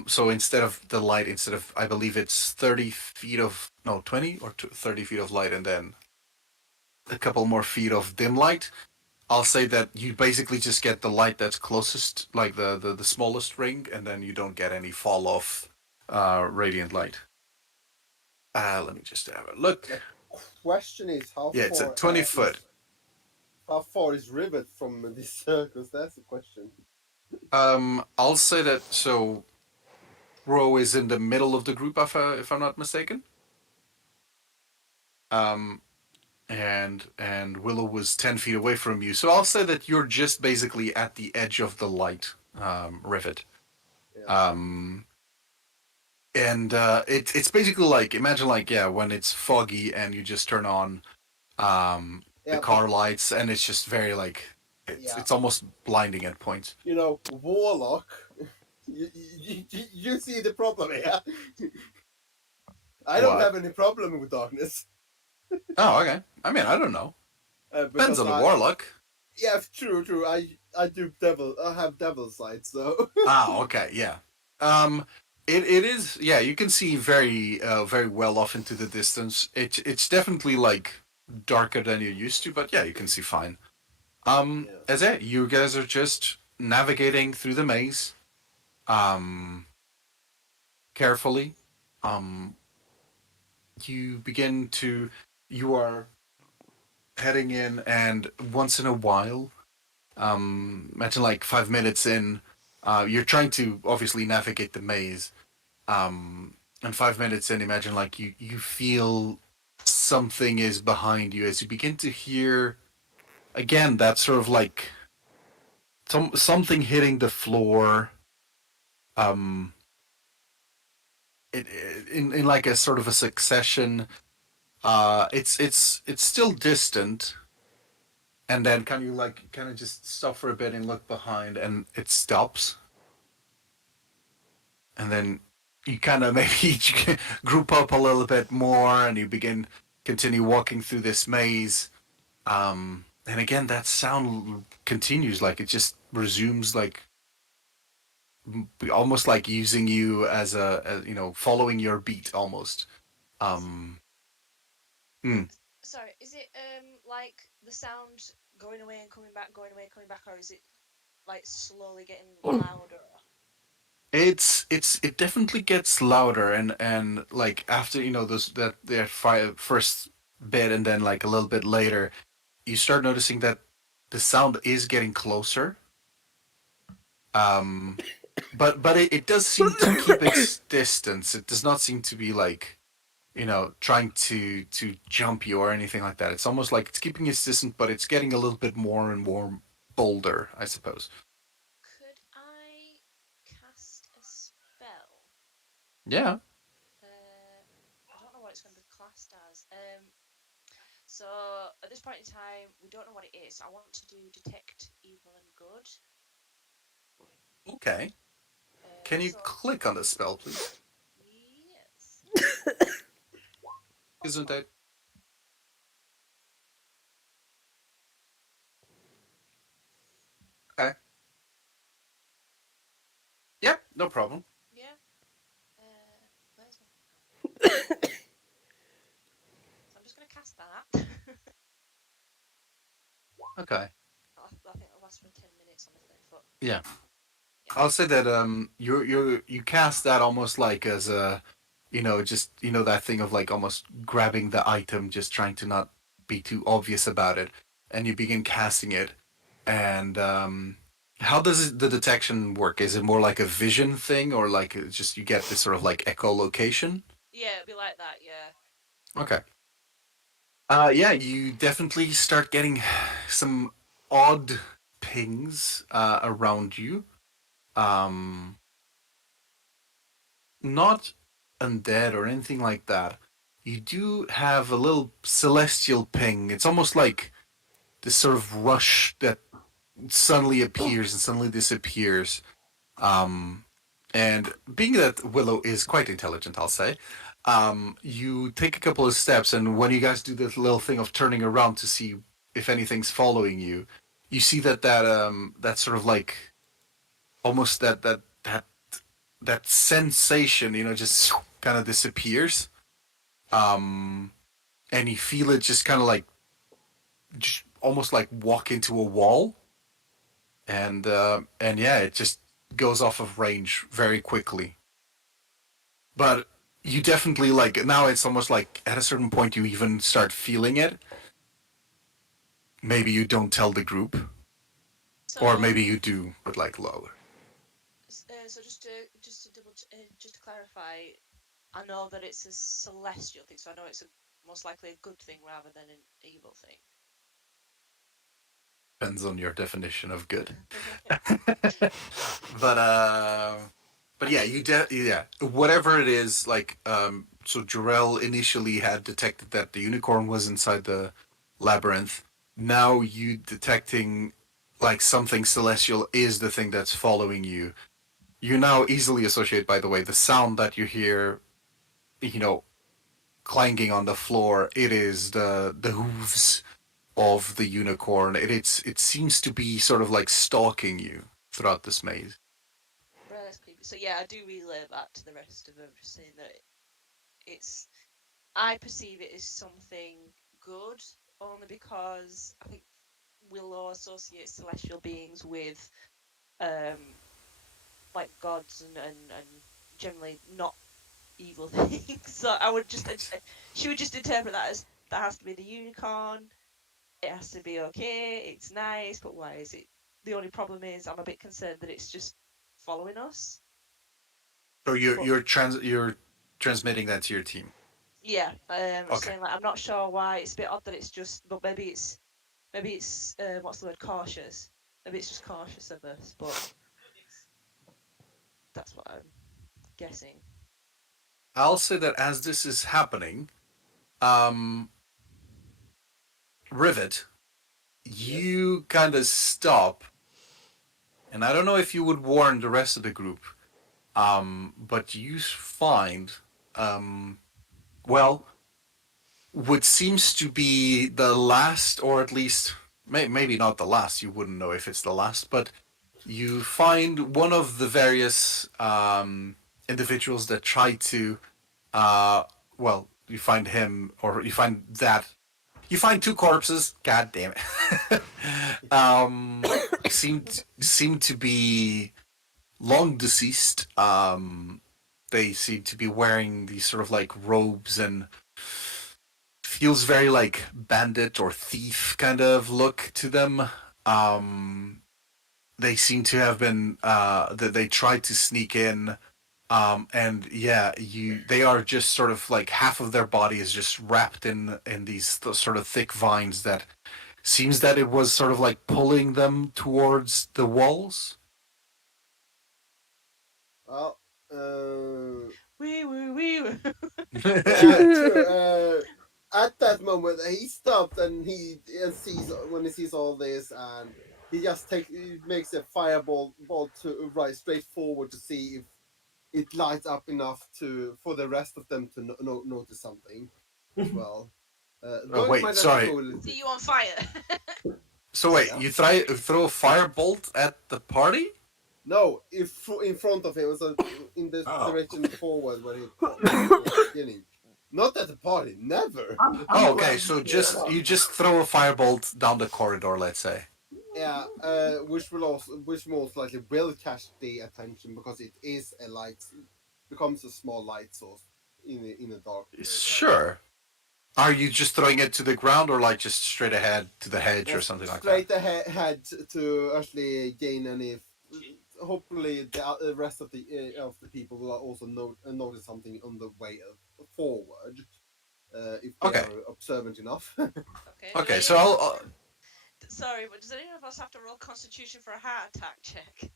So instead of I believe it's 30 feet of no 30 feet of light, and then a couple more feet of dim light. I'll say that you basically just get the light that's closest, like the smallest ring, and then you don't get any fall off radiant light. Let me just have a look. The question is Yeah, it's a 20 foot. How far is Rivet from these circles? That's the question. I'll say that so. Ro is in the middle of the group, if I'm not mistaken. Um, and Willow was 10 feet away from you, so I'll say that you're just basically at the edge of the light, Rivet. Yeah. And it's basically like imagine like when it's foggy and you just turn on the car lights and it's just very like it's almost blinding at points. You know, Warlock. You see the problem here. I don't have any problem with darkness. Oh, okay. I mean, I don't know. Depends on the Warlock. Yeah, true. I do I have devil sight, so. Okay, yeah. It is, yeah. You can see very very well off into the distance. It's definitely like darker than you're used to, but yeah, you can see fine. As it, you guys are just navigating through the maze, carefully. You are heading in, and once in a while, imagine like 5 minutes in, you're trying to obviously navigate the maze. And 5 minutes in, imagine like you feel something is behind you as you begin to hear again that sort of like something hitting the floor. In like a sort of a succession. It's still distant, and then kind of just stop for a bit and look behind, and it stops, and then you kind of maybe group up a little bit more, and you continue walking through this maze. And again, that sound continues, like it just resumes, like almost like using you as following your beat almost. Sorry, is it like the sound going away and coming back, going away, coming back, or is it like slowly getting louder? It definitely gets louder, and like after their first bit, and then like a little bit later, you start noticing that the sound is getting closer. But it does seem to keep its distance. It does not seem to be like, trying to jump you or anything like that. It's almost like it's keeping its distance, but it's getting a little bit more and more bolder, I suppose. Could I cast a spell? Yeah. I don't know what it's going to be classed as. So at this point in time, we don't know what it is. I want to do detect evil and good. Okay. Can you click on the spell, please? Yes. Isn't that? Okay. Yep, no problem. Yeah. Where's my... So I'm just going to cast that. Okay. I think it'll last for 10 minutes on the third foot. Yeah. I'll say that you cast that almost like as a just that thing of like almost grabbing the item, just trying to not be too obvious about it, and you begin casting it. And how does the detection work? Is it more like a vision thing, or like just you get this sort of like echolocation? Yeah, it'd be like that. Yeah. Okay. Yeah, you definitely start getting some odd pings around you. Not undead or anything like that. You do have a little celestial ping. It's almost like this sort of rush that suddenly appears and suddenly disappears. And being that Willow is quite intelligent, I'll say, you take a couple of steps, and when you guys do this little thing of turning around to see if anything's following you, you see that sort of like almost that sensation, just kind of disappears. And you feel it just kind of like just almost like walk into a wall, and yeah, it just goes off of range very quickly. But you definitely like now it's almost like at a certain point you even start feeling it. Maybe you don't tell the group, or So, maybe you do, but like lower. so just to clarify, I know that it's a celestial thing, so I know it's most likely a good thing rather than an evil thing. Depends on your definition of good. but yeah, whatever it is, like so Jarell initially had detected that the unicorn was inside the labyrinth. Now you detecting like something celestial is the thing that's following you. You now easily associate, by the way, the sound that you hear, clanging on the floor. It is the hooves of the unicorn. It seems to be sort of like stalking you throughout this maze. Right, that's creepy. So yeah, I do relay that to the rest of them, just saying that I perceive it as something good, only because I think Willow associates celestial beings with like gods and generally not evil things. So I would just she would just interpret that as that has to be the unicorn. It has to be okay. It's nice, but why is it? The only problem is I'm a bit concerned that it's just following us. So you're But you're transmitting that to your team. yeah, Okay. saying like I'm not sure why. It's a bit odd that it's just, but maybe it's what's the word, cautious. Maybe it's just cautious of us, but that's what I'm guessing. I'll say that as this is happening, um, Rivet, you kind of stop, and I don't know if you would warn the rest of the group, but you find, well, what seems to be the last, or at least maybe not the last. You wouldn't know if it's the last, but you find one of the various individuals that try to, well, you find him, or you find that. You find two corpses. God damn it. Seem to be long deceased. They seem to be wearing these sort of like robes, and feels very like bandit or thief kind of look to them. They seem to have been that they tried to sneak in, and yeah, they are just sort of like half of their body is just wrapped in these sort of thick vines that seems that it was sort of like pulling them towards the walls. Well, We. yeah, true. At that moment, he stopped and sees when he sees all this, and he makes a fireball to right straight forward to see if it lights up enough for the rest of them to notice something as well. Oh Though it might wait, actually sorry. go a little See bit. you on fire. So wait, Yeah. you throw a firebolt at the party? No, in front of him, so in the Oh. direction forward where he was beginning. Not at the party, never. Oh, okay. So you just throw a firebolt down the corridor, let's say. Yeah, which most likely will catch the attention because it is becomes a small light source in a dark area. Sure. Are you just throwing it to the ground, or like just straight ahead to the hedge or Just something like that? straight ahead to actually gain any. Hopefully, the rest of the people will also notice something on the way forward, if they Okay. are observant enough. Okay. Okay, so I'll Sorry, but does any of us have to roll Constitution for a heart attack check?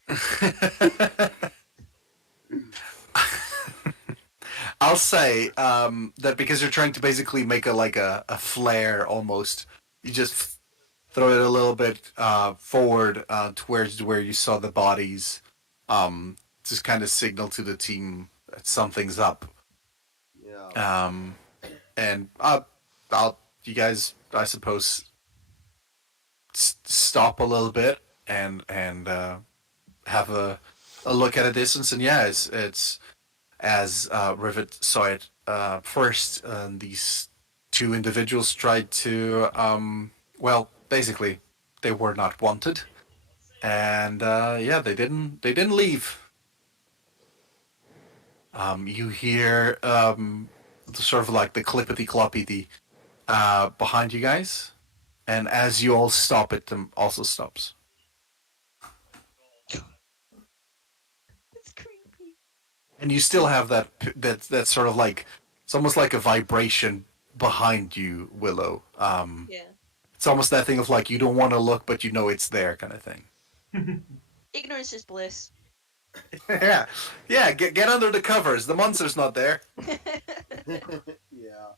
I'll say that because you're trying to basically make a flare almost, you just throw it a little bit forward towards where you saw the bodies, just kind of signal to the team that something's up. Yeah. And I'll you guys, I suppose, stop a little bit and have a look at a distance. And yeah, it's as Rivet saw it first. These two individuals tried to well, basically, they were not wanted, and yeah, they didn't leave. You hear sort of like the clippity cloppity behind you guys, and as you all stop, it also stops. It's creepy. And you still have that sort of like it's almost like a vibration behind you, Willow. Yeah. It's almost that thing of like you don't want to look, but you know it's there, kind of thing. Ignorance is bliss. Yeah, yeah. Get under the covers. The monster's not there. Yeah.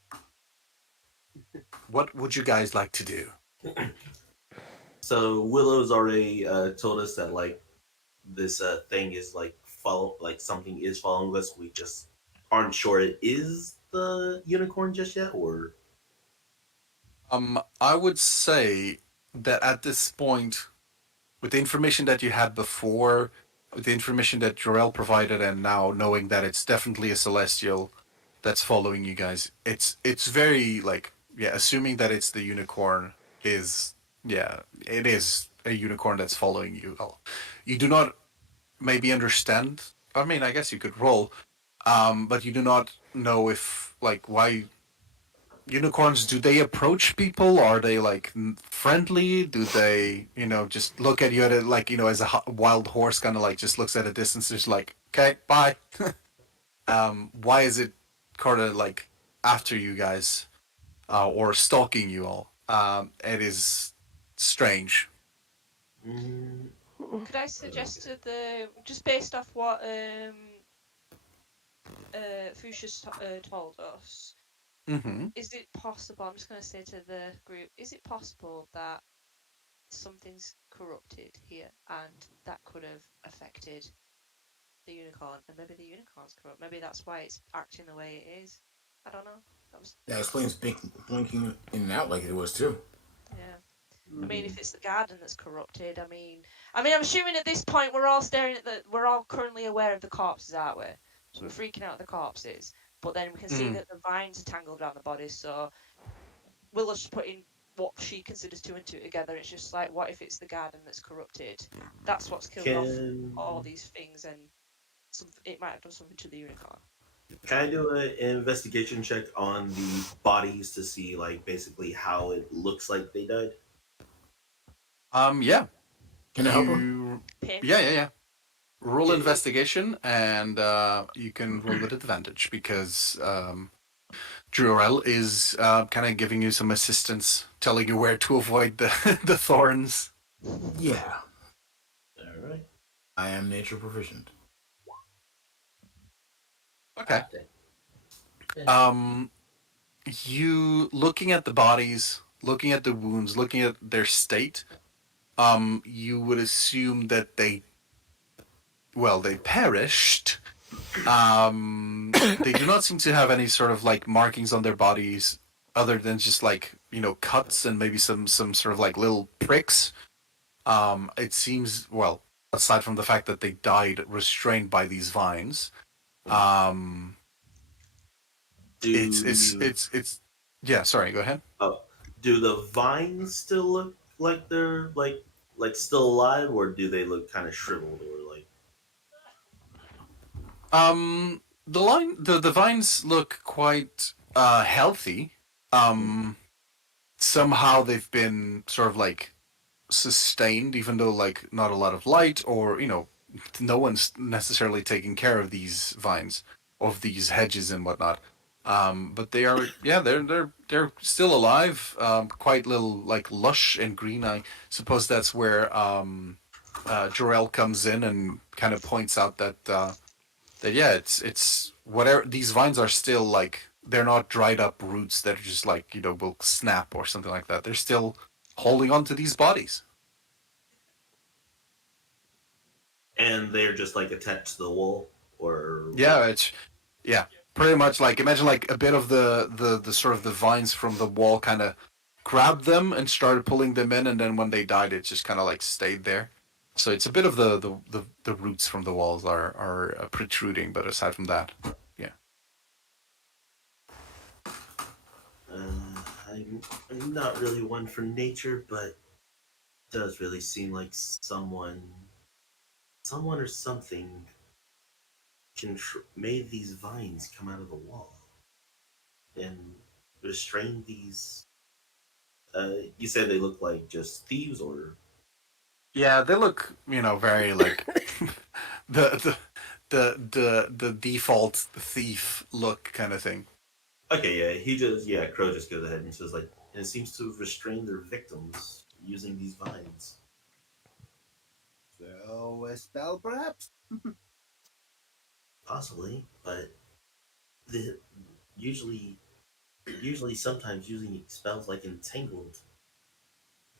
What would you guys like to do? So Willow's already told us that like this thing is like follow like something is following us. We just aren't sure it is the unicorn just yet, or I would say that at this point, with the information that you had before, with the information that Jorel provided, and now knowing that it's definitely a celestial that's following you guys, it's very like yeah, assuming that it's the unicorn is yeah, it is a unicorn that's following you. You do not maybe understand. I mean, I guess you could roll, but you do not know if like why unicorns, do they approach people? Are they like friendly? Do they, just look at you at it like, as a wild horse kind of like just looks at a distance, just like, okay, bye. Why is it kind of like after you guys or stalking you all? It is strange. mm, Could I suggest to the just based off what Fuchsia's told us, Mm-hmm. is it possible? I'm just going to say to the group: is it possible that something's corrupted here, and that could have affected the unicorn, and maybe the unicorn's corrupt? Maybe that's why it's acting the way it is. I don't know. That was That explains blinking in and out like it was too. yeah. I mean, if it's the garden that's corrupted, I mean, I'm assuming at this point we're all staring at we're all currently aware of the corpses, aren't we? So we're freaking out at the corpses, but then we can see that the vines are tangled around the bodies. So Willow's just putting what she considers two and two together. It's just like, what if it's the garden that's corrupted? That's what's killed off can all these things, and it might have done something to the unicorn. can I do an investigation check on the bodies to see like basically how it looks like they died? Yeah. Can I help her? Pim? Yeah. Roll Okay. investigation, and you can roll with advantage because Jurel is kind of giving you some assistance, telling you where to avoid the the thorns. Yeah. All right. I am nature proficient. Okay. You looking at the bodies, looking at the wounds, looking at their state, you would assume that they perished. They do not seem to have any sort of like markings on their bodies other than just like, cuts and maybe some sort of like little pricks. It seems, well, aside from the fact that they died restrained by these vines, Do it's yeah, sorry, go ahead. oh, do the vines still look like they're like still alive, or do they look kind of shriveled or like? The vines look quite healthy. Somehow they've been sort of like sustained, even though like not a lot of light, or no one's necessarily taking care of these vines, of these hedges and whatnot. But they are, yeah, they're still alive. Quite little, like lush and green. I suppose that's where Jorel comes in and kind of points out that yeah, it's whatever, these vines are still like, they're not dried up roots that are just like will snap or something like that. They're still holding on to these bodies. And they're just like attached to the wall, or Yeah, what? it's yeah. pretty much like imagine like a bit of the sort of the vines from the wall kind of grabbed them and started pulling them in, and then when they died, it just kind of like stayed there. So it's a bit of the roots from the walls are protruding, but aside from that, yeah. I'm not really one for nature, but it does really seem like someone or something made these vines come out of the wall and restrained these. You said they look like just thieves, or Yeah, they look, very like the the the default thief look kind of thing. okay, yeah. Crow just goes ahead and says like, and it seems to have restrained their victims using these vines. So a spell, perhaps. Possibly, but the usually sometimes using spells like entangled,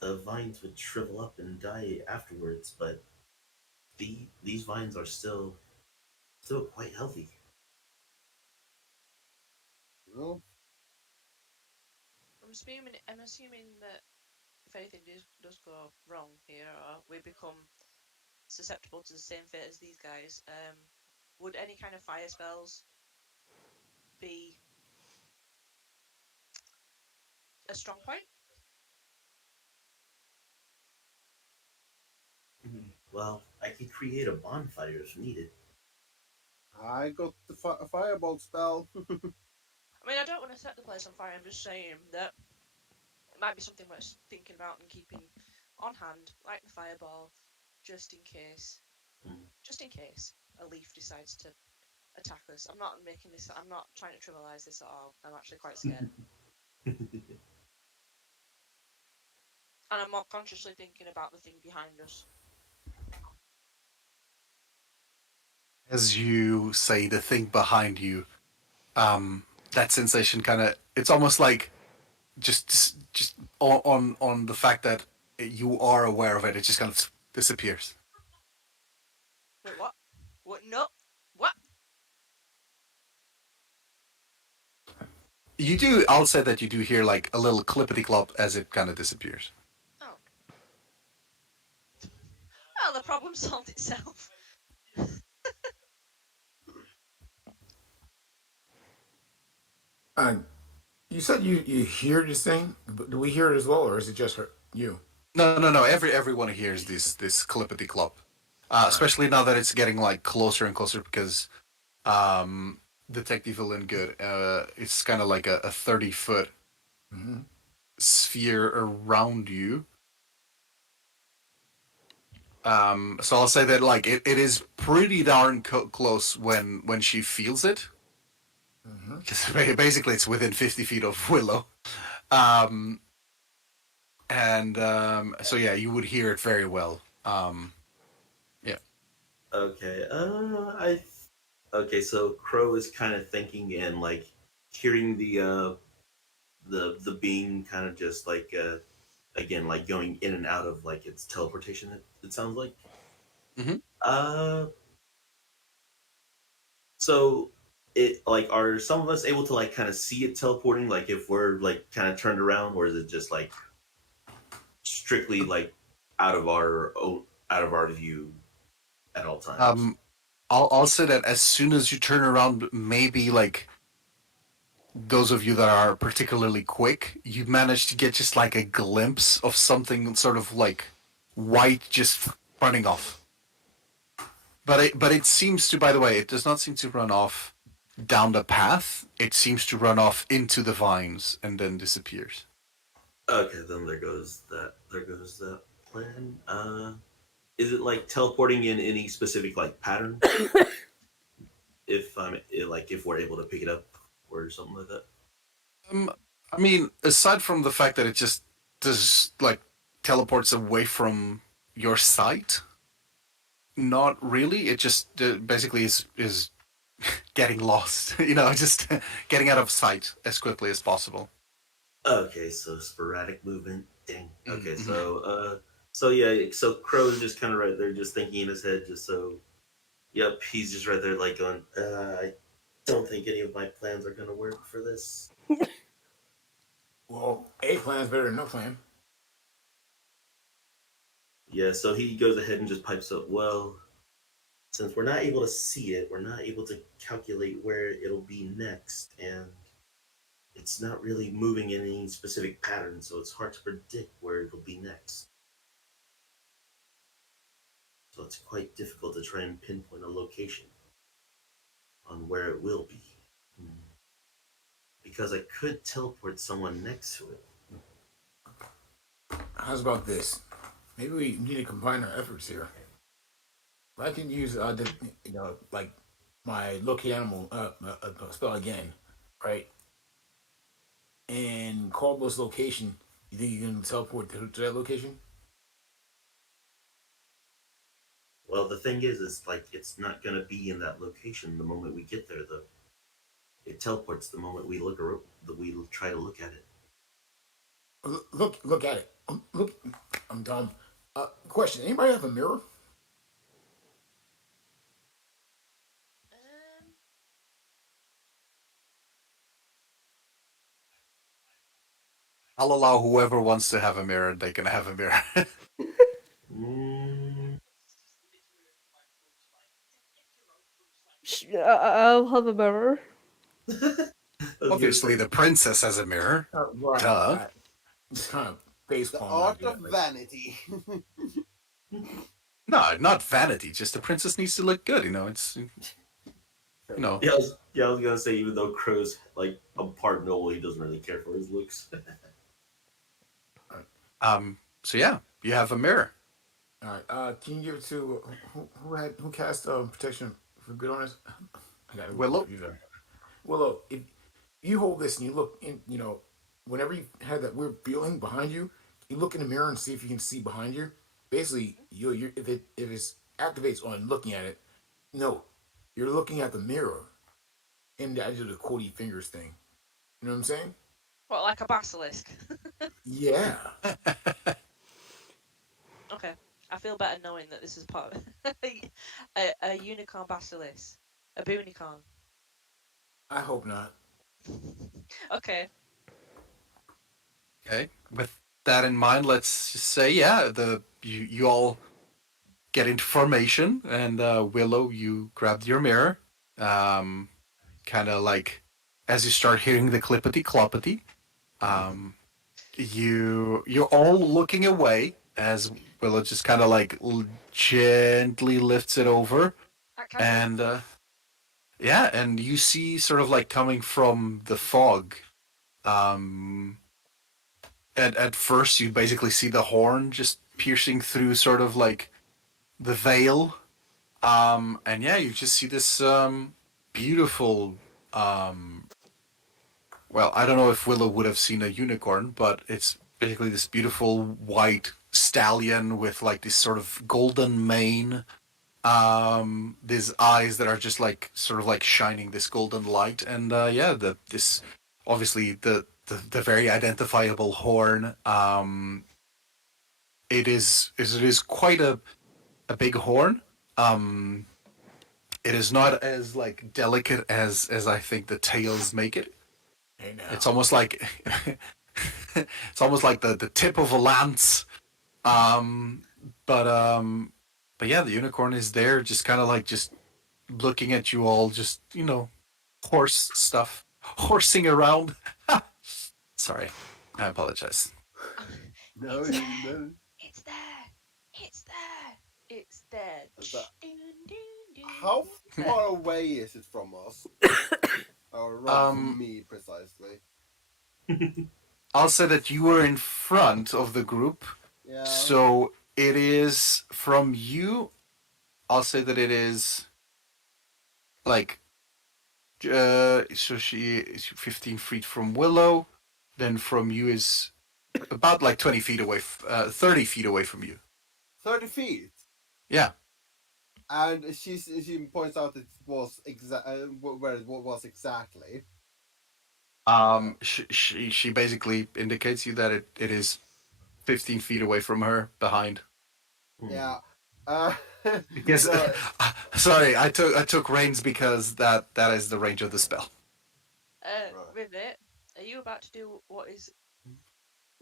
the vines would shrivel up and die afterwards. But these vines are still quite healthy. Well, I'm assuming that if anything does go wrong here, or we become susceptible to the same fate as these guys, would any kind of fire spells be a strong point? Well, I could create a bonfire if needed. I got the firebolt spell. I mean, I don't want to set the place on fire. I'm just saying that it might be something worth thinking about and keeping on hand, like the fireball, just in case. Hmm. Just in case a leaf decides to attack us. I'm not making this. I'm not trying to trivialize this at all. I'm actually quite scared, and I'm more consciously thinking about the thing behind us. As you say the thing behind you, that sensation kind of it's almost like just on the fact that you are aware of it, it just kind of disappears. Wait, what? What? No. What? You do. I'll say that you do hear like a little clippity clop as it kind of disappears. Oh. Well, the problem solved itself. Uh, you said you hear this thing. Do we hear it as well, or is it just you? No, no, no. Everyone hears this clippity clop, All right. especially now that it's getting like closer and closer because um, Detective Villain Good. It's kind of like a 30-foot Mm-hmm. sphere around you. So I'll say that like it is pretty darn close when she feels it. Mm-hmm. Because basically it's within 50 feet of Willow. Um, and so yeah, you would hear it very well. Yeah. Okay. Okay. So Crow is kind of thinking and like hearing the being kind of just like again like going in and out of like its teleportation. It sounds like. Hmm. Uh. So it like are some of us able to like kind of see it teleporting like if we're like kind of turned around, or is it just like strictly like out of our view at all times? Um, I'll say that as soon as you turn around, maybe like those of you that are particularly quick, you manage to get just like a glimpse of something sort of like white just running off. But it seems to, by the way, it does not seem to run off down the path. It seems to run off into the vines and then disappears. Okay, then there goes that. There goes that plan. Is it like teleporting in any specific like pattern? If like if we're able to pick it up or something like that. Um, I mean, aside from the fact that it just does like teleports away from your sight, not really. It just basically is getting lost. Just getting out of sight as quickly as possible. Okay, so sporadic movement. Dang. Okay, Mm-hmm. so yeah, so Crow's just kind of right there, just thinking in his head, just so. Yep, he's just right there, like going. don't think any of my plans are gonna work for this. Well, a plan's better than no plan. Yeah, so he goes ahead and just pipes up, well, since we're not able to see it, we're not able to calculate where it'll be next, and it's not really moving in any specific pattern, so it's hard to predict where it'll be next. So it's quite difficult to try and pinpoint a location on where it will be. Hmm. Because I could teleport someone next to it. How's about this? Maybe we need to combine our efforts here. I can use like my locate animal spell again, right? And call this location. You think you can teleport to that location? Well, the thing is like it's not gonna be in that location the moment we get there, though. It teleports the moment we we try to look at it. Look at it. Look, I'm dumb. Question: anybody have a mirror? Um, I'll allow whoever wants to have a mirror, they can have a mirror. Mm, I'll have a mirror. Obviously, the princess has a mirror. Right. Duh. Just kind of face The palm. art of vanity. No, not vanity. Just the princess needs to look good. It's yeah, I was gonna say even though Crow's like a part noble, he doesn't really care for his looks. So yeah, you have a mirror. All right. Can you give it to who cast protection for good on us? I got Willow? Willow, if you hold this and you look in, whenever you have that weird feeling behind you, you look in the mirror and see if you can see behind you. Basically, you if it activates on looking at it, no, you're looking at the mirror, and I do the Cody fingers thing. You know what I'm saying? what, like a basilisk? Yeah. Okay. I feel better knowing that this is part of a unicorn basilisk. A boonicorn. I hope not. Okay. Okay. With that in mind, let's just say, yeah, you all get into formation, and Willow, you grabbed your mirror, kind of like as you start hearing the clippity cloppity, you're all looking away as Willow just kind of like gently lifts it over, and yeah, and you see sort of like coming from the fog. Um, at first, you basically see the horn just piercing through sort of like the veil. And yeah, you just see this beautiful. Well, I don't know if Willow would have seen a unicorn, but it's basically this beautiful white stallion with like this sort of golden mane. These eyes that are just like sort of like shining this golden light, and yeah, this obviously the very identifiable horn. It is quite a big horn. Um, it is not as like delicate as I think the tails make it. Hey It's now. almost like it's almost like the tip of a lance. Um, but um, but yeah, the unicorn is there, just kind of like just looking at you all, just horse stuff, horsing around. Sorry, I apologize. No, It's there. no. It's there. It's there. It's there. Dun, dun, dun, How it's there. far away is it from us? Or rather, from me precisely. I'll say that you were in front of the group, Yeah. so it is from you. I'll say that it is like so she is 15 feet from Willow, then from you is about like 20 feet away, 30 feet away from you. 30 feet. Yeah. And she points out it was where it was exactly. She basically indicates you that it is 15 feet away from her behind. Yeah. Because So, sorry, I took reins because that is the range of the spell. Right. Rivet, are you about to do what is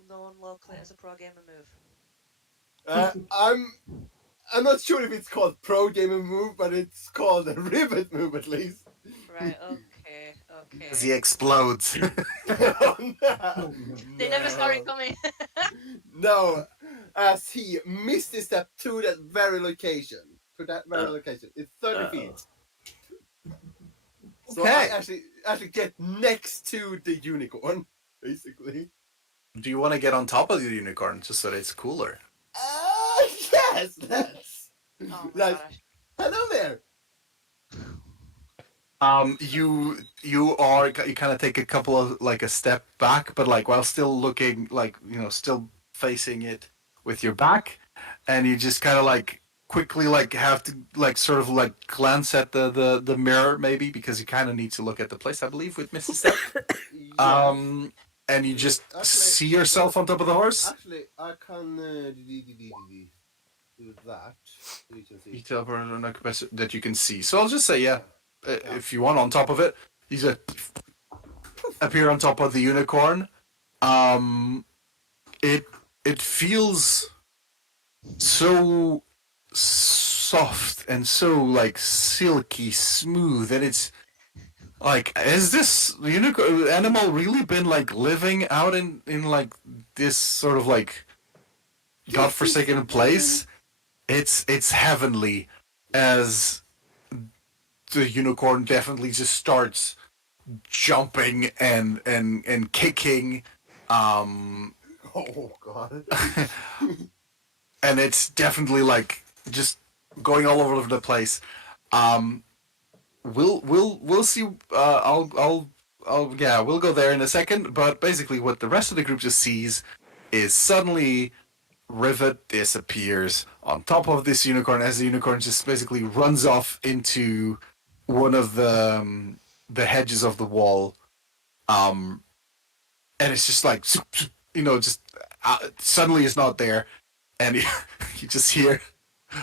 known locally as a pro gamer move? uh, I'm I'm not sure if it's called pro gamer move, but it's called a rivet move at least. Right, okay, As he okay. explodes. Oh, no, They never saw it no, coming. no, as he missed his step to that very location. To that very Uh, location. It's 30 uh-oh. feet. So I Okay. actually get next to the unicorn, basically. Do you want to get on top of the unicorn just so that it's cooler? Yes, let's. Oh my Like, gosh. hello there. You kind of take a couple of like a step back, but like while still looking like still facing it with your back, and you just kind of like quickly like have to like sort of like glance at the mirror maybe because you kind of need to look at the place I believe with Mrs. Step. Yes. And you just Actually, see yourself on top of the horse. Actually, I can do that. So you can see. You tell her that you can see. So I'll just say yeah. Yeah. If you want on top of it, you just appear on top of the unicorn. Um, it feels so soft and so like silky smooth, and it's like, has this unicorn animal really been like living out in like this sort of like godforsaken place? It's heavenly, as the unicorn definitely just starts jumping and kicking, um, Oh God. and it's definitely like just going all over the place. Um, we'll see. I'll yeah, we'll go there in a second. But basically, what the rest of the group just sees is suddenly Rivet disappears on top of this unicorn as the unicorn just basically runs off into one of the hedges of the wall. Um, and it's just like just suddenly it's not there, and you just hear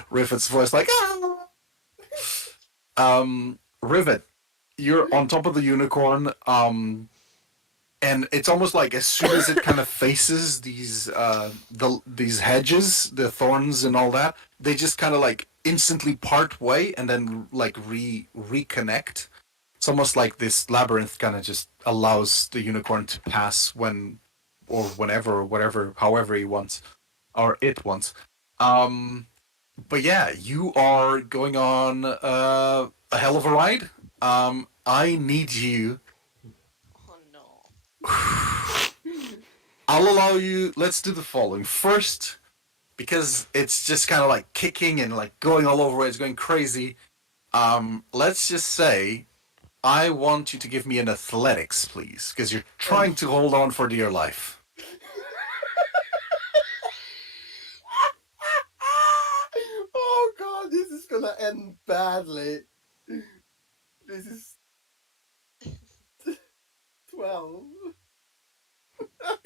Rivet's voice like, ah! Rivet, you're on top of the unicorn, and it's almost like as soon as it kind of faces these hedges, the thorns and all that, they just kind of like instantly part way and then like reconnect. It's almost like this labyrinth kind of just allows the unicorn to pass when or whenever or whatever, however he wants or it wants. Um, but yeah, you are going on a hell of a ride. I need you. Oh no. I'll allow you. Let's do the following first, because it's just kind of like kicking and like going all over. It's going crazy. Let's just say I want you to give me an athletics, please, because you're trying to hold on for dear life. Oh God, this is gonna end badly. This is 12.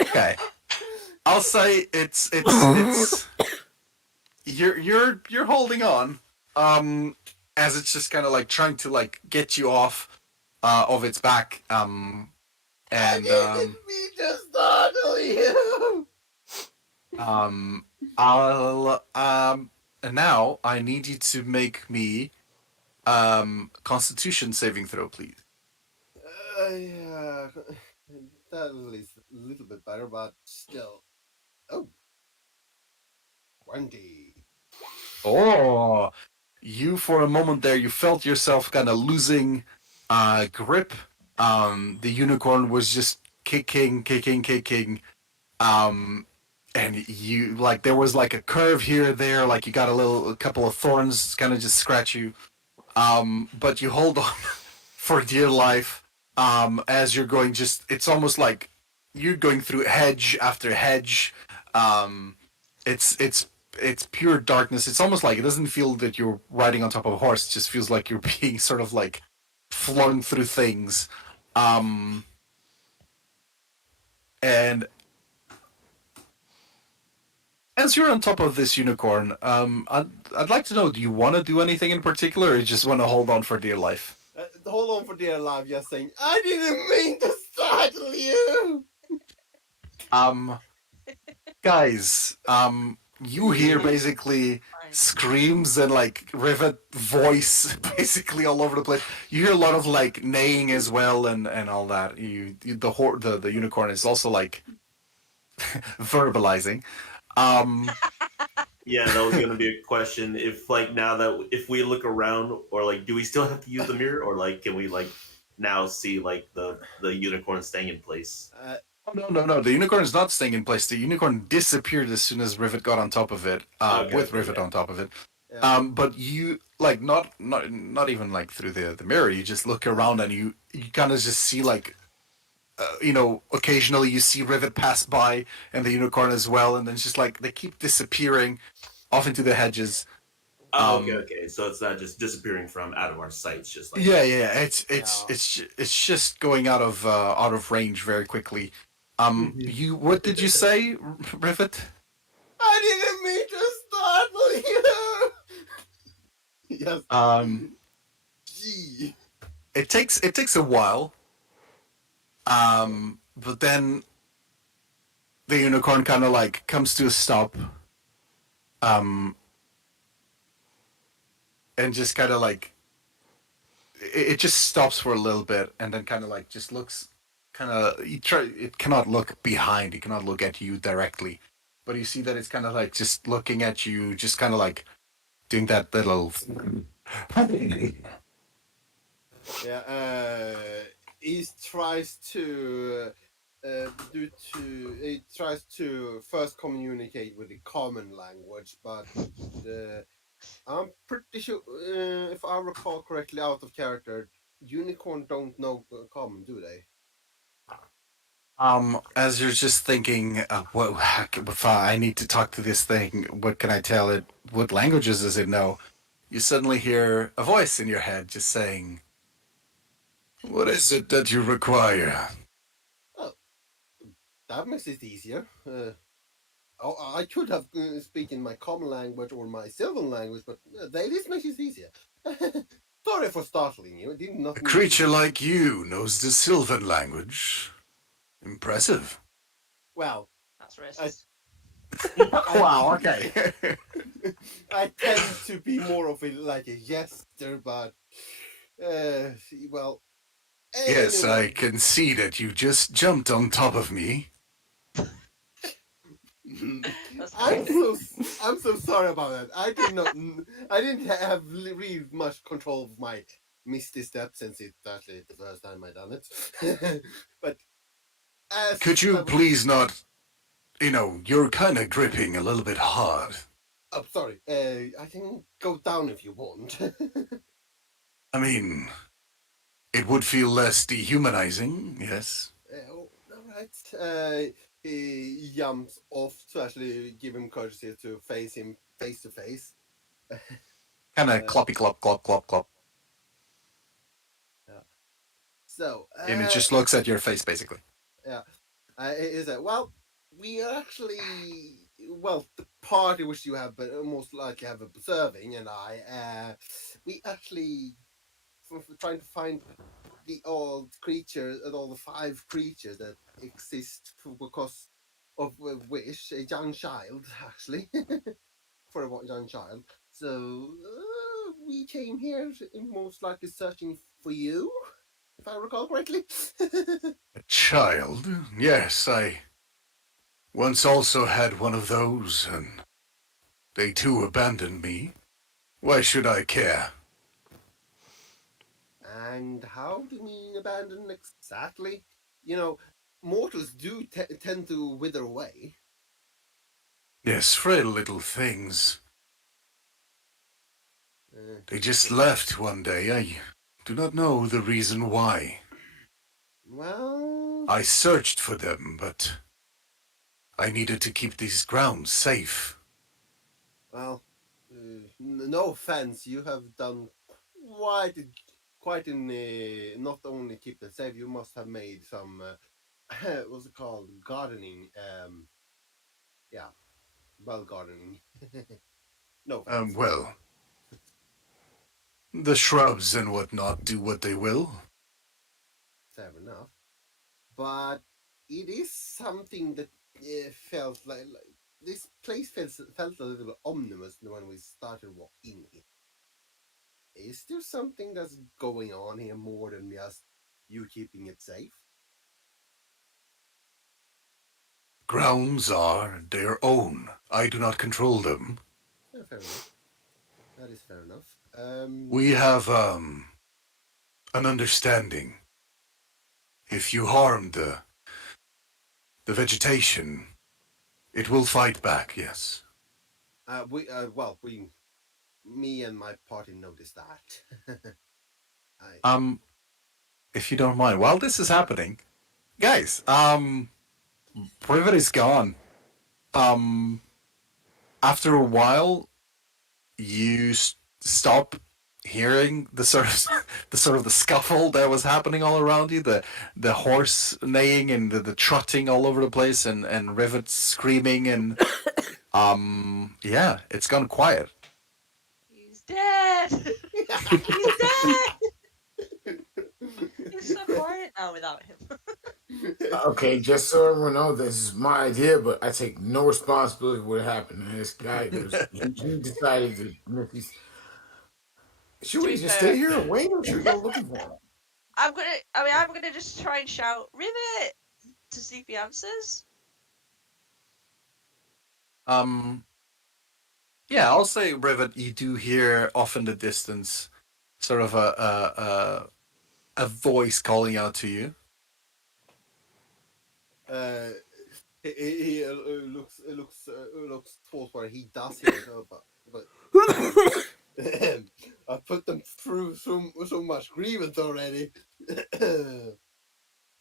Okay, I'll say it's you're holding on. As it's just kind of like trying to like get you off of its back. And Me to startle you. I'll and now I need you to make me Constitution saving throw, please. Yeah, that is a little bit better, but still. Oh, 20. Oh, you for a moment there, you felt yourself kind of losing grip. The unicorn was just kicking. And you like there was like a curve here or there, like you got a couple of thorns kind of just scratch you. But you hold on for dear life. As you're going, just it's almost like you're going through hedge after hedge. Um, it's pure darkness. It's almost like it doesn't feel that you're riding on top of a horse. It just feels like you're being sort of like flung through things. Um, and As you're on top of this unicorn, I'd like to know: do you want to do anything in particular, or you just want to hold on for dear life? Hold on for dear life, just saying, I didn't mean to startle you! Um, guys, you hear basically Fine. screams and like Rivet voice basically all over the place. You hear a lot of like neighing as well and all that. The unicorn is also like verbalizing. Yeah, that was gonna be a question. If like now that if we look around, or like, do we still have to use the mirror, or like, can we like now see like the unicorn staying in place? No. The unicorn is not staying in place. The unicorn disappeared as soon as Rivet got on top of it, Okay, with okay, Rivet yeah. on top of it. Yeah. But you like not even like through the mirror. You just look around and you kind of just see like occasionally you see Rivet pass by and the unicorn as well, and then it's just like they keep disappearing off into the hedges. Oh, okay. So it's not just disappearing from out of our sights, just like Yeah. Yeah. It's just going out of range very quickly. Mhm. What did you say, Rivet? I didn't mean to startle you! Yes. Gee. It takes a while. But then the unicorn kind of like comes to a stop. And just kind of like it just stops for a little bit, and then kind of like just looks kind of it cannot look behind, it cannot look at you directly, but you see that it's kind of like just looking at you, just kind of like doing that little Yeah, he tries to he tries to first communicate with the common language, but I'm pretty sure, if I recall correctly, out of character, unicorn don't know common, do they? as you're just thinking, what if I need to talk to this thing, what can I tell it, what languages does it know? You suddenly hear a voice in your head just saying, what is it that you require? Oh, that makes it easier. I could have speaking my common language or my Sylvan language, but this makes it easier. Sorry for startling you. I did not A mean to. creature like you knows the Sylvan language. Impressive. Well, That's racist. Wow, okay. I tend to be more of a like a jester, but well, Yes, I anyway. can see that you just jumped on top of me. That's I'm amazing. so I'm so sorry about that. I didn't have really much control of my misty step since it's actually the first time I done it. But as Could I you was, please not, you're kind of gripping a little bit hard. oh sorry, I can go down if you want. I mean, it would feel less dehumanizing, yes. All right. He jumps off to actually give him courtesy to face him face to face. Kind of Uh, cloppy clop, clop, clop, clop. yeah. So, And it just looks at your face, basically. yeah, is that well? We are actually well the party which you have, but most likely have observing, and we actually trying to find the old creatures and all the five creatures that exist because of wish a young child actually for a young child. So we came here most likely searching for you, if I recall correctly. A child? Yes, I once also had one of those, and they too abandoned me. Why should I care? And how do you mean abandon exactly? You know, mortals do tend to wither away. Yes, frail little things. They just So, left one day. I do not know the reason why. well, I searched for them, but I needed to keep these grounds safe. well, no offense, you have done quite quite in not only keep them safe. You must have made some what's it called gardening. Yeah, well gardening. No offense. Well, the shrubs and whatnot do what they will. Fair enough. But it is something that felt like this place felt a little bit ominous when we started walking in. Is there something that's going on here more than just you keeping it safe? Grounds are their own. I do not control them. Yeah, fair enough. That is fair enough. We have an understanding. If you harm the vegetation, it will fight back. Yes. Me and my party noticed that. I, Um, if you don't mind, while this is happening, guys, Privet is gone. Um, after a while, you stop hearing the sort of the scuffle that was happening all around you, the horse neighing and the trotting all over the place, and Rivet screaming, and yeah, it's gone quiet. He's dead. He's dead. It's so quiet now without him. Okay, just so everyone knows, this is my idea, but I take no responsibility for what happened. And this guy, he decided to. Should To we be just fair, stay here and wait, or should we go looking for him? I'm gonna just try and shout Rivet to see if he answers. Um, yeah, I'll say, Rivet, you do hear off in the distance, sort of a voice calling out to you. uh, he looks towards where he does hear it, but I put them through so much grievance already.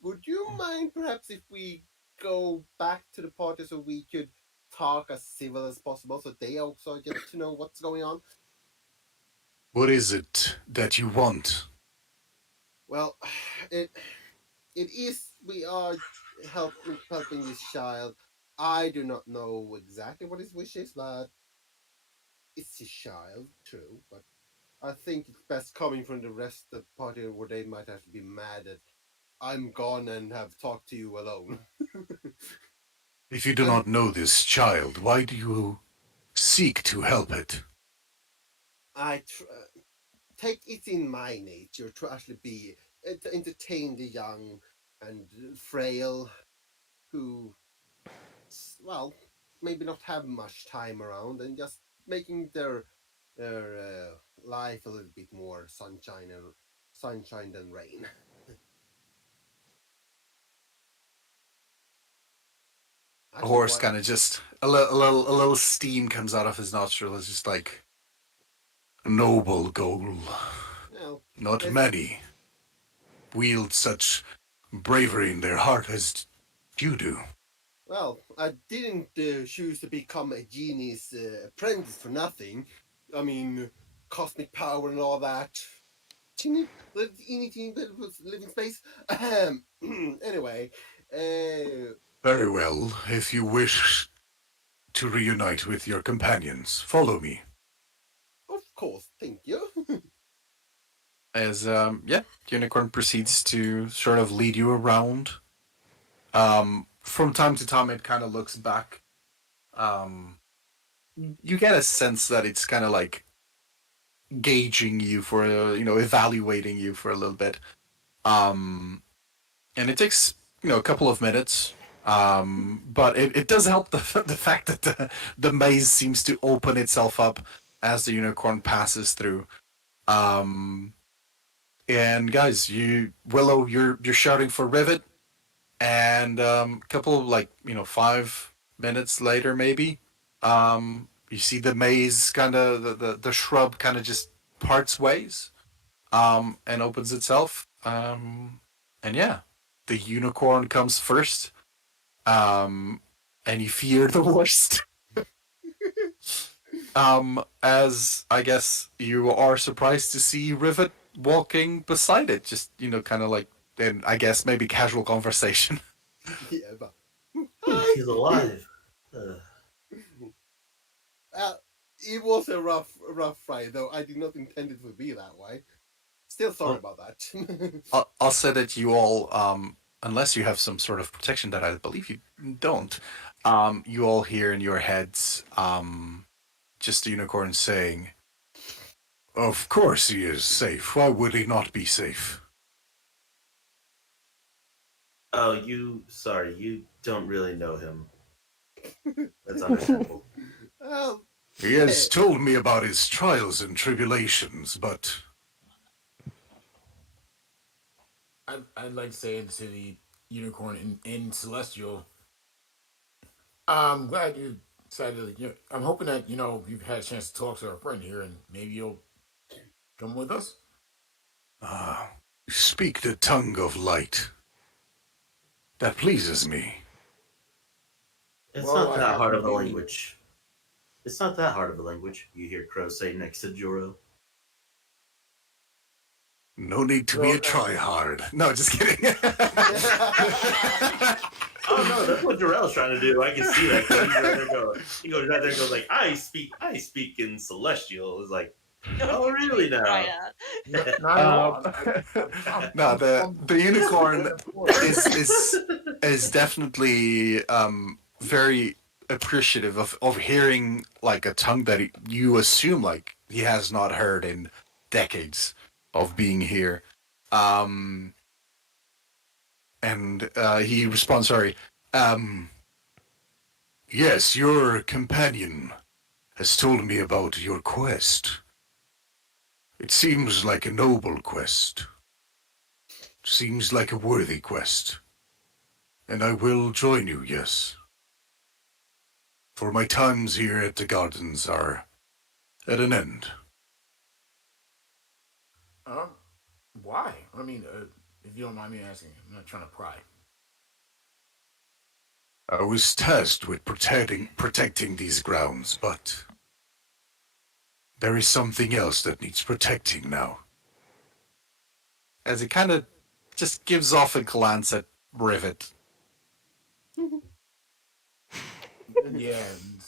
Would you mind perhaps if we go back to the party so we could talk as civil as possible so they also get to know what's going on? What is it that you want? Well, it is we are helping this child. I do not know exactly what his wish is, but it's his child, true. But I think it's best coming from the rest of the party where they might have to be mad that I'm gone and have talked to you alone. If you do And not know this child, why do you seek to help it? I take it in my nature to actually be to entertain the young and frail who, well, maybe not have much time around and just making their life a little bit more sunshine than rain. A Actually, horse what? kind of just a little steam comes out of his nostril. It's just like noble goal. Well, Not many wield such bravery in their heart as you do. well, I didn't choose to become a genie's apprentice for nothing. I mean, cosmic power and all that. Teeny bit of living space. Anyway, Very well. If you wish to reunite with your companions, follow me. of course, thank you. As yeah, Unicorn proceeds to sort of lead you around. From time to time, it kind of looks back. Um, you get a sense that it's kind of like gauging you for evaluating you for a little bit. And it takes a couple of minutes. But it does help the fact that the maze seems to open itself up as the unicorn passes through. And guys, Willow, you're shouting for Rivet, and a couple of 5 minutes later, maybe, you see the maze kind of the shrub kind of just parts ways, and opens itself, and yeah, the unicorn comes first, and you fear the worst. As I guess you are surprised to see Rivet walking beside it, just kind of like, in I guess maybe casual conversation. Yeah, but He's alive. it was a rough ride, though. I did not intend it to be that way. Still sorry Well, about that. I'll say that you all, unless you have some sort of protection that I believe you don't, you all hear in your heads just the unicorn saying, "Of course he is safe. Why would he not be safe?" Oh, you don't really know him. That's understandable. Well, He yeah. has told me about his trials and tribulations, but I'd like to say to the unicorn in Celestial, I'm glad you decided. I'm hoping that you've had a chance to talk to our friend here, and maybe you'll come with us. you speak the tongue of light. That pleases me. It's Well, not I that happen hard to of a be. language. It's not that hard of a language. You hear Crow say next to Juro. No need to be Well, a tryhard. No, just kidding. Oh no, that's what Jarrell's trying to do. I can see that. He's right there going. He goes right there and goes like, I speak in celestial. It's like, No oh need to really be now? Triad. not at all. Um, no, the unicorn is definitely very appreciative of hearing like a tongue that you assume like he has not heard in decades of being here. Um, and he responds, sorry, um, yes, your companion has told me about your quest. It seems like a noble quest. Seems like a worthy quest. And I will join you, yes. For my times here at the gardens are at an end. Um, why? I mean, if you don't mind me asking, I'm not trying to pry. I was tasked with protecting these grounds, but there is something else that needs protecting now. As he kind of just gives off a glance at Rivet. Yeah,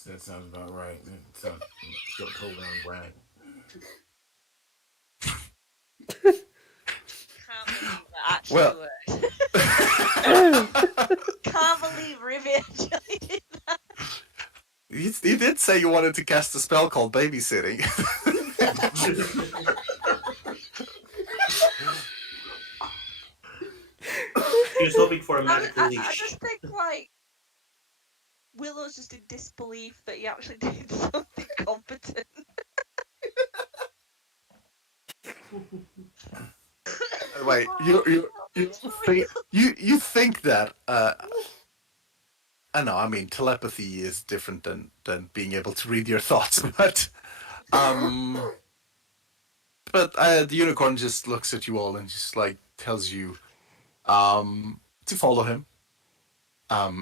that sounds about right. It sounds program brand. Can't believe that actually Well, worked. Can't believe Rivet actually did that. you did say you wanted to cast a spell called babysitting. He was hoping for a magical I leash. just think like Willow's just in disbelief that he actually did something competent. Wait, you think that I know. I mean, telepathy is different than being able to read your thoughts, um, but the unicorn just looks at you all and just like tells you to follow him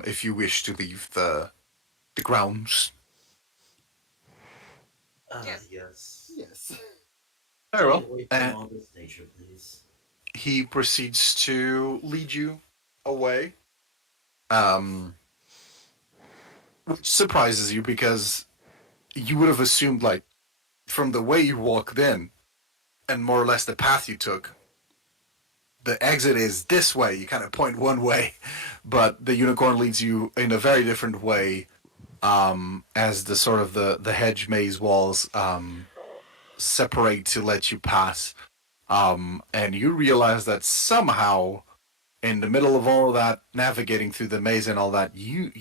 if you wish to leave the grounds. Yes. Yes. Yes. Very Stay well. away from all this nature, please. He proceeds to lead you away, um, which surprises you because you would have assumed like from the way you walked in and more or less the path you took, the exit is this way. You kind of point one way, but the unicorn leads you in a very different way. As the sort of the hedge maze walls separate to let you pass, and you realize that somehow, in the middle of all that navigating through the maze and all that, you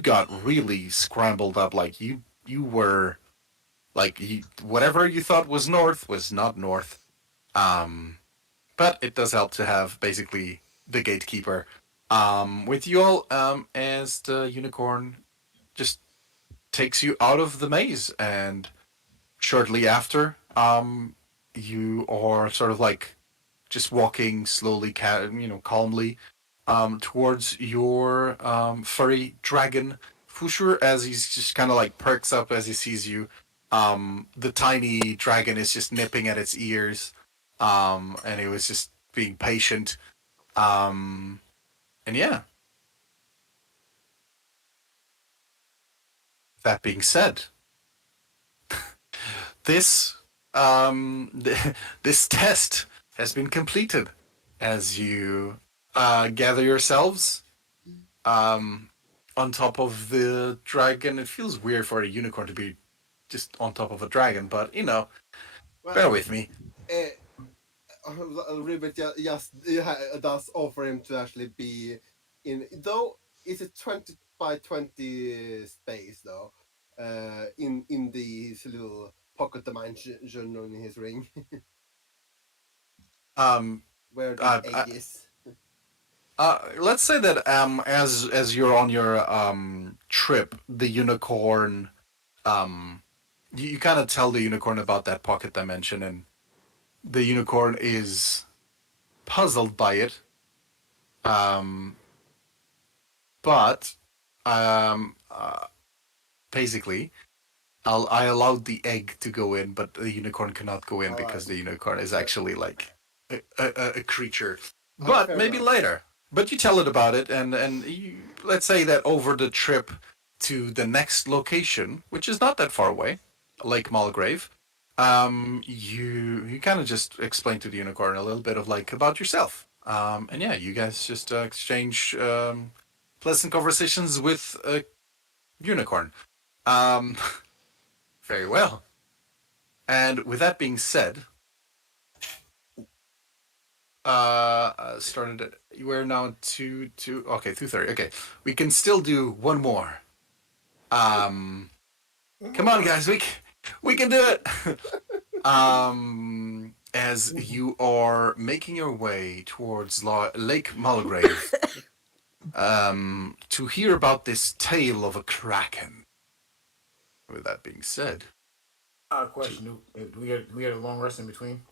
got really scrambled up. Like you were like whatever you thought was north was not north. Um, but it does help to have basically the gatekeeper with you all as the unicorn just takes you out of the maze, and shortly after you are sort of like just walking slowly, calmly towards your furry dragon Fushur, as he's just kind of like perks up as he sees you. The tiny dragon is just nipping at its ears, and he was just being patient. Um, and yeah, that being said, this this test has been completed as you gather yourselves on top of the dragon. It feels weird for a unicorn to be just on top of a dragon, but Well, bear with me. Ribbit just does offer him to actually be in, though it's a 20 by 20 space though, in his little pocket dimension on his ring Um, where the uh, egg is. let's say that as you're on your trip, the unicorn you kind of tell the unicorn about that pocket dimension, and the unicorn is puzzled by it. Um, but um, uh, basically, I allowed the egg to go in, but the unicorn cannot go in All because right. the unicorn is actually like a creature. Oh, But fair maybe enough. later. But you tell it about it, and let's say that over the trip to the next location, which is not that far away, Lake Mulgrave, you kind of just explain to the unicorn a little bit of like about yourself. And yeah, you guys just exchange pleasant conversations with a unicorn. Um, very well. And with that being said, started at, we're now two okay, 2:30. Okay. We can still do one more. Um come on guys, we can do it. As you are making your way towards Lake Mulgrave, to hear about this tale of a kraken. With that being said, Question: do we get a long rest in between?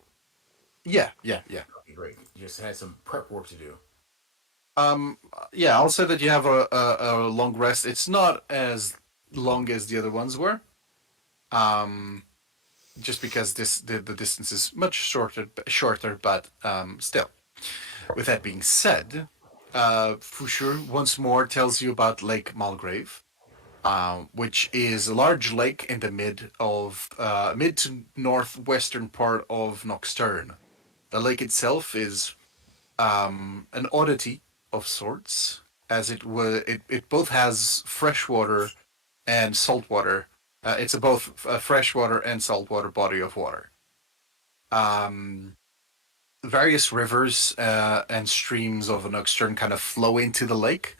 yeah. Okay, great. Just had some prep work to do. Um, yeah, I'll say that you have a long rest. It's not as long as the other ones were. Um, just because the distance is much shorter, but still. With that being said, Fushur once more tells you about Lake Mulgrave, which is a large lake in the mid to northwestern part of Noxterne. The lake itself is an oddity of sorts, as it both has freshwater and saltwater. It's a both a freshwater and saltwater body of water. Um, Various rivers and streams of an Noxterne kind of flow into the lake,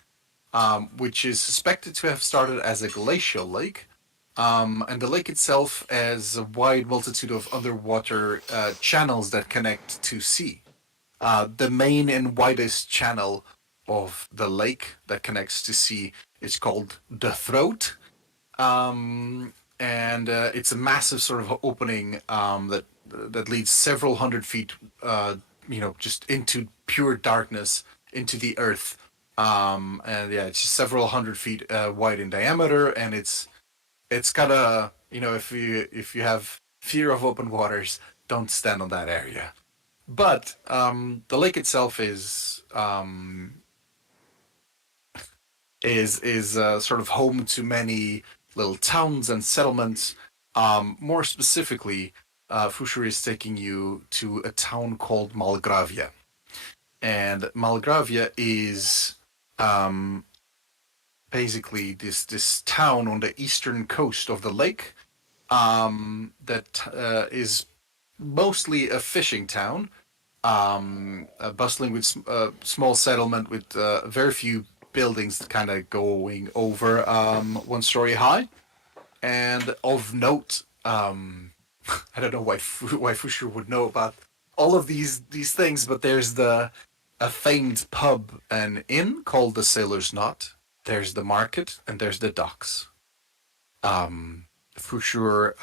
which is suspected to have started as a glacial lake. And the lake itself has a wide multitude of underwater channels that connect to sea. The main and widest channel of the lake that connects to sea is called the Throat, and it's a massive sort of opening that leads several hundred feet, just into pure darkness into the earth. And yeah, it's just several hundred feet wide in diameter, and it's kind of if you have fear of open waters, don't stand on that area. But the lake itself is sort of home to many little towns and settlements. More specifically, Fushuri is taking you to a town called Malgravia, and Malgravia is um, basically this town on the eastern coast of the lake that is mostly a fishing town, bustling with small settlement with very few buildings kind of going over 1 story high. And of note, I don't know why Fushur would know about all of these things, but there's a famed pub and inn called the Sailor's Knot. There's the market and there's the docks. Fushur,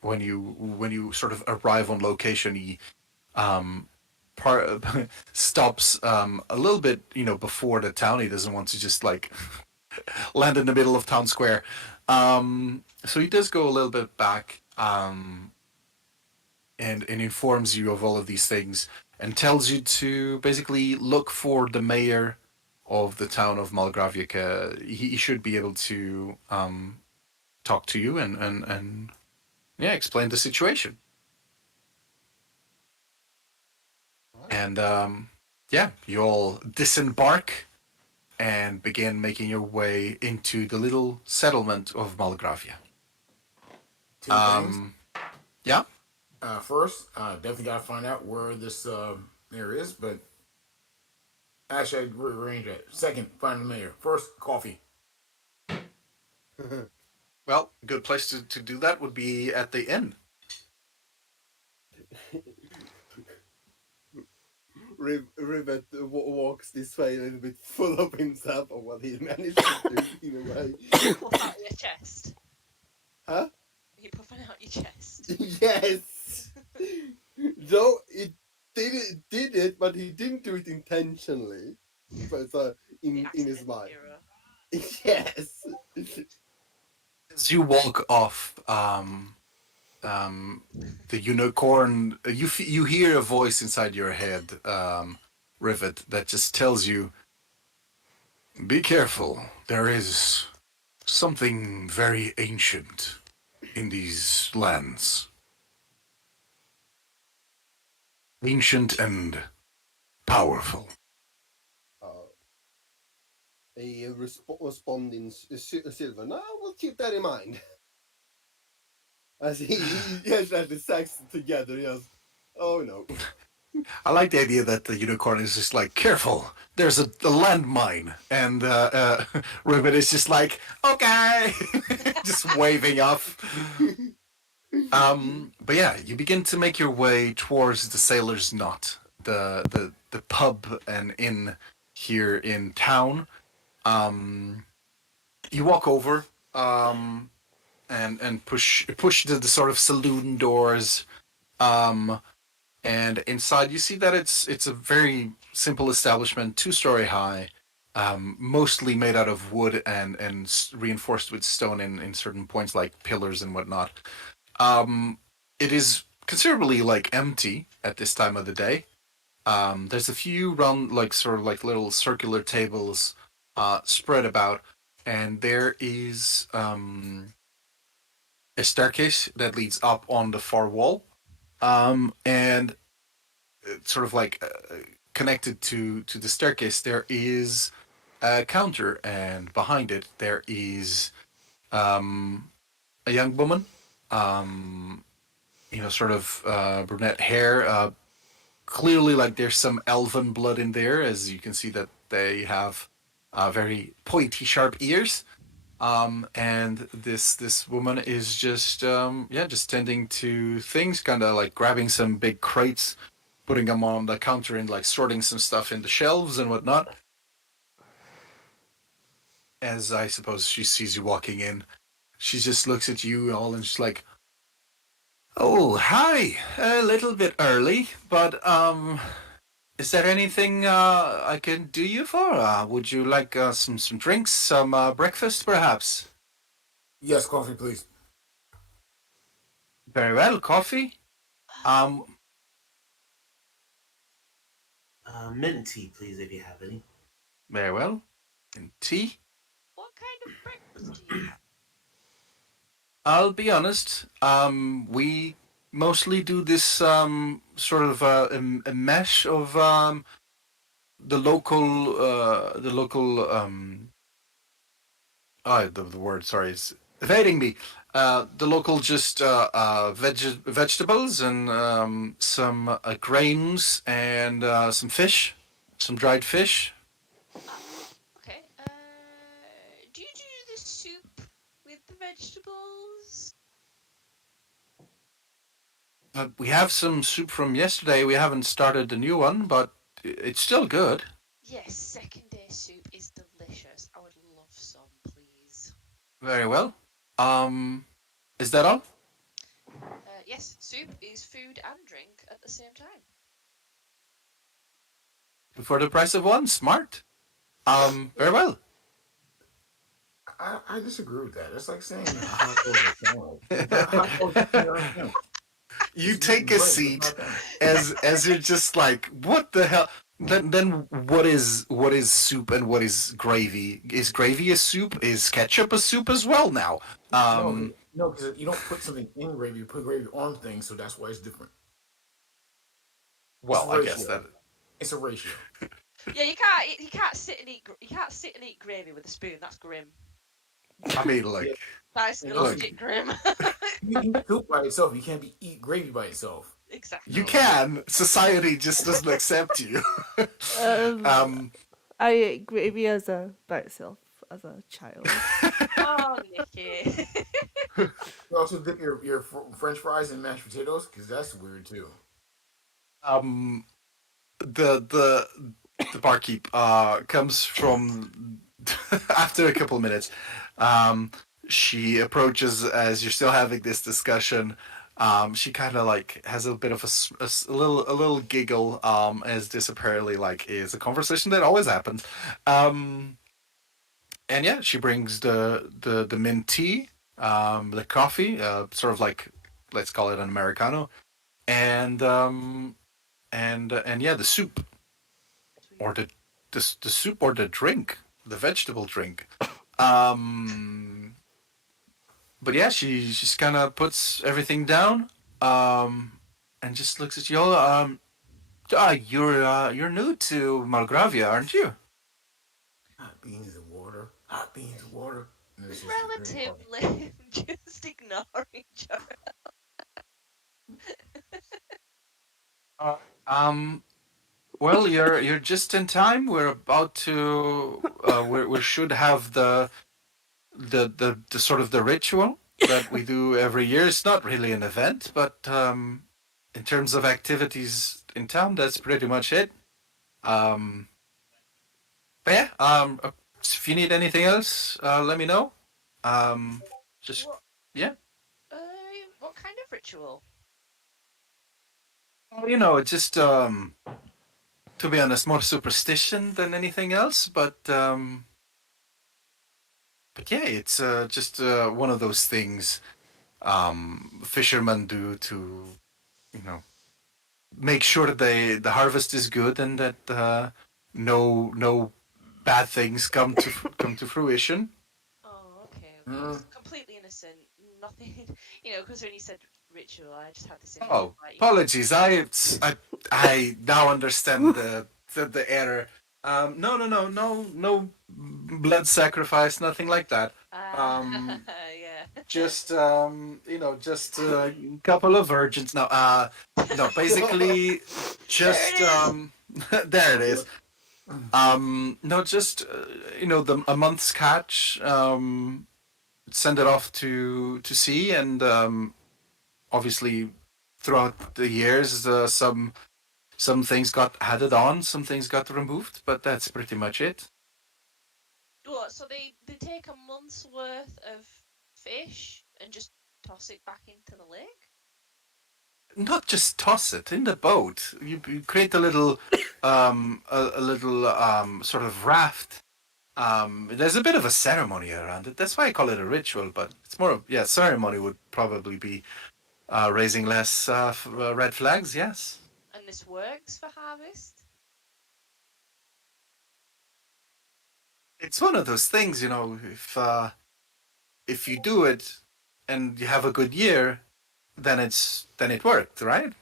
when you sort of arrive on location, he um, part stops a little bit, before the town. He doesn't want to just like land in the middle of town square. So he does go a little bit back, and informs you of all of these things and tells you to basically look for the mayor of the town of Malgravia. He should be able to talk to you and explain the situation. And you all disembark and begin making your way into the little settlement of Malgravia. Two things. Yeah. First, definitely gotta find out where this mayor is, but actually, I'd rearrange that. Second, find the mayor. First, coffee. Well, a good place to do that would be at the inn. Rivet walks this way a little bit full of himself of what he managed to do in a way. Puff out your chest. Huh? Are you puffing out your chest? Yes. Though it did it, but he didn't do it intentionally. But in his mind. Hero. Yes. As you walk off, the unicorn, you hear a voice inside your head, Rivet, that just tells you, "Be careful. There is something very ancient in these lands. Ancient and powerful." He respond in silver. No, we'll keep that in mind. As he has the sacks together, yes. Oh no. I like the idea that the unicorn is just like, "Careful, there's a landmine," and Rivet is just like, "Okay," just waving off. But yeah, you begin to make your way towards the Sailor's Knot, the pub and inn here in town. You walk over and push the sort of saloon doors. And inside you see that it's a very simple establishment, 2-story high, mostly made out of wood and reinforced with stone in certain points like pillars and whatnot. It is considerably like empty at this time of the day. There's a few round, like sort of like little circular tables spread about, and there is a staircase that leads up on the far wall. And sort of like connected to the staircase, there is a counter, and behind it there is a young woman, sort of brunette hair. Clearly, like there's some elven blood in there, as you can see that they have very pointy, sharp ears. And this woman is just just tending to things, kind of like grabbing some big crates, putting them on the counter, and like sorting some stuff in the shelves and whatnot. As I suppose she sees you walking in, she just looks at you all and she's like, "Oh, hi! A little bit early, but is there anything I can do you for? Would you like some drinks, some breakfast, perhaps?" Yes, coffee, please. "Very well, coffee. Um, Mint tea, please, if you have any. very well. And tea. What kind of breakfast do you have? I'll be honest. We mostly do this sort of a mesh of the local the word, sorry, is evading me. The local just vegetables and some grains and some fish, some dried fish. Okay. Do you do the soup with the vegetables? We have some soup from yesterday. We haven't started the new one, but it's still good." Yes, second day soup is delicious. I would love some, please. Very well. Is that all? Yes, soup is food and drink at the same time. For the price of one? Smart. Very well. I disagree with that. It's like saying a hot dog is a sandwich. You take a seat as you're just like, what the hell? Then what is soup and what is gravy? Is gravy a soup? Is ketchup a soup as well now? No, No, because you don't put something in gravy, you put gravy on things, so that's why it's different. It's a Well, I guess ratio. that. It's a ratio. Yeah, you can't sit and eat you can't sit and eat gravy with a spoon. That's grim. I mean, Yeah. like, That is And also, look, legit grim. you can eat soup by itself. You can't eat gravy by itself. you Exactly. can. Society just doesn't accept you. Um, um, I ate gravy by itself as a child. Oh, Nikki. You also dip your French fries in mashed potatoes, because that's weird too. um, the the barkeep comes from after a couple minutes. Um, she approaches as you're still having this discussion. She kind of like has a bit of a little giggle. As this apparently like is a conversation that always happens. And yeah, she brings the mint tea, the coffee, sort of like let's call it an americano, and and yeah, the soup Sweet. or the soup or the drink, the vegetable drink. Um, but yeah, she just kind of puts everything down, and just looks at you all. You're new to Malgravia, aren't you? Hot beans and water. Hot beans and water. And it's just very hard. Relatively, just ignore each other. Uh, um, well, you're just in time. We're about to. We should have the sort of the ritual that we do every year. It's not really an event, but in terms of activities in town, that's pretty much it. Um, but yeah, if you need anything else, let me know. Um, just What? yeah, Uh, what kind of ritual? it's just to be honest, more superstition than anything else. But yeah, it's just one of those things fishermen do to you know make sure that the harvest is good and that no bad things come to fruition. Oh, okay, okay. Mm. Completely innocent. Nothing, because when you said ritual, I just had this image of Oh, like, apologies. I now understand the error. No blood sacrifice, nothing like that. ah, Um, yeah. just just a couple of virgins. No, basically There it just is. there it is. No, just a month's catch. Send it off to sea, and obviously throughout the years, some things got added on, some things got removed, but that's pretty much it. What? So they take a month's worth of fish and just toss it back into the lake? Not just toss it in the boat. You create a little a little sort of raft. There's a bit of a ceremony around it. That's why I call it a ritual, but it's more of yeah, ceremony would probably be raising less red flags. Yes, And this works for harvest? it's one of those things. If you do it and you have a good year, then it worked, right?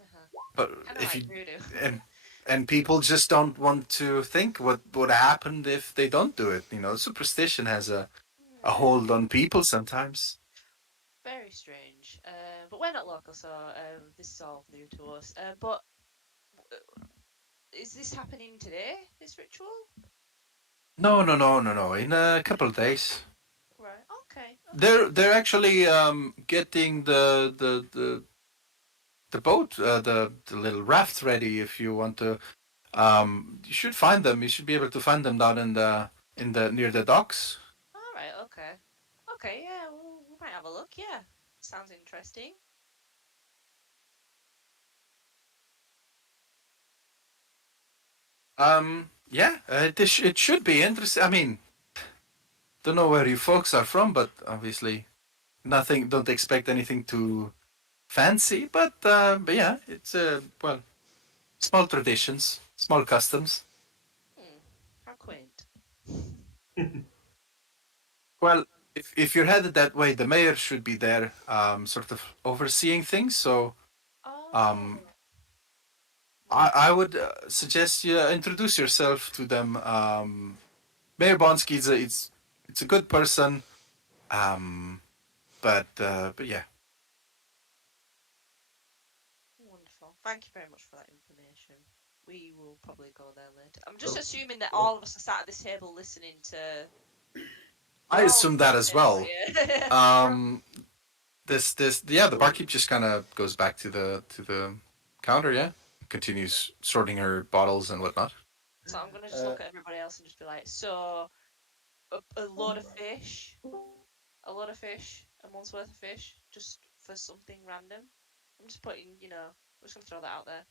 Uh-huh. But Kind of if you like voodoo. and and people just don't want to think what would happen if they don't do it. Superstition has a Yeah, hold on people sometimes. very strange. But we're not local, so this is all new to us. But is this happening today? This ritual? No. In a couple of days, Right. Okay. Okay. they're actually getting the boat, the little raft ready. If you want to, you should find them. You should be able to find them down in the near the docks. All right. Okay. Okay. Yeah. We might have a look. Yeah. Sounds interesting. Yeah, it should be interesting. I mean, don't know where you folks are from, but obviously nothing. Don't expect anything too fancy. But yeah, it's well, small traditions, small customs. Hmm. How quaint. Well, if you're headed that way, the mayor should be there, sort of overseeing things. So Oh, um, I would suggest you introduce yourself to them. Mayor Bonsky is it's a good person, but yeah. wonderful. Thank you very much for that information. We will probably go there later. I'm just assuming that all of us are sat at this table listening to. I We're all assume at that this as table, well. yeah. The barkeep just kind of goes back to the counter. Yeah, continues sorting her bottles and whatnot. So I'm gonna just look at everybody else and just be like, so a load of fish, a month's worth of fish, just for something random. I'm just putting, I'm just gonna throw that out there.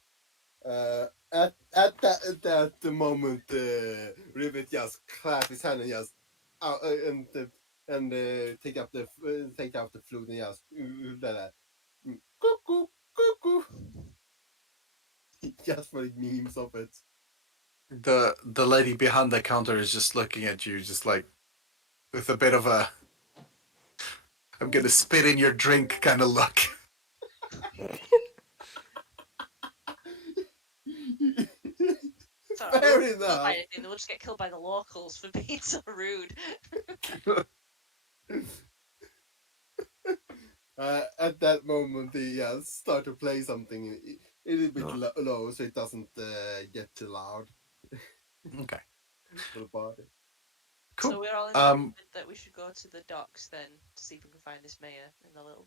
At the moment, Rivet just clap his hand and just take up the flute and just that cuckoo cuckoo just for the memes of it. The lady behind the counter is just looking at you, just like with a bit of a "I'm gonna spit in your drink" kind of look. So Fair they won't get killed enough. by anything. They'll just get killed by the locals for being so rude. At that moment, they start to play something a little bit low, so it doesn't get too loud Okay, for the party. cool. So we're all in agreement that we should go to the docks then to see if we can find this mayor in the little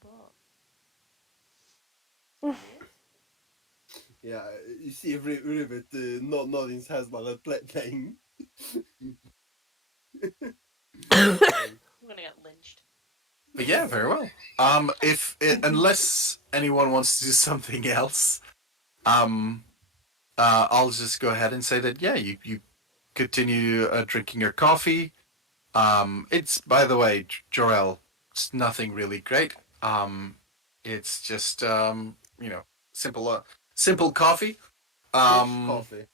boat. Yeah, you see Rivet nodding his head while they're playing. I'm gonna get lynched. But yeah, very well. Unless anyone wants to do something else, I'll just go ahead and say that yeah, you continue drinking your coffee. It's by the way, Jorel, it's nothing really great. It's just simple coffee. Fish coffee.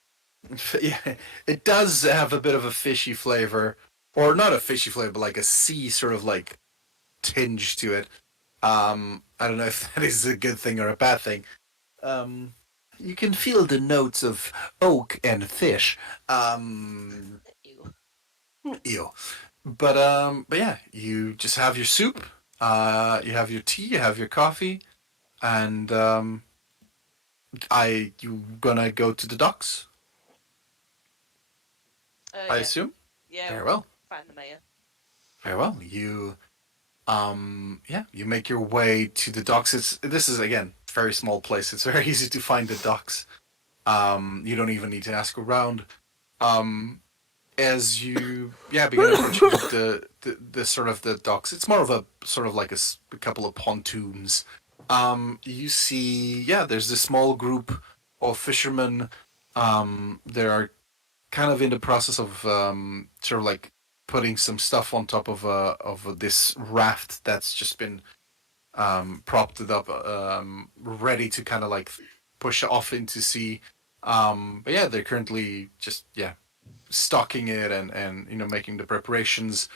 Yeah, it does have a bit of a fishy flavor, or not a fishy flavor, but like a sea sort of like tinge to it. I don't know if that is a good thing or a bad thing. You can feel the notes of oak and fish. Ew. Ew. But yeah, you just have your soup. You have your tea. You have your coffee, and you gonna go to the docks, I Yeah. assume. Yeah. Very we'll well. find the mayor. Very well. You make your way to the docks. This is again a very small place. It's very easy to find the docks. You don't even need to ask around. As you begin approaching the sort of the docks, it's more of a sort of like a couple of pontoons. You see, there's this small group of fishermen. They are kind of in the process of sort of like putting some stuff on top of this raft that's just been propped it up, ready to kind of like push off into sea. But yeah, they're currently just stocking it and making the preparations.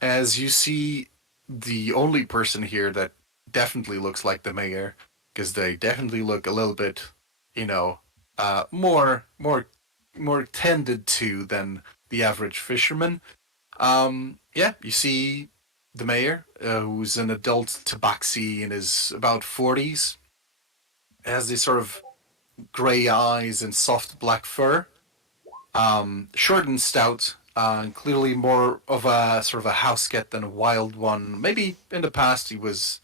As you see, the only person here that definitely looks like the mayor, because they definitely look a little bit, more tended to than the average fisherman. You see the mayor, who's an adult tabaxi in his about 40s, has these sort of gray eyes and soft black fur. Short and stout, clearly more of a sort of a house cat than a wild one. Maybe in the past he was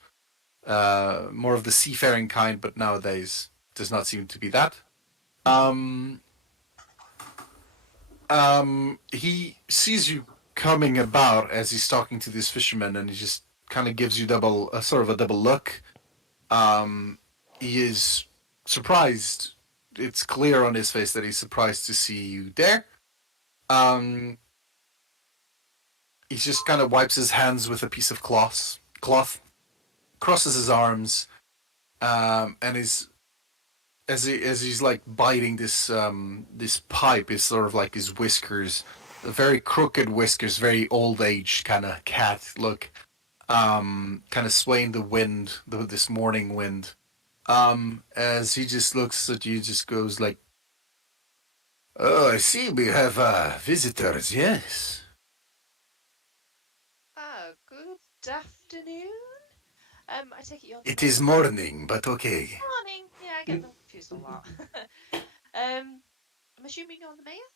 more of the seafaring kind, but nowadays does not seem to be that. He sees you coming about as he's talking to this fisherman, and he just kind of gives you sort of a double look. He is surprised. It's clear on his face that he's surprised to see you there. He just kind of wipes his hands with a piece of cloth, crosses his arms, and as he's like biting this pipe, is sort of like his whiskers very crooked whiskers, very old age kind of cat look, kind of swaying the wind, this morning wind. As he just looks at you, just goes like, "Oh, I see we have visitors. Yes, Ah, good afternoon. I take it you're the it mayor. is morning, but okay. Morning. Yeah, I get them confused a lot. I'm assuming you're the mayor?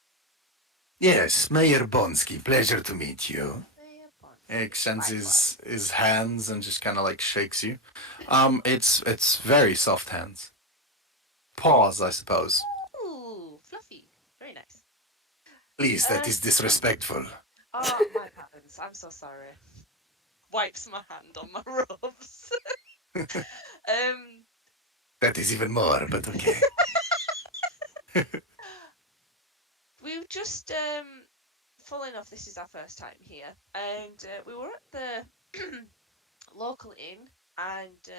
Yes, Mayor Bonsky. Pleasure to meet you." Mayor Bond. He extends Likewise. his hands and just kind of like shakes you. It's very soft hands. Paws, I suppose. Ooh, fluffy. Very nice. Please, that is disrespectful. Oh, my patterns. I'm so sorry. Wipes my hand on my robes. um, That is even more, but okay. we've just full enough. This is our first time here, and we were at the local inn, and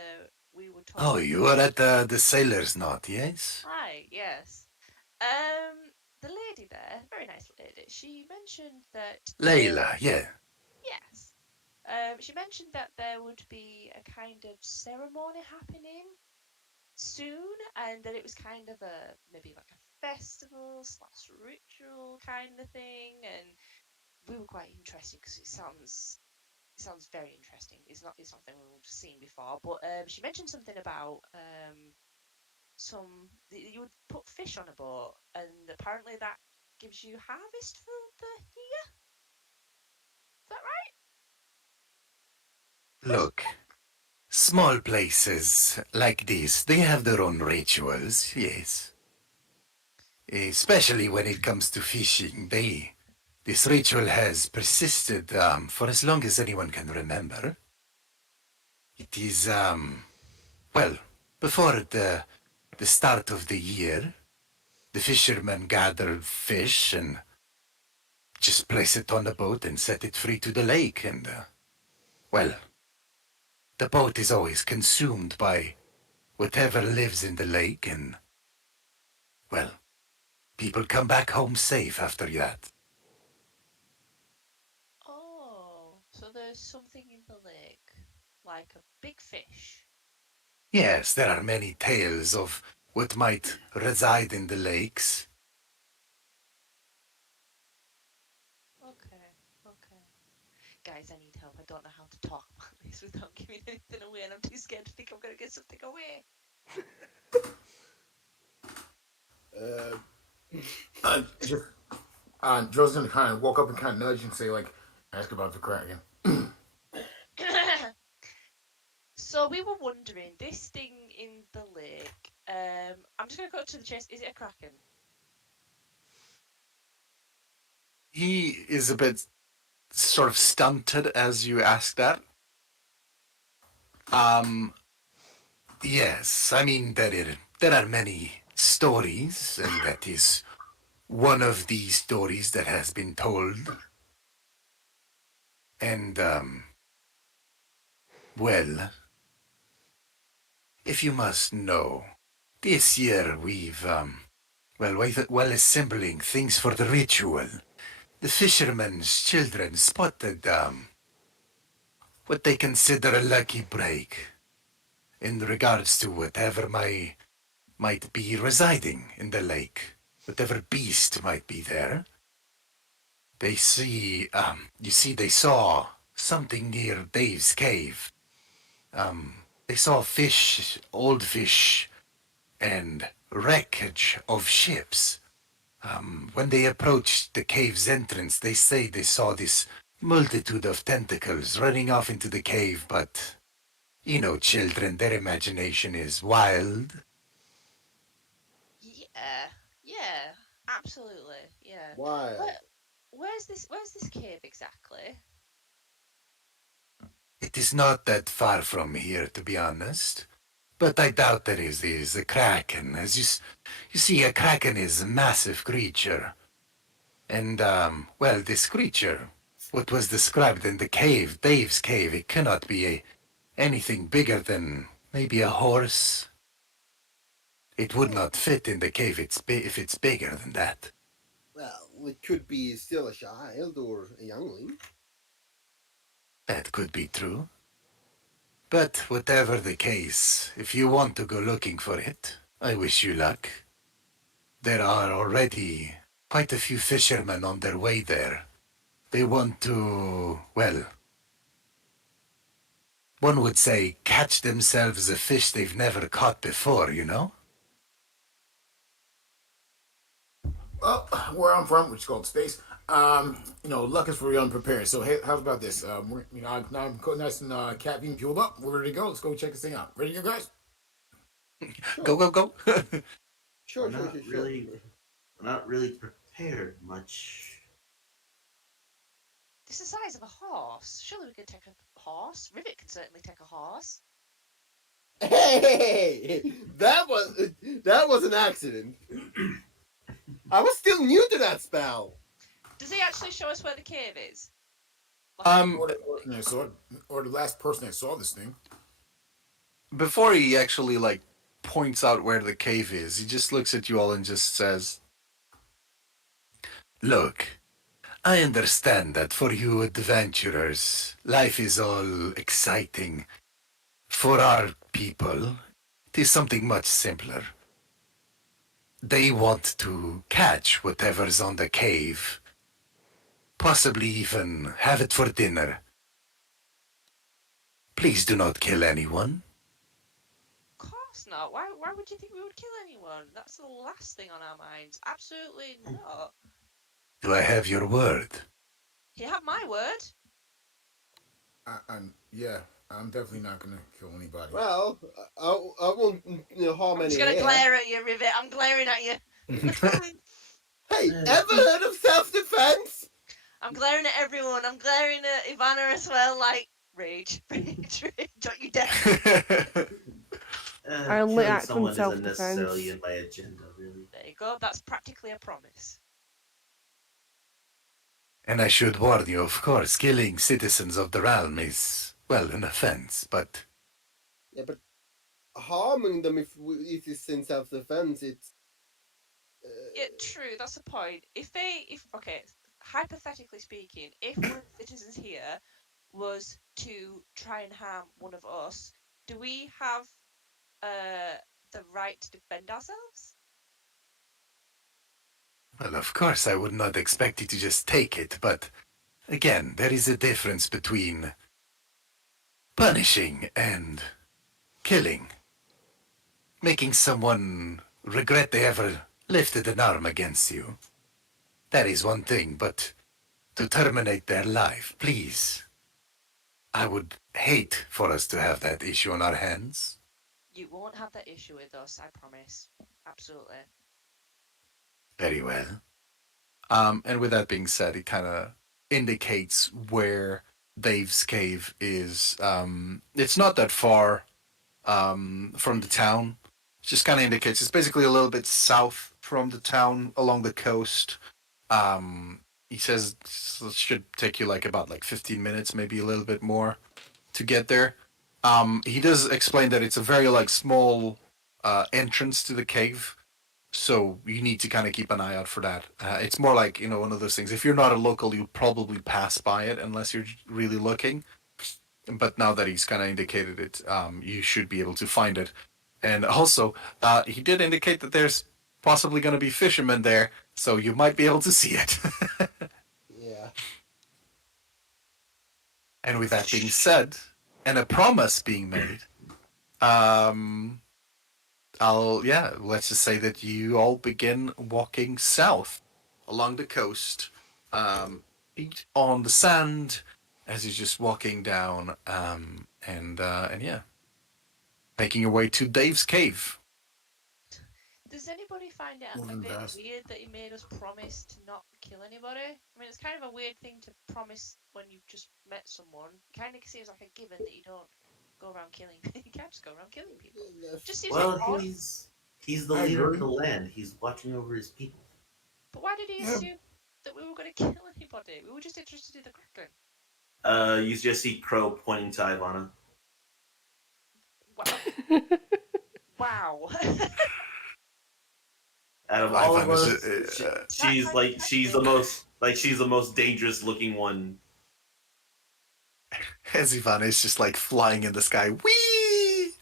we were told. Oh, you are at the Sailor's Knot, yes? Hi, yes. The lady there, very nice lady. She mentioned that. Layla, yeah. Yes. She mentioned that there would be a kind of ceremony happening soon, and that it was kind of a maybe like a festival slash ritual kind of thing, and we were quite interested because it sounds very interesting. It's not something we've seen before, but she mentioned something about you would put fish on a boat, and apparently that gives you harvest for the year. Is that right? Look, small places like this, they have their own rituals, yes. Especially when it comes to fishing, this ritual has persisted for as long as anyone can remember. It is well, before the start of the year, the fishermen gather fish and just place it on a boat and set it free to the lake, and well, the boat is always consumed by whatever lives in the lake, and well, people come back home safe after that. Oh, so there's something in the lake, like a big fish. Yes, there are many tales of what might reside in the lakes. Okay, okay. Guys, I need help. I don't know how to talk about this without giving anything away, and I'm too scared to think I'm gonna get something away. Just Joe's gonna kind of walk up and kind of nudge and say like, ask about the Kraken. So we were wondering, this thing in the lake. I'm just gonna go to the chase. Is it a kraken? He is a bit sort of stunted as you ask that. Yes, I mean, there are many stories, and that is one of these stories that has been told. And, well, if you must know, this year we've, while assembling things for the ritual, the fishermen's children spotted, what they consider a lucky break in regards to whatever might be residing in the lake, whatever beast might be there. They see, they saw something near Dave's cave. They saw fish, old fish, and wreckage of ships. When they approached the cave's entrance, they say they saw this multitude of tentacles running off into the cave, but you know, children, their imagination is wild. Yeah, absolutely, yeah. Wild. Where's this cave exactly? It is not that far from here, to be honest. But I doubt there is a kraken. As you see, a kraken is a massive creature. And, well, this creature, what was described in the cave, Dave's cave, it cannot be anything bigger than maybe a horse. It would not fit in the cave if it's bigger than that. Well, it could be still a child or a youngling. That could be true. But whatever the case, if you want to go looking for it, I wish you luck. There are already quite a few fishermen on their way there. They want to, well, one would say catch themselves a fish they've never caught before, you know? Well, where I'm from, which is called space, luck is for the unprepared. So, hey, how about this? I'm nice and caffeine fueled up. We're ready to go. Let's go check this thing out. Ready to go, guys? Sure. Go, go, go. Sure, We're sure, not sure, really, sure. we're not really prepared much. It's the size of a horse. Surely we can take a horse. Rivet can certainly take a horse. Hey, that was an accident. I was still new to that spell. Does he actually show us where the cave is? Um, Or the last person that saw this thing. Before he actually, like, points out where the cave is, he just looks at you all and just says, Look, I understand that for you adventurers, life is all exciting. For our people, it is something much simpler. They want to catch whatever's on the cave, possibly even have it for dinner. Please do not kill anyone. Of course not. Why would you think we would kill anyone? That's the last thing on our minds. Absolutely not. Do I have your word? You have my word. I'm definitely not gonna kill anybody. Well, I won't harm I'm just any gonna here. glare at you, Rivet. I'm glaring at you. Hey, ever heard of self-defense? I'm glaring at everyone. I'm glaring at Ivana as well. Like rage, rage, rage. Don't you dare. Our only Killing act on someone isn't self-defense. necessarily in my agenda, really. There you go. That's practically a promise. And I should warn you, of course, killing citizens of the realm is, well, an offense, but Yeah, but harming them if it's in self-defense, it's. Yeah, true. That's the point. If okay, hypothetically speaking, if one of the citizens here was to try and harm one of us, do we have the right to defend ourselves? well, of course, I would not expect you to just take it, but again, there is a difference between punishing and killing. Making someone regret they ever lifted an arm against you. That is one thing, but to terminate their life, please. I would hate for us to have that issue on our hands. You won't have that issue with us, I promise. Absolutely. Very well. And with that being said, it kind of indicates where Dave's cave is. It's not that far from the town. It just kind of indicates it's basically a little bit south from the town along the coast. He says it should take you about 15 minutes, maybe a little bit more to get there. He does explain that it's a very small entrance to the cave. So you need to kind of keep an eye out for that. It's more like, one of those things. If you're not a local, you'll probably pass by it unless you're really looking. But now that he's kind of indicated it, you should be able to find it. And also, he did indicate that there's possibly going to be fishermen there, so you might be able to see it. Yeah. And with that being said, and a promise being made, let's just say that you all begin walking south along the coast, feet on the sand as you're just walking down, and making your way to Dave's cave. Does anybody find it a Moving bit fast. weird that he made us promise to not kill anybody? I mean, it's kind of a weird thing to promise when you've just met someone. It kind of seems like a given that you don't go around killing. You can't just go around killing people. Just seems Well, like odd. he's the I leader agree. of the land. He's watching over his people. But why did he assume that we were going to kill anybody? We were just interested in the Kraken. You just see Crow pointing to Ivana. Wow. Wow. Out of all of Ivan is us, she's like she's the most dangerous looking one. as Ivan is just like flying in the sky. Whee!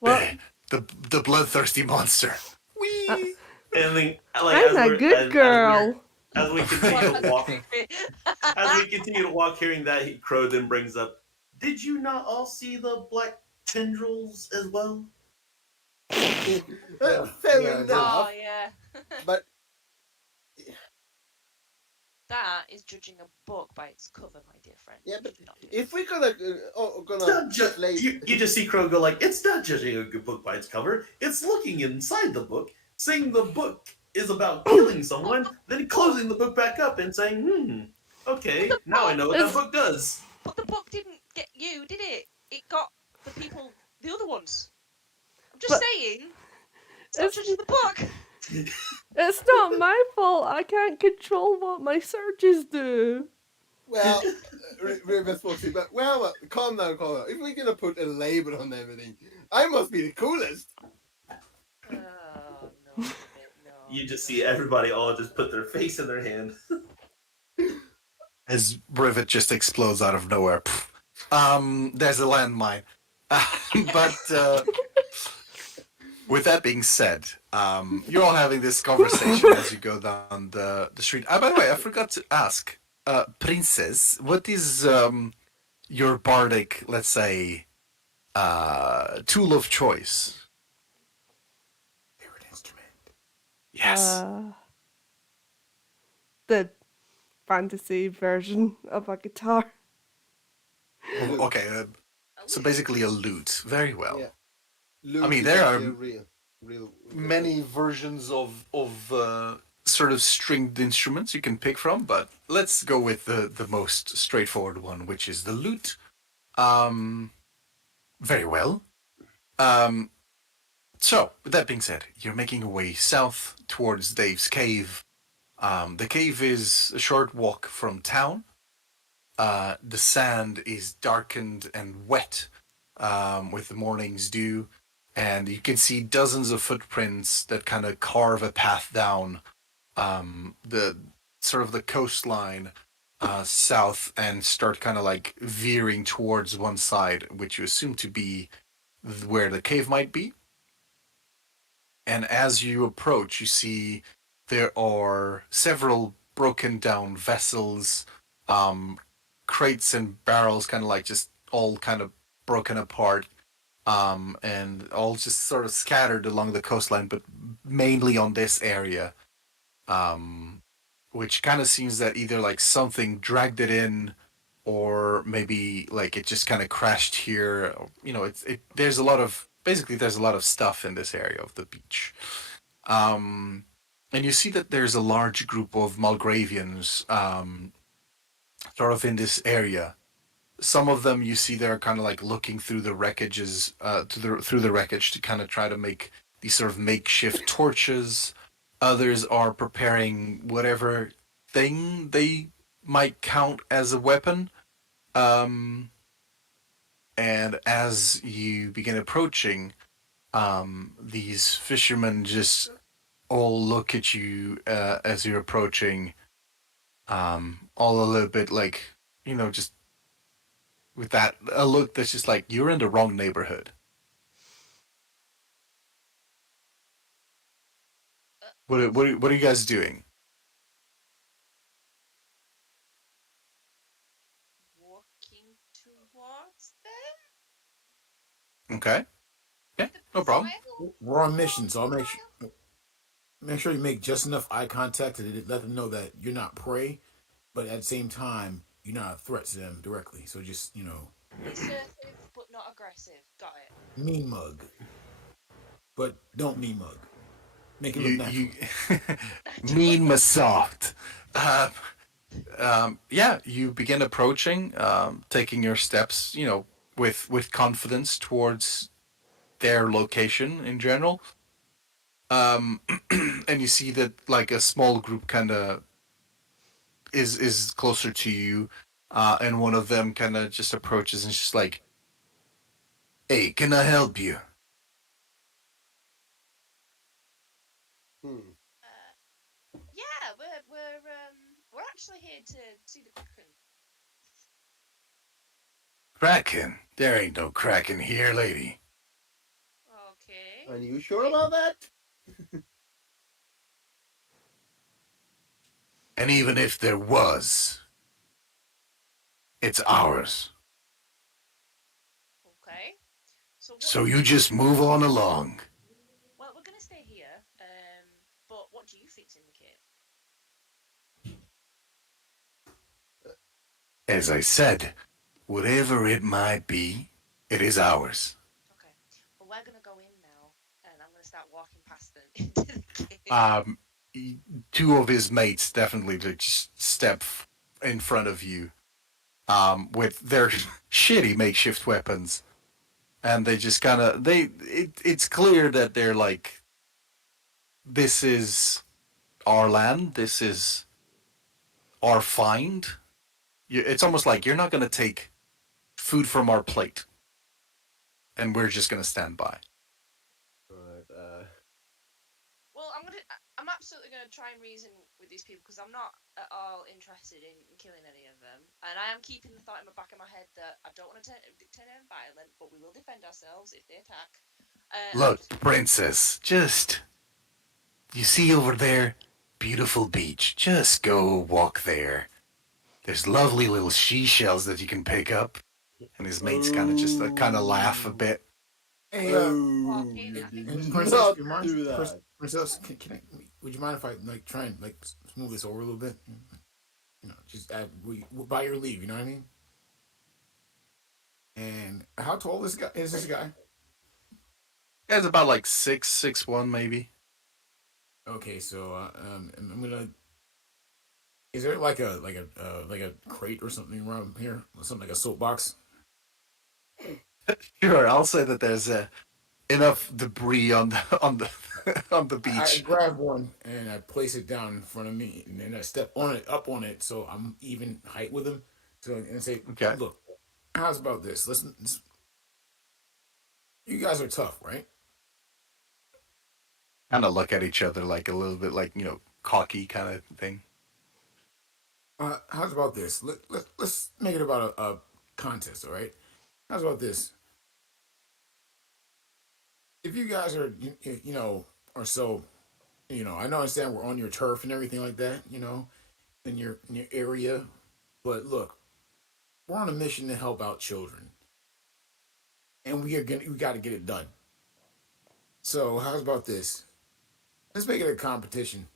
Well, The bloodthirsty monster. Whee! And then, like I'm a good girl. as we continue to walk, hearing that Crow then brings up, "Did you not all see the black tendrils as well?" Fair Yeah, enough, Oh yeah. but That is judging a book by its cover, my dear friend. yeah, but You do not do if that. we're gonna You just see Crow go like, "It's not judging a good book by its cover. It's looking inside the book, saying the book is about killing someone, then closing the book back up and saying, okay, now I know what that book does." But the book didn't get you, did it? It got the people, the other ones. I'm just But- saying. Stop It's- judging the book. It's not my fault. I can't control what my searches do. well, River's watching, but calm down. If we're gonna put a label on everything, I must be the coolest. Oh no, no. You just see everybody all just put their face in their hand. As Rivet just explodes out of nowhere. There's a landmine. But with that being said, you're all having this conversation as you go down the street. By the way, I forgot to ask, Princess, what is your bardic, let's say, tool of choice? Favorite instrument. Yes. The fantasy version of a guitar. Okay, so basically a lute. Very well. Yeah. I mean, there are real many versions of sort of stringed instruments you can pick from, but let's go with the most straightforward one, which is the lute. Very well. So, with that being said, you're making your way south towards Dave's cave. The cave is a short walk from town. The sand is darkened and wet with the morning's dew, and you can see dozens of footprints that kind of carve a path down the sort of the coastline south and start kind of like veering towards one side, which you assume to be where the cave might be. And as you approach, you see there are several broken down vessels, crates and barrels, kind of like just all kind of broken apart, and all just sort of scattered along the coastline, but mainly on this area, which kind of seems that either like something dragged it in, or maybe like it just kind of crashed here. You know, there's a lot of stuff in this area of the beach. And you see that there's a large group of Malgravians sort of in this area. Some of them you see they're kind of like looking through the wreckages, through the wreckage to kind of try to make these sort of makeshift torches. Others are preparing whatever thing they might count as a weapon. And as you begin approaching, these fishermen just all look at you as you're approaching, all a little bit like, you know, just with a look that's just like, you're in the wrong neighborhood. What are you guys doing? Walking towards them. Okay. Yeah, no problem. We're on mission, so I'll make sure you make just enough eye contact to let them know that you're not prey, but at the same time you're not a threat to them directly. So just Assertive but not aggressive. Got it. mean mug, but don't mean mug. Make it look natural. Mean mas soft. Yeah, you begin approaching, taking your steps, you know, with confidence towards their location in general. And you see that like a small group kind of is closer to you, and one of them kind of just approaches and just like, "Hey, can I help you?" actually here to see the Kraken. Kraken? There ain't no Kraken here, lady. Okay. Are you sure about that? And even if there was, it's ours. Okay. So what? So you just move on along. Well, we're gonna stay here. But what do you think's in the cave? As I said, whatever it might be, it is ours. Okay. Well, we're gonna go in now, and I'm gonna start walking past them into the cave. Um, two of his mates definitely just step in front of you, with their shitty makeshift weapons, and they just kind of it's clear that they're like, this is our land, this is our find. It's almost like you're not going to take food from our plate, and we're just going to stand by. Right. Well, I'm absolutely gonna try and reason with these people because I'm not at all interested in killing any of them, and I am keeping the thought in the back of my head that I don't want to turn them violent, but we will defend ourselves if they attack. Look, princess, just you see over there, beautiful beach. Just go walk there. There's lovely little seashells that you can pick up. And his mates kind of just kind of laugh a bit. Hey, walking, I think we and should Princess, not you mind? do that. Princess, can I? Would you mind if I like try and like smooth this over a little bit? You know, just by your leave. You know what I mean? And how tall is this guy? Guy's about like 6'1" maybe. Okay, so I'm gonna. Is there like a crate or something around here? Something like a soapbox? Sure, I'll say that there's enough debris on the on the I beach. grab one and I place it down in front of me, and then I step up on it, so I'm even height with him. So and say, Okay. look, how's about this? Listen, you guys are tough, right? Kind of look at each other like a little bit like, cocky kind of thing. How's about this? Let's make it about a contest, all right? How's about this? If you guys are, are so, I know, I understand we're on your turf and everything like that, in your area, but look, we're on a mission to help out children, and we got to get it done. So how's about this? Let's make it a competition.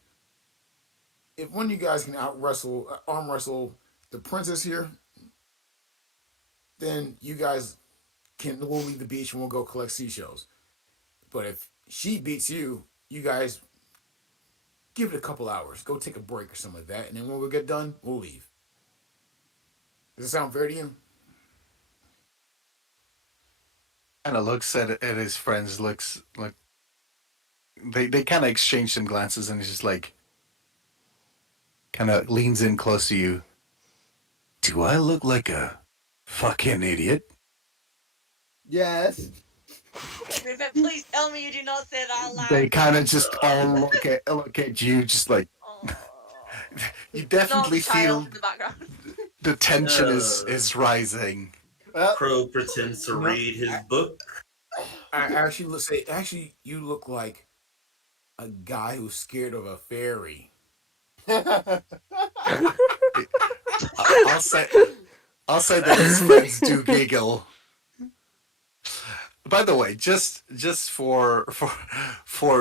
If one of you guys can arm wrestle the princess here, then you guys we'll leave the beach and we'll go collect seashells. But if she beats you, you guys give it a couple hours. Go take a break or something like that. And then when we get done, we'll leave. Does it sound fair to you? Kind of looks at his friends, looks like they kind of exchange some glances, and he's just like, kind of leans in close to you. Do I look like a fucking idiot? Yes. Please tell me you do not say that loud. They kind of just all look at you, just like, you definitely No child feel in the background. the tension is rising. Well, Crow pretends to read his book. I actually, you look like a guy who's scared of a fairy. I'll say that his friends do giggle. By the way, just for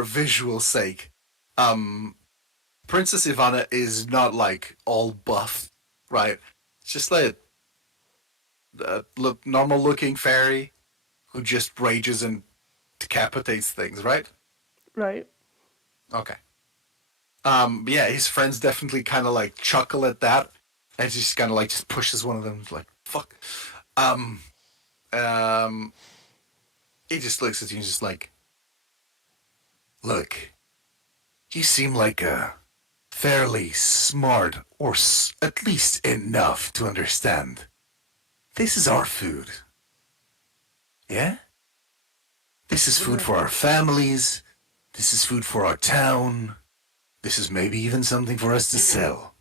visual sake, Princess Ivana is not like all buff, right? It's just like a normal looking fairy who just rages and decapitates things, right? Right. Okay. Yeah, his friends definitely kind of like chuckle at that, and just kind of like just pushes one of them like fuck. He just looks at you and just like, look, you seem like a fairly smart, or at least enough to understand. This is our food. Yeah? This is food for our families. This is food for our town. This is maybe even something for us to sell.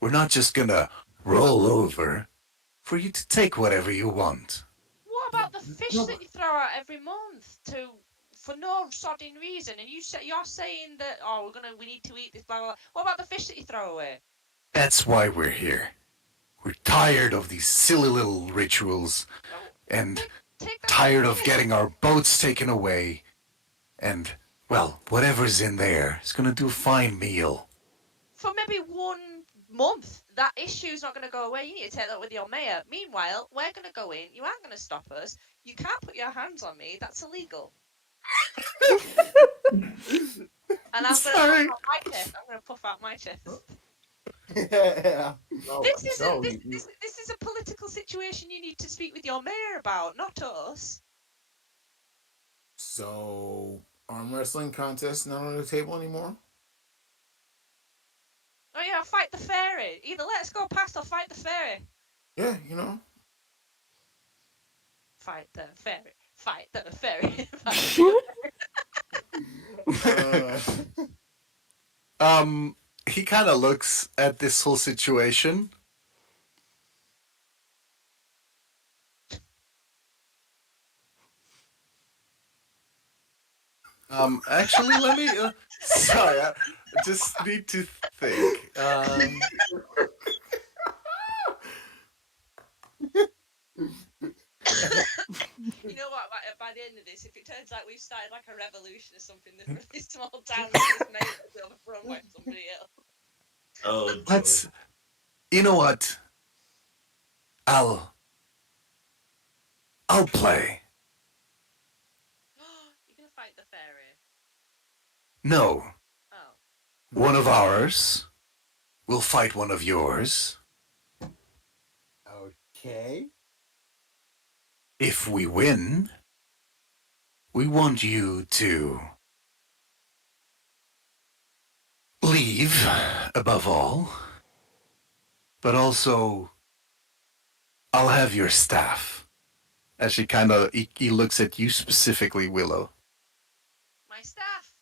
We're not just gonna roll over for you to take whatever you want. What about the fish No, that you throw out every month for no sodding reason? And you're saying that we need to eat this blah blah blah. What about the fish that you throw away? That's why we're here. We're tired of these silly little rituals Well, and take them tired away. of getting our boats taken away. And, well, whatever's in there is gonna do a fine meal. For maybe 1 month, that issue's not going to go away. You need to take that with your mayor. Meanwhile, we're going to go in. You aren't going to stop us. You can't put your hands on me. That's illegal. And I'm Sorry. going to puff out my chest. Yeah. No, This isn't. no, This is a political situation you need to speak with your mayor about, not us. So, arm wrestling contest not on the table anymore? Oh yeah, fight the fairy. Either let's go past or fight the fairy. Yeah, you know. Fight the fairy. Fight the fairy. Fight the He kind of looks at this whole situation. Actually, let me. Sorry, I just need to think. You know what? By the end of this, if it turns out we've started like a revolution or something, this really small town is made to be overthrown by somebody else. Oh, joy. Let's. You know what? I'll play. You're gonna fight the fairy. No, Oh. one of ours will fight one of yours. Okay. If we win, we want you to leave, above all, but also I'll have your staff. As she kind of he looks at you specifically, Willow. My staff.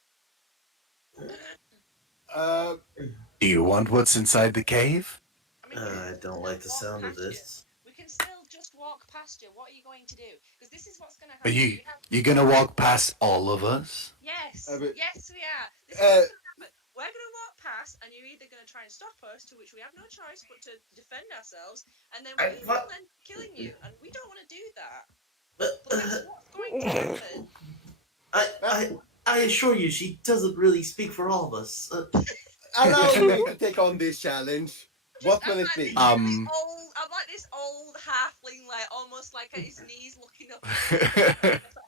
Do you want what's inside the cave? I mean, I don't like the walk sound of past you. this. We can still just walk past you. What are you going to do? Because this is what's going to Are happen. you gonna walk past all of us? Yes. but- Yes, we are. This is what's going to happen. We're going to walk past, and you're either going to try and stop us, to which we have no choice but to defend ourselves, and then we will end up killing you, and we don't want to do that. But that's what's going to happen. I assure you, she doesn't really speak for all of us. Allow me to take on this challenge. What will it be? I'm like this old halfling, like almost like at his knees, looking up.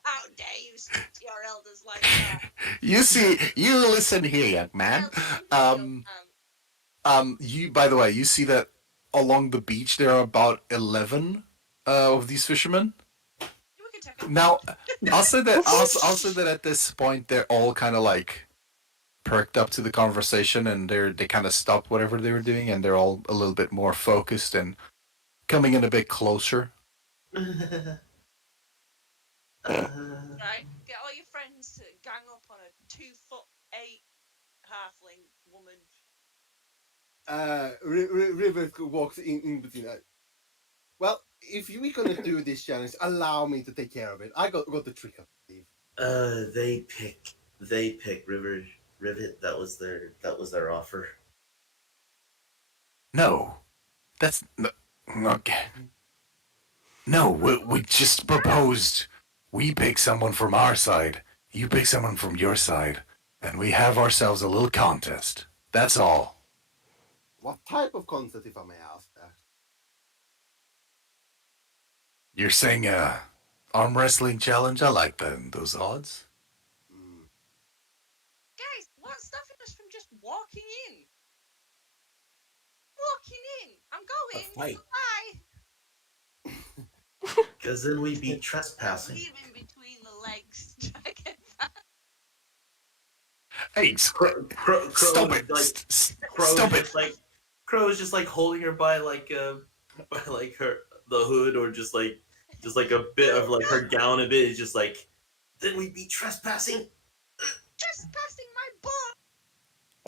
How dare you speak to your elders like that? you listen here, young man. You, by the way, you see that along the beach there are about 11 of these fishermen. We can take a Now, I'll say that at this point they're all kind of like perked up to the conversation, and they kind of stopped whatever they were doing, and they're all a little bit more focused and coming in a bit closer. right. Get all your friends to gang up on a 2'8" halfling woman. River walks in between. Well, if we're gonna do this challenge, allow me to take care of it. I got the trick up, Steve. They pick Rivet. That was their offer. No, that's okay. No, we just proposed we pick someone from our side, you pick someone from your side, and we have ourselves a little contest. That's all. What type of contest, if I may ask that? You're saying arm wrestling challenge? I like those odds. Guys, what's stopping us from just walking in? Walking in. I'm going. fight. Bye. Because then we'd be trespassing. Leave in between the legs. Try to get back. Hey, Crow stop it! Stop it! Crow is just like holding her by like her the hood, or just like a bit of like her gown a bit. Is just like, then we'd be trespassing. Trespassing my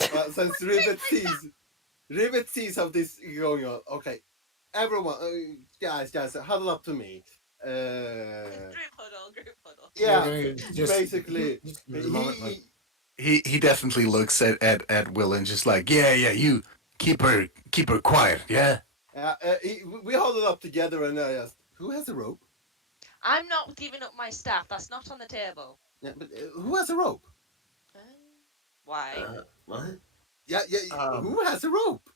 butt. Since Rivet sees Rivet sees how this is going on. Okay, everyone, guys, huddle up to me. Group huddle, group huddle. Yeah, Yeah, just basically, just give us a moment. Like, He definitely looks at Will and just like, yeah, you keep her quiet, yeah. we huddle up together and I asked, who has a rope? I'm not giving up my staff. That's not on the table. Yeah, but who has a rope? Why? What? Yeah, um, who has a rope?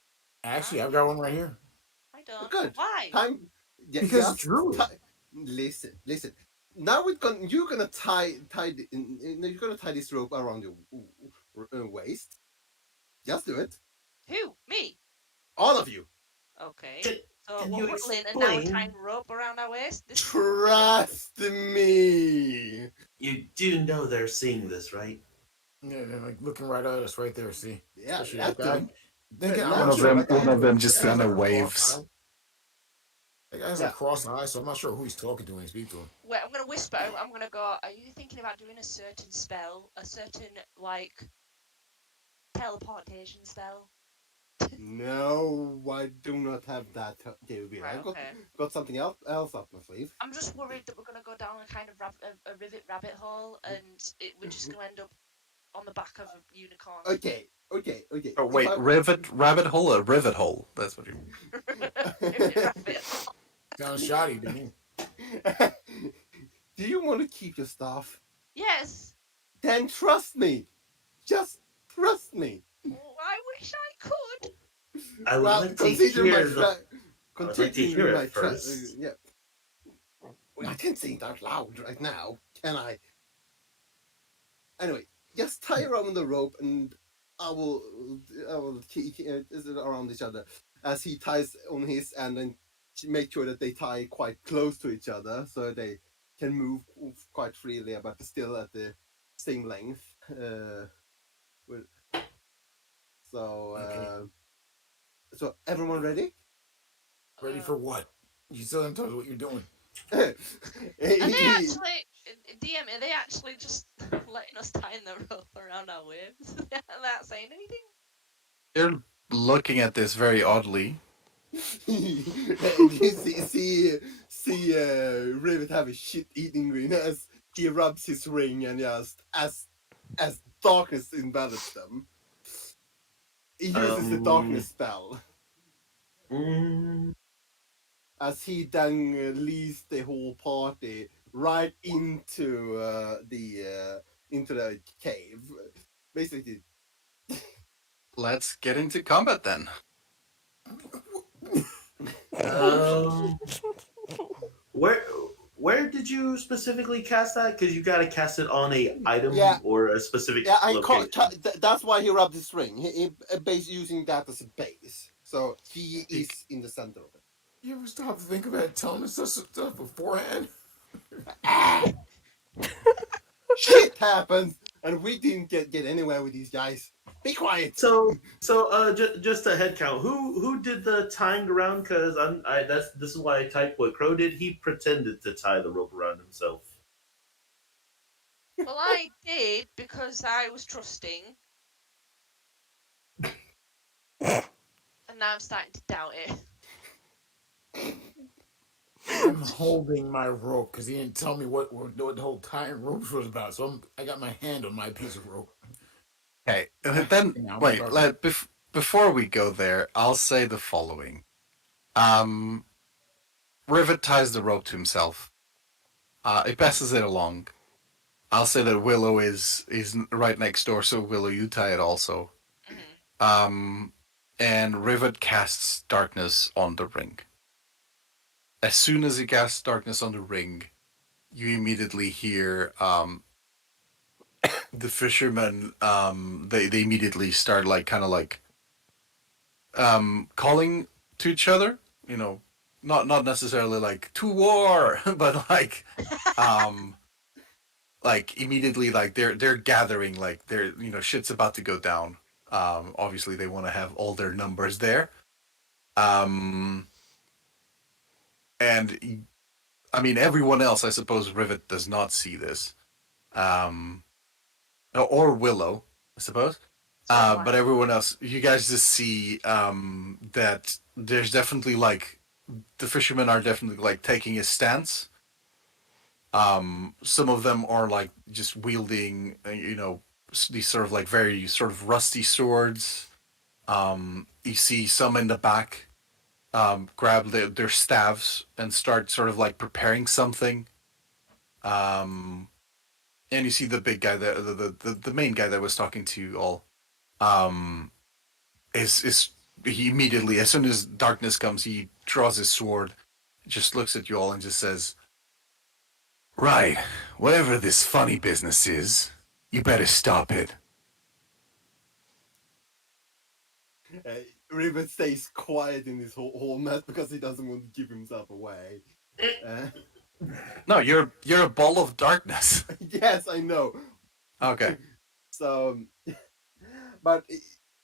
actually, I've got one right here. I don't. Good. Why? Time. Yeah, Because it's true. Listen. Now you're gonna you're gonna tie this rope around your waist. Just do it, Who? Me? all of you. Okay. Can, So can what you we're doing, and now we're explain? tying rope around our waist. This is Trust me. You do know they're seeing this, right? Yeah, they're like looking right at us, right there. See, Yeah, especially that let guy. them. Thinking, I'm Let not sure. them. That guy One has of them that just guy has kind like of a cross waves. eye. That guy has Yeah. a cross eye, so I'm not sure who he's talking to when he speaks to him. Wait, I'm gonna whisper. I'm gonna go. Are you thinking about doing a certain spell, a certain like teleportation spell? No, I do not have that capability. Right. I've Okay. got something else up my sleeve. I'm just worried that we're gonna go down a kind of a rivet rabbit hole, and we're just gonna end up on the back of a unicorn. Okay. Oh wait, rabbit hole or rivet hole? That's what you mean. Rivet rabbit. Sounds shoddy to me. Do you want to keep your stuff? Yes. Then trust me. Just trust me. Oh, I wish I could. I would Well, like to consider my hear the. I would like to considering hear my it first. yeah. Well, I can't say it out loud right now, can I? Anyway, just tie around the rope, and I will keep around each other as he ties on his, and then make sure that they tie quite close to each other so they can move quite freely, but still at the same length. So, Okay. so everyone ready? Ready for what? You still haven't told us what you're doing. Are they actually, DM? Are they actually just letting us tie the rope around our waves? They're not saying anything. They're looking at this very oddly. You see Rivet have a shit eating grin as he rubs his ring and just as darkness envelops them. He uses the darkness spell Mm, as he then leads the whole party right into the cave. Basically, Let's get into combat then. um, where where did you specifically cast that? Because you got to cast it on a item Yeah. or a specific yeah, location. that's why he rubbed his ring. He base using that as a base, so he is in the center of it. You ever stop to think about telling us this stuff beforehand? Shit happens, and we didn't get anywhere with these guys. Be quiet. So just a head count. Who did the tying around? Because this is why I typed what Crow did. He pretended to tie the rope around himself. Well, I did because I was trusting, and now I'm starting to doubt it. I'm holding my rope because he didn't tell me what the whole tying ropes was about. So I got my hand on my piece of rope. Okay, then Now, wait. regardless. Before we go there, I'll say the following. Rivet ties the rope to himself. He passes it along. I'll say that Willow is right next door, so Willow, you tie it also. Mhm. And Rivet casts darkness on the ring. As soon as he casts darkness on the ring, you immediately hear the fishermen. They immediately start calling to each other. You know, not necessarily like to war, but like immediately they're gathering, like they're shit's about to go down. Obviously they want to have all their numbers there. And I mean everyone else, I suppose Rivet does not see this. Or Willow, I suppose. So it's like But everyone else, you guys just see that there's definitely like the fishermen are definitely like taking a stance. Some of them are like just wielding, these sort of like very sort of rusty swords. You see some in the back grab their staves and start sort of like preparing something. Um, and you see the big guy, the main guy that was talking to you all, um, is he immediately, as soon as darkness comes, he draws his sword, just looks at you all, and just says, "Right, whatever this funny business is, you better stop it." Uh, Rivet stays quiet in this whole mess because he doesn't want to give himself away. Uh, No, you're a ball of darkness. yes, I know. Okay. So, but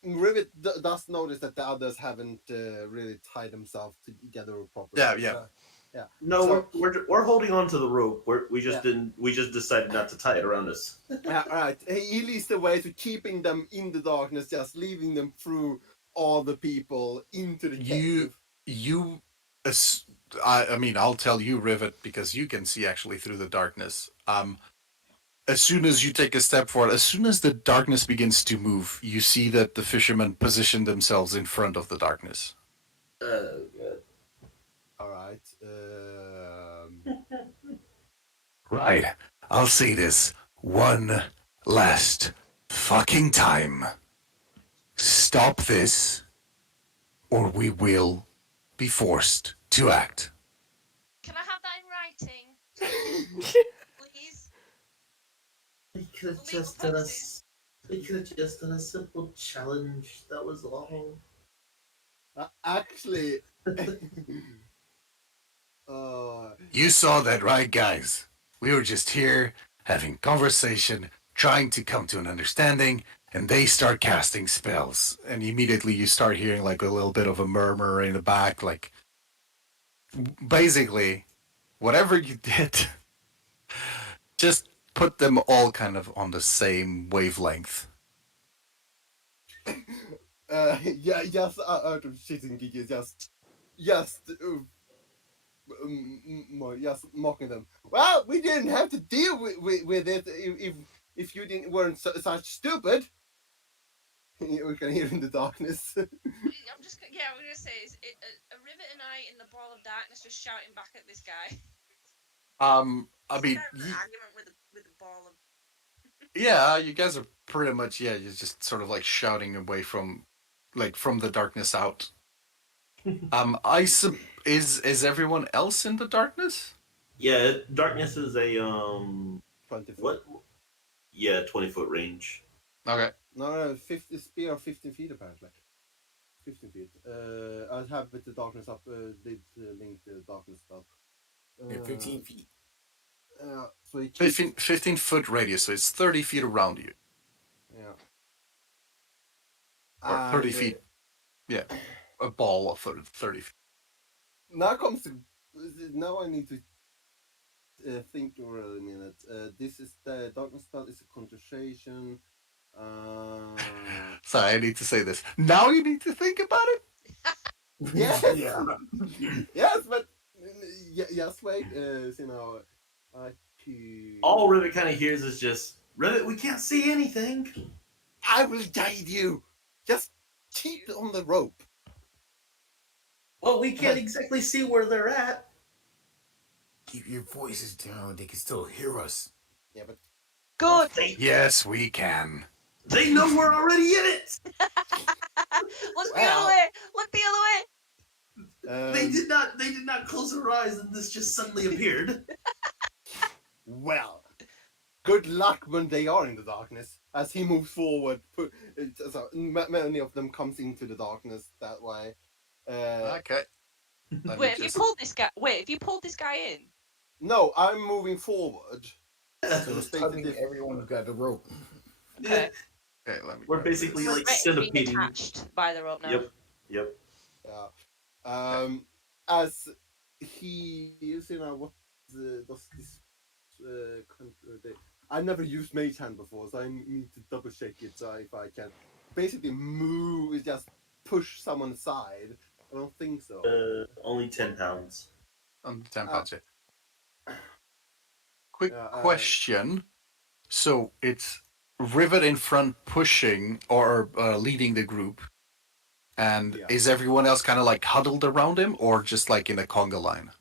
Rivet does notice that the others haven't really tied themselves together properly. Yeah, yeah. So, yeah. No, So- we're holding on to the rope. We just Yeah. didn't. We just decided not to tie it around us. Right. He leads the way to keeping them in the darkness, just leaving them through all the people into the cave. You I mean, I'll tell you, Rivet, because you can see actually through the darkness. As soon as you take a step forward, as soon as the darkness begins to move, you see that the fishermen position themselves in front of the darkness. Good. All right. Right. I'll say this one last fucking time. Stop this, or we will be forced to act. can I have that in writing, please? We could have For legal just done purposes. We could have just done a simple challenge. That was all. Actually, uh, You saw that, right, guys? We were just here having conversation, trying to come to an understanding, and they start casting spells. And immediately you start hearing like a little bit of a murmur in the back, like basically, whatever you did, just put them all kind of on the same wavelength. yeah, just out of shitting giggles, just just mocking them. Well, we didn't have to deal with it if you didn't weren't such stupid. We can hear in the darkness. I'm gonna say is a Rivet and I in the ball of darkness just shouting back at this guy. I It's mean, kind of an argument with a ball of. yeah, you guys are pretty much, yeah, you're just sort of like shouting away from, like, from the darkness out. Is everyone else in the darkness? Yeah, darkness is a 20 foot. what? Yeah, 20-foot range. Okay. No, 50 speed of 15 feet apparently. 15 feet. I'll have it the darkness up. Did link the darkness up. 15 feet. So it keeps, 15-foot radius, so it's 30 feet around you. yeah. Or 30 feet. Yeah. A ball of 30 feet. Now comes to. Now I need to think for a minute. This is the darkness spell is a concentration. Sorry, I need to say this. Now you need to think about it? Yes. Yeah. Yes, but yes. Wait. I All Rivet kind of hears is just Rivet. We can't see anything. I will guide you. Just keep on the rope. Well, we can't exactly see where they're at. Keep your voices down. They can still hear us. Yeah, but Good. Yes, we can. They know we're already in it. Look the other way. Look the other way. They did not. They did not close their eyes, and this just suddenly appeared. Well, good luck when they are in the darkness. As he moves forward, many of them comes into the darkness that way. Okay. Let me Wait, have you just- pulled this guy? Wait, have you pulled this guy in? No, I'm moving forward. So it's tugging everyone who's got the rope. Yeah, Okay, let me we're grab basically this. like Rivet's being centipeding. attached by the rope now. Yep. Yeah. As he is, what does this I've never used Mage Hand before, so I need to double check it. So if I can, basically move, just push someone aside? I don't think so. Only 10 pounds. 10 Uh, pounds, yeah. Quick Yeah, question. So it's Rivet in front pushing or leading the group, and yeah. is everyone else kind of like huddled around him, or just like in a conga line?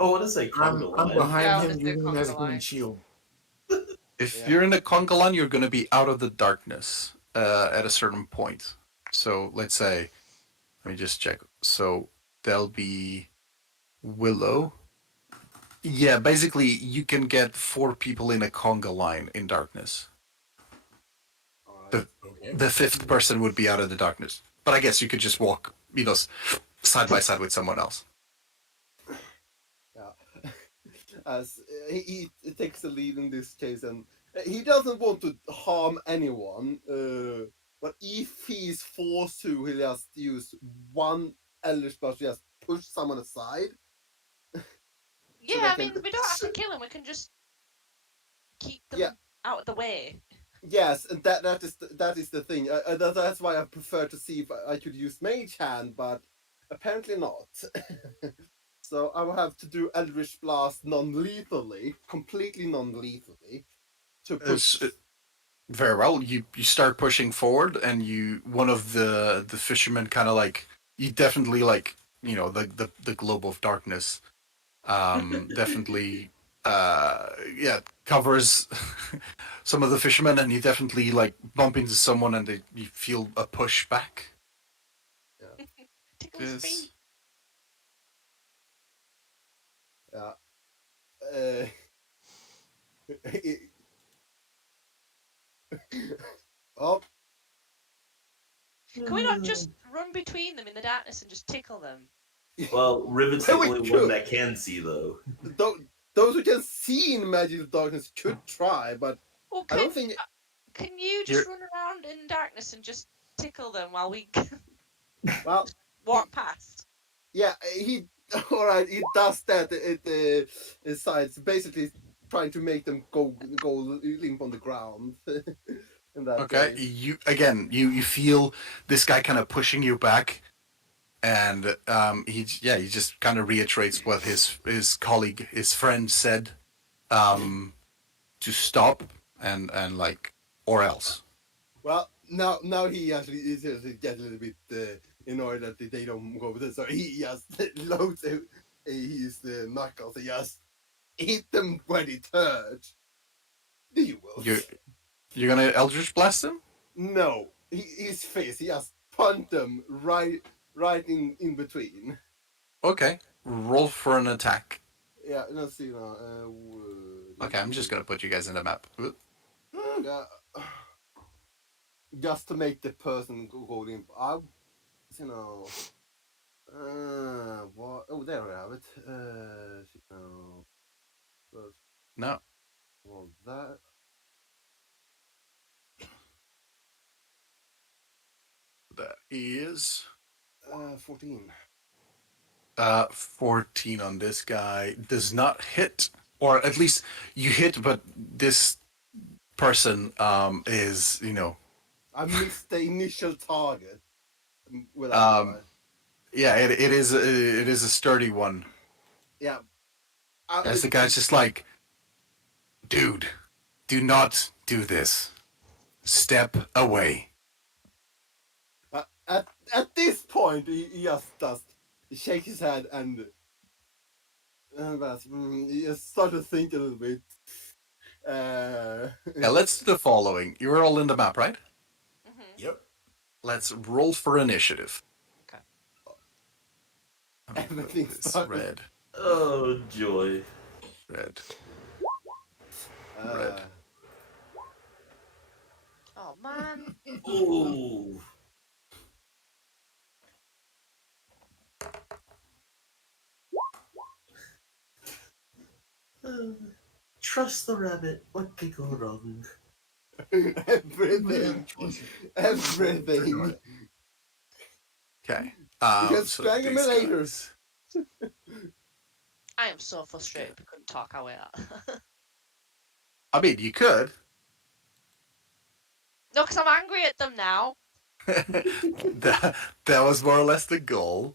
Oh, what is a conga I'm line? behind Yeah, I him wanna say using him as a conga human line. shield. If Yeah. you're in a conga line, you're going to be out of the darkness at a certain point. So let's say, let me just check. So there'll be Willow. Yeah, basically, you can get 4 people in a conga line in darkness. All right. The Okay. the 5th person would be out of the darkness. But I guess you could just walk, side by side with someone else. Yeah. As he takes the lead in this case, and he doesn't want to harm anyone. But if he's forced to, he'll just use one Eldritch Blast to just push someone aside. So Yeah, they I can. mean, we don't have to kill him. We can just keep them Yeah. out of the way. Yes, and that is the thing. That's why I prefer to see if I could use Mage Hand, but apparently not. So I will have to do Eldritch Blast non-lethally, completely non-lethally, to push. Very well. You start pushing forward, and one of the fishermen kind of like you definitely like the globe of darkness definitely yeah covers some of the fishermen, and you definitely like bump into someone, and you feel a push back. Tickle his feet. Yeah. Uh, oh, Can we not just run between them in the darkness and just tickle them? Well, Rivet's the We only could. one that can see, though. those who can see in Magic of Darkness could try, but Well, I don't think. can you You're just run around in darkness and just tickle them while we Well, walk past? yeah, he. All right, he does that. It sides basically trying to make them go limp on the ground. In that okay. case. You feel this guy kind of pushing you back, and he just kind of reiterates what his colleague, his friend said, to stop and like or else. Well, now he actually is get a little bit annoyed that they don't go with it, so he just loads his knuckles and just hit them when it hurts. You will. You're gonna Eldritch Blast him? No, his face. He just punt them right in between. Okay. Roll for an attack. Yeah, let's see now. Okay, I'm just gonna put you guys in the map. Yeah, just to make the person go limp. You know. What? Oh, there we have it. First No. was that. That is 14. 14 on this guy. Does not hit. Or at least you hit, but this person is, I missed the initial target. Without yeah, it is a sturdy one. yeah. As the guy's just like, dude, do not do this. Step away. At this point, he just does. He shakes his head and he just starts to think a little bit. Yeah, let's do the following. You're all in the map, right? Mm-hmm. Yep. Let's roll for initiative. Okay. Everything's This starting. red. Oh, joy. Red. Oh man. Ooh. Trust the rabbit. What could go wrong? Everything. Everything. Okay. You can so strangle me these later. guys- I am so frustrated we couldn't talk our way out. I mean, you could. No, because I'm angry at them now. that was more or less the goal.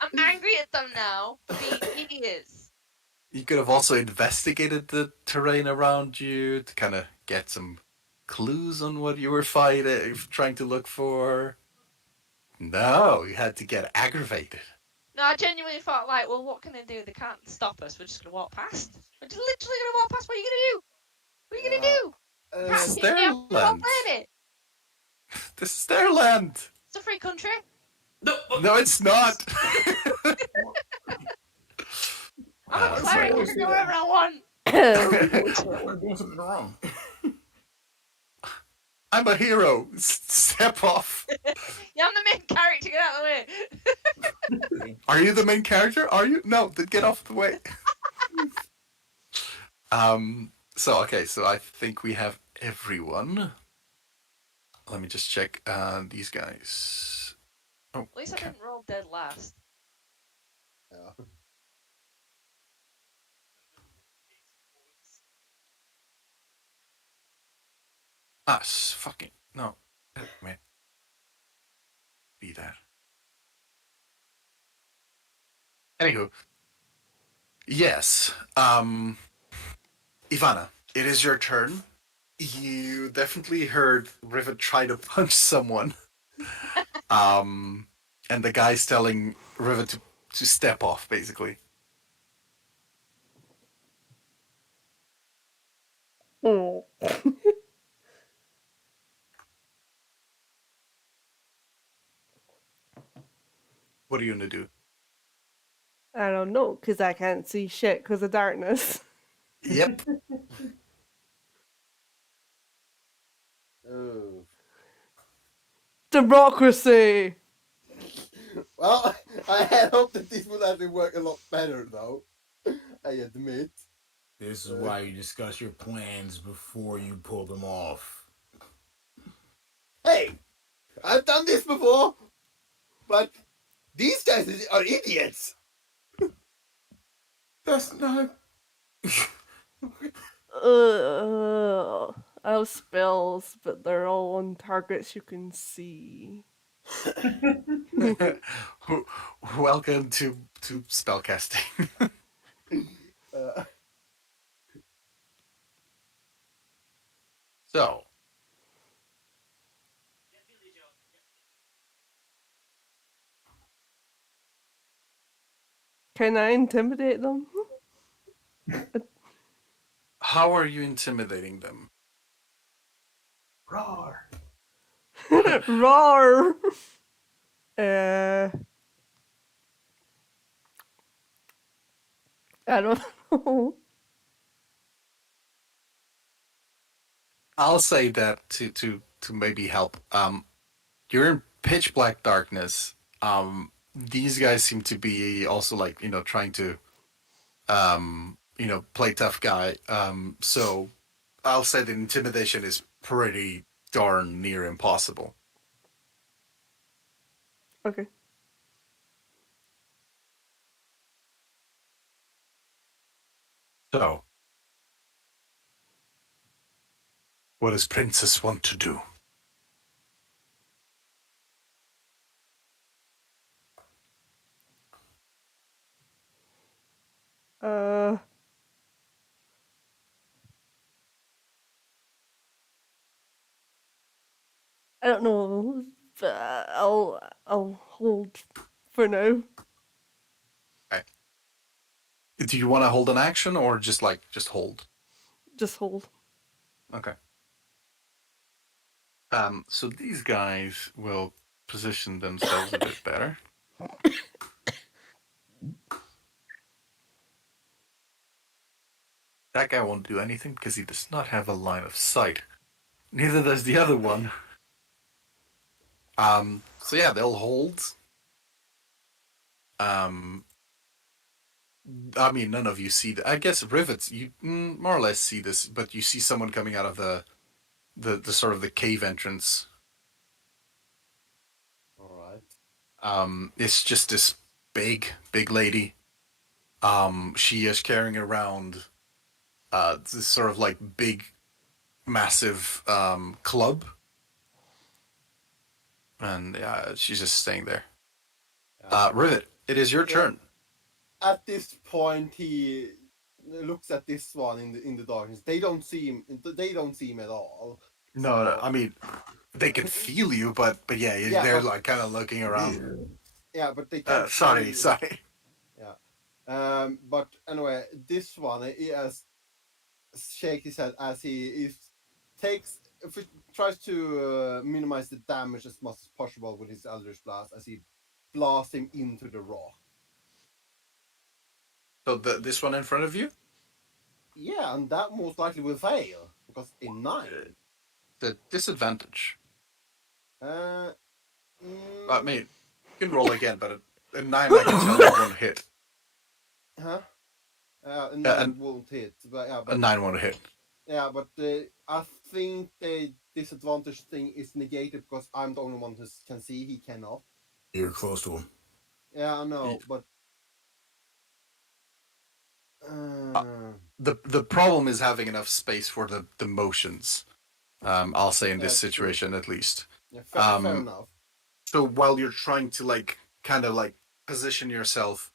I'm angry at them now for being idiots. You could have also investigated the terrain around you to kind of get some clues on what you were fighting, trying to look for. No, you had to get aggravated. No, I genuinely thought, like, well, what can they do? They can't stop us. We're just going to walk past. We're just literally going to walk past. What are you going to do? What are you going to do? You This can't is kick their me out of the land. planet. This is their land. It's a free country. No, No, it's not. I'm a Uh, cleric. I sorry. can go wherever I want. We're doing something wrong. I'm a hero. Step off. Yeah, I'm the main character. Get out of the way. Are you the main character? Are you? No, then get off the way. So I think we have everyone. Let me just check these guys. Oh, At least I okay. didn't roll dead last. Yeah. Fucking no. Man. Be that. Anywho. Yes. Ivana, it is your turn. You definitely heard Rivet try to punch someone. And the guy's telling Rivet to step off, basically. Oh. What are you gonna do? I don't know, because I can't see shit because of darkness. Yep. Oh. Democracy! Well, I had hoped that this would actually work a lot better, though. I admit. This is why you discuss your plans before you pull them off. Hey, I've done this before, but these guys are idiots. That's not. I have spells, but they're all on targets you can see. Welcome to spellcasting. Uh, So, Can I intimidate them? how are you intimidating them? roar. Roar! Uh, I don't know. I'll say that to maybe help. You're in pitch black darkness. These guys seem to be also like trying to play tough guy. So I'll say that intimidation is pretty darn near impossible. Okay. So, what does Princess want to do? Uh, I don't know, but I'll hold for now. Okay. Do you want to hold an action or just hold? Just hold. Okay. So these guys will position themselves a bit better. That guy won't do anything because he does not have a line of sight. Neither does the other one. So yeah, they'll hold. I mean, none of you see that. I guess Rivets, you more or less see this, but you see someone coming out of the sort of the cave entrance. All right. It's just this big lady. She is carrying around this sort of like big, massive club. And she's just staying there. Yeah. Rivet, it is your Yeah. turn. At this point, he looks at this one in the darkness. They don't see him. They don't see him at all. No, So I mean they can feel you, but yeah, yeah, they're but like kind of looking around. yeah, but they can't Sorry, feel. sorry. Yeah. But anyway, this one he has shake his head as he takes if he tries to minimize the damage as much as possible with his Eldritch Blast as he blasts him into the rock. So this one in front of you, Yeah, and that most likely will fail because a 9. the disadvantage. Uh, I mean, you can roll again, but a 9 I can tell you won't hit. huh? A 9 and won't hit, but yeah, a but 9 won't hit. yeah, but I think the disadvantage thing is negated because I'm the only one who can see. He cannot. You're close to him. Yeah, I know, but The problem is having enough space for the motions. I'll say in this That's true. situation at least. yeah, fair enough. So while you're trying to like kind of like position yourself,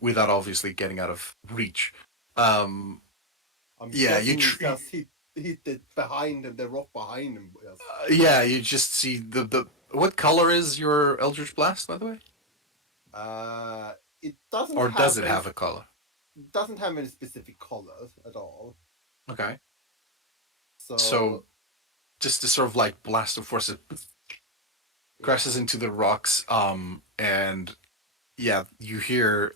without obviously getting out of reach, I'm yeah, guessing you he just hit it behind him, the rock behind him. Yes. yeah, you just see the what color is your Eldritch Blast, by the way? It doesn't. Or have does it any, have a color? doesn't have any specific colors at all. Okay. So, So just to sort of like blast of forces crashes into the rocks, and yeah, you hear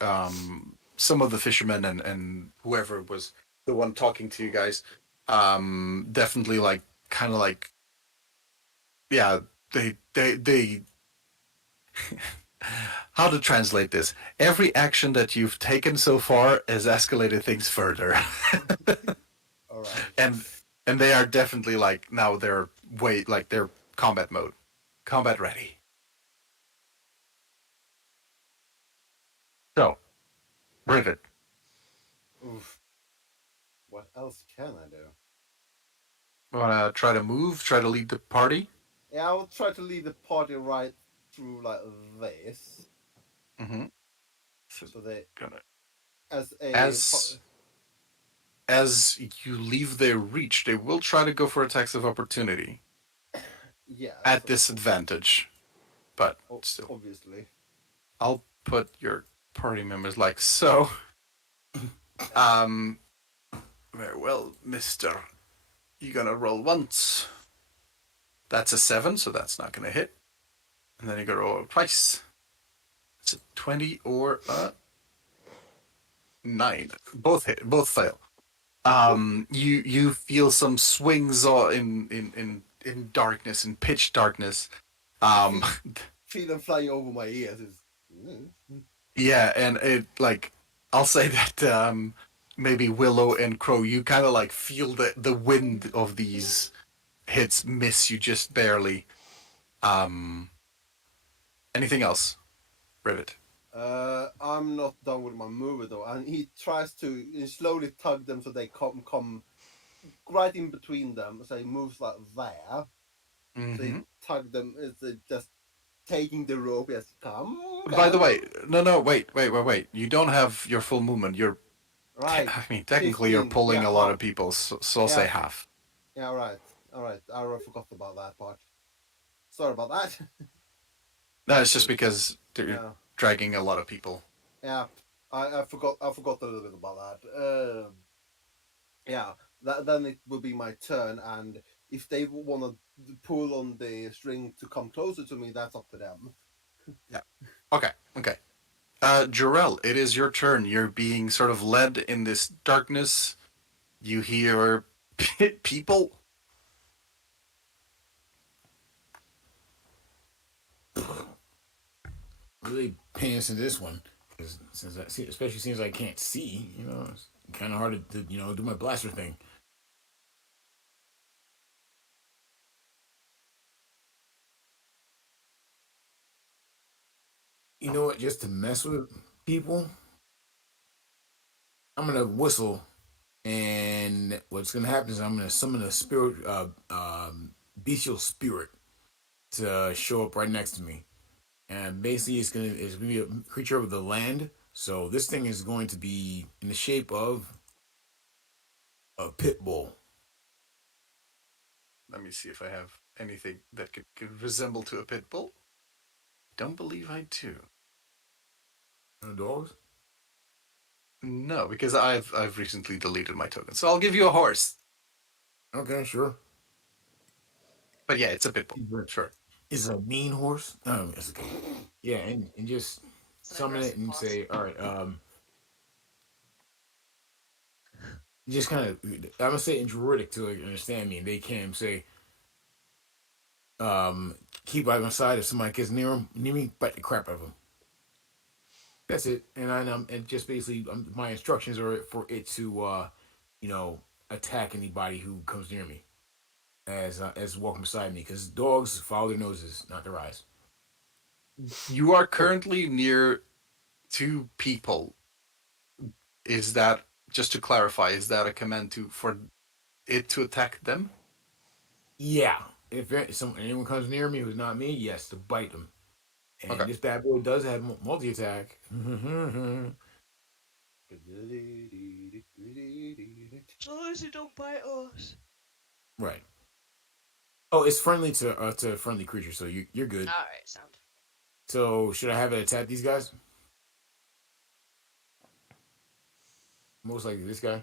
some of the fishermen and whoever was the one talking to you guys, definitely like kind of like, yeah, they how to translate this? Every action that you've taken so far has escalated things further. all right. and they are definitely like now they're they're combat mode, combat ready. So, Rivet, Oof. What else can I do? wanna try to move, try to lead the party? Yeah, I will try to lead the party right through like this. Mm-hmm. So they Gonna as a as you leave their reach, they will try to go for attacks of opportunity yeah at so, disadvantage, but still. obviously. I'll put your party members like so. Very well, mister. You're gonna roll once. That's a 7, so that's not gonna hit. And then you're gonna roll twice. It's a 20 or a 9. Both hit, both fail. You feel some swings in darkness, in pitch darkness. Feel them flying over my ears. Yeah, and it like I'll say that maybe Willow and Crow, you kind of like feel the wind of these hits miss you just barely. Anything else, Rivet? I'm not done with my movie though, and he tries to slowly tug them so they come right in between them. So he moves like there. Mm-hmm. So he tug them. It's just taking the rope. Yes, come. By the way, no, wait. You don't have your full movement. You're right. I mean, technically, 15, you're pulling yeah, a lot of people, so I'll say half. Yeah, right. All right. I forgot about that part. Sorry about that. No, it's just because you're dragging a lot of people. Yeah, I forgot a little bit about that. Yeah, then it will be my turn, and if they want to pull on the string to come closer to me, that's up to them. Yeah. Okay. Jarell, it is your turn. You're being sort of led in this darkness. You hear people. Really paying into this one, since especially since I can't see, it's kind of hard to do my blaster thing. You know what? Just to mess with people, I'm gonna whistle, and what's gonna happen is I'm gonna summon a spirit, bestial spirit, to show up right next to me, and basically it's gonna be a creature of the land. So this thing is going to be in the shape of a pit bull. Let me see if I have anything that could resemble to a pit bull. Don't believe I do. No dogs. No, because I've recently deleted my token. So I'll give you a horse. Okay, sure. But yeah, it's a pit bull. Is it Sure. is it a mean horse? It's okay. Yeah, and just It's an summon it aggressive and horse. say, all right, just kind of, I'm gonna say in Druidic to understand me, and they can say, um, keep by my side if somebody gets near me, bite the crap out of them. That's it. And just basically, my instructions are for it to, you know, attack anybody who comes near me as walking beside me, because dogs follow their noses, not their eyes. You are currently near two people. Is that, just to clarify, is that a command for it to attack them? Yeah, if anyone comes near me who's not me, yes, to bite them. Okay. And this bad boy does have multi attack. As long as you don't bite us. Right. Oh, it's friendly to friendly creatures, so you're good. Alright, sound. So should I have it attack these guys? Most likely this guy.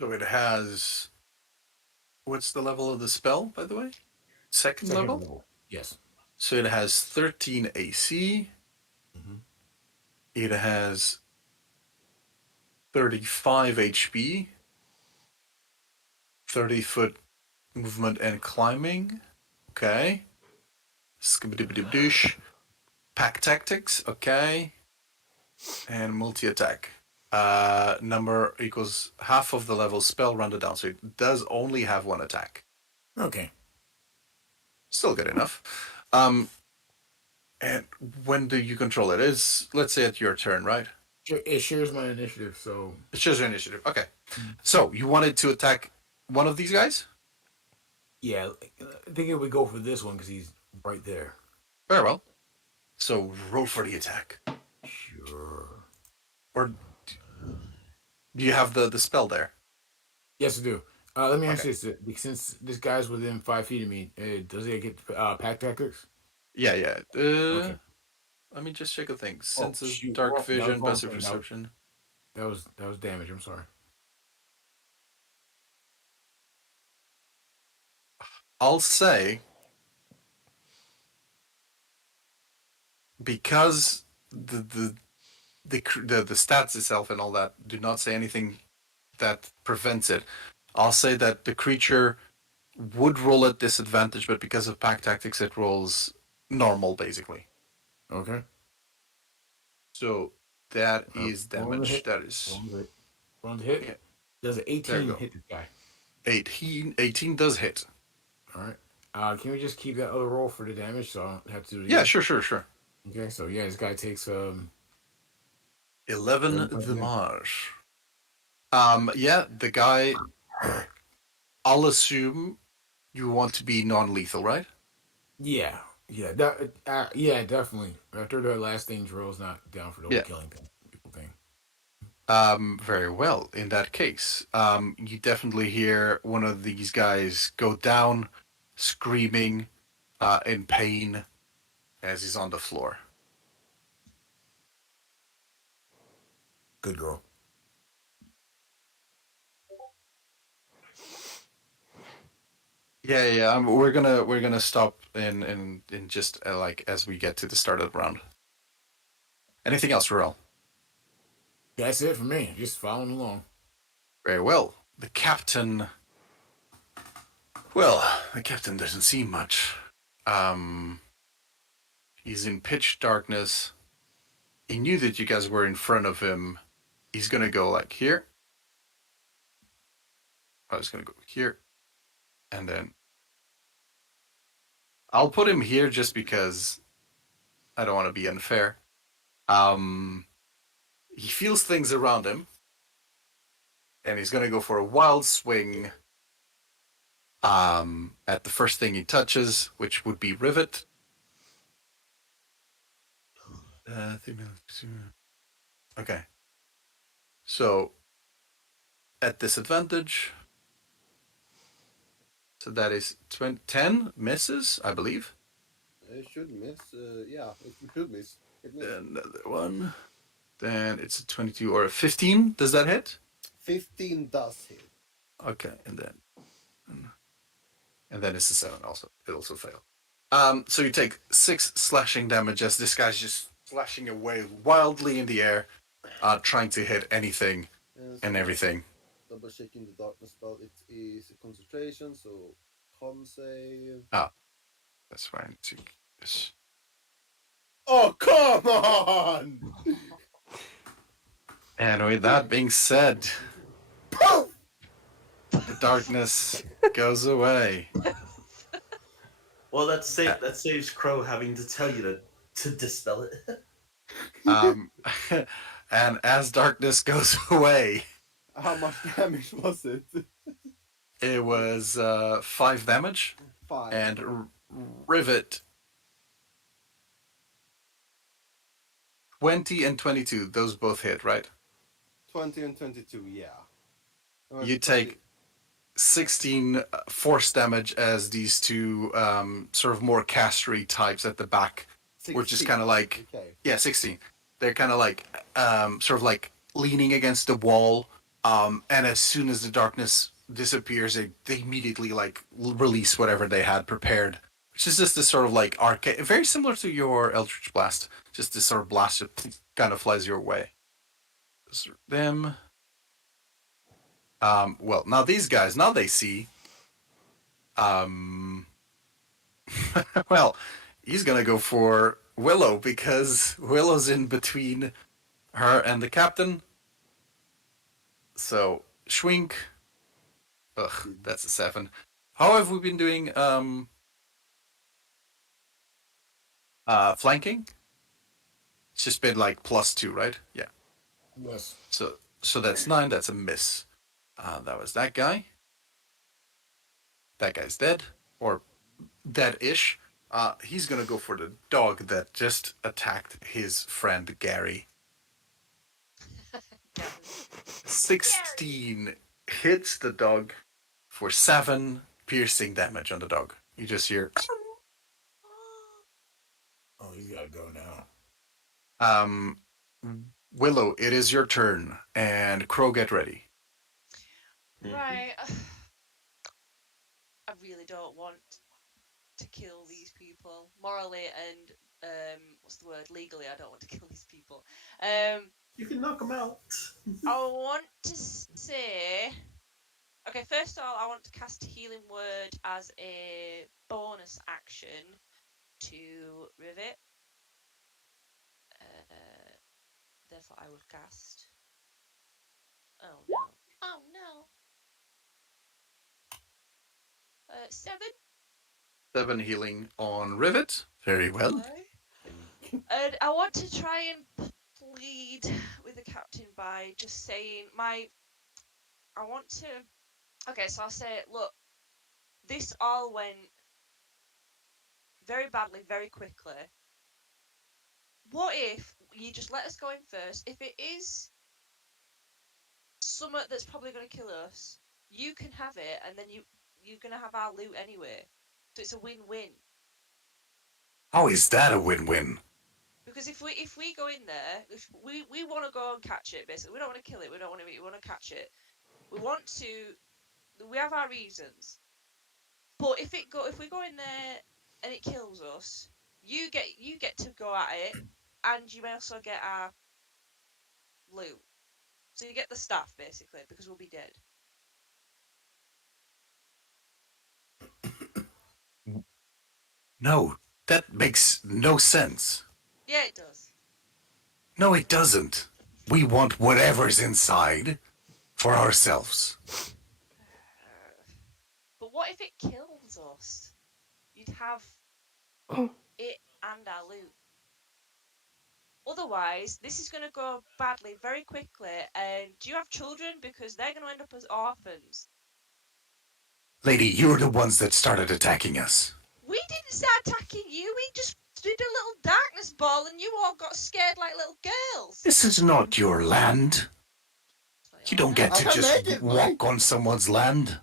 So it has. What's the level of the spell, by the way? Second Second level? level. Yes. So it has 13 AC. Mm-hmm. It has 35 HP. 30-foot movement and climbing. Okay. Skibidi-bidi-bdoosh. Pack tactics. Okay. And multi-attack. Number equals half of the level spell rounded down. So it does only have one attack. Okay. Still good enough. And when do you control it? Is, let's say, it's your turn, right? It shares my initiative, so It's just your initiative. Okay. So you wanted to attack one of these guys? yeah, I think it would go for this one because he's right there. Very well. So roll for the attack. Sure. Or do you have the spell there? Yes, I do. Let me ask Okay. you this: since this guy's within 5 feet of me, does he get pack tactics? Yeah, yeah. Okay. Let me just check a thing. Oh Senses, shoot! dark That was vision, wrong passive thing. perception. That was damage. I'm sorry. I'll say because the stats itself and all that do not say anything that prevents it. I'll say that the creature would roll at disadvantage, but because of pack tactics, it rolls normal basically. Okay. So that is Roll the damage. hit. That is Roll the hit. yeah. Does an There you 18 go. hit this guy? 18 does hit. All right. Can we just keep that other roll for the damage so I don't have to do it Yeah, again? sure. Okay, so yeah, this guy takes 11 7 points of damage. damage. Yeah, the guy. I'll assume you want to be non-lethal, right? Yeah, yeah, definitely. After the last thing, Drill's not down for the whole Yeah. killing people thing. Very well. In that case, you definitely hear one of these guys go down, screaming, in pain, as he's on the floor. Good girl. Yeah. We're gonna stop in just like as we get to the start of the round. Anything else, Ruel? That's it for me. Just following along. Very well. The captain. Well, the captain doesn't see much. He's in pitch darkness. He knew that you guys were in front of him. He's gonna go like here. I was gonna go here, and then I'll put him here just because I don't want to be unfair. He feels things around him. and he's gonna go for a wild swing at the first thing he touches, which would be Rivet. Okay. So at disadvantage. So that is 10 misses, I believe. It should miss. Yeah, it should miss. It missed. Another one. Then it's a 22 or a 15. Does that hit? 15 does hit. Okay, and then it's a 7 also. It also failed. So you take 6 slashing damage as this guy's just slashing away wildly in the air, trying to hit anything and everything. Double checking the darkness spell. It is a concentration, so con save. That's fine. Yes. Oh, come on! And with that being said, Poof! the darkness goes away. Well, that saves Crow having to tell you to dispel it. And as darkness goes away, How much damage was it? it was 5 damage. 5. And Rivet 20 and 22, those both hit, right? 20 and 22, yeah. You take 16 force damage as these two sort of more castery types at the back were just kind of like, okay. yeah, 16. They're kind of like, sort of like leaning against the wall. And as soon as the darkness disappears, they immediately like release whatever they had prepared, which is just this sort of like arcade, very similar to your Eldritch Blast. Just this sort of blast that kind of flies your way. Those are them. Well, now these guys, now they see. Well, he's gonna go for Willow because Willow's in between her and the captain. So Schwink. Ugh, that's a 7. How have we been doing flanking? It's just been like +2, right? Yeah. Yes. So that's 9, that's a miss. That was that guy. That guy's dead. Or dead-ish. He's gonna go for the dog that just attacked his friend Gary. 16 hits the dog for 7 piercing damage on the dog. You just hear. Oh, you gotta go now. Willow, it is your turn, and Crow, get ready. Right. I really don't want to kill these people. Morally and what's the word? Legally, I don't want to kill these people. You can knock them out. I want to say. Okay, first of all, I want to cast Healing Word as a bonus action to Rivet. Therefore, I would cast. Oh no! Oh no! 7. 7 healing on Rivet. Very well. Okay. And I want to try and plead with the captain by just saying I want to. Okay, so I'll say, look, this all went very badly, very quickly. What if you just let us go in first? If it is something that's probably going to kill us, you can have it, and then you're going to have our loot anyway. So it's a win-win. How is that a win-win? Because if we go in there, if we want to go and catch it, basically, we don't want to kill it. We don't want to. We want to catch it. We have our reasons. But if we go in there and it kills us, you get to go at it, and you may also get our loot. So you get the staff basically because we'll be dead. No, that makes no sense. Yeah, it does. No, it doesn't. We want whatever's inside for ourselves. But what if it kills us? You'd have it and our loot. Otherwise, this is going to go badly very quickly. And do you have children? Because they're going to end up as orphans. Lady, you're the ones that started attacking us. We didn't start attacking you. We just did a little darkness ball, and you all got scared like little girls. This is not your land. You don't get to just walk on someone's land.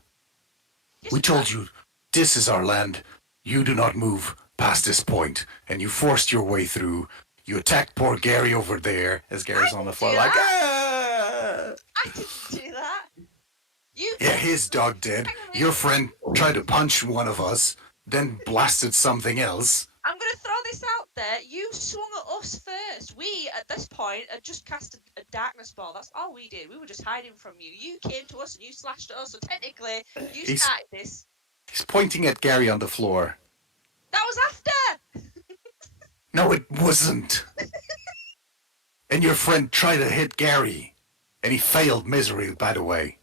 Yes, We told you, this is our land. You do not move past this point. And you forced your way through. You attacked poor Gary over there as Gary's on the floor like, ah! I didn't do that. You. Yeah, his dog did. Your friend tried to punch one of us, then blasted something else. I'm going to throw this out there. You swung at us first. We, at this point, had just cast a darkness ball. That's all we did. We were just hiding from you. You came to us and you slashed at us. So technically, you started this. He's pointing at Gary on the floor. That was after. No, it wasn't. And your friend tried to hit Gary. And he failed miserably, by the way.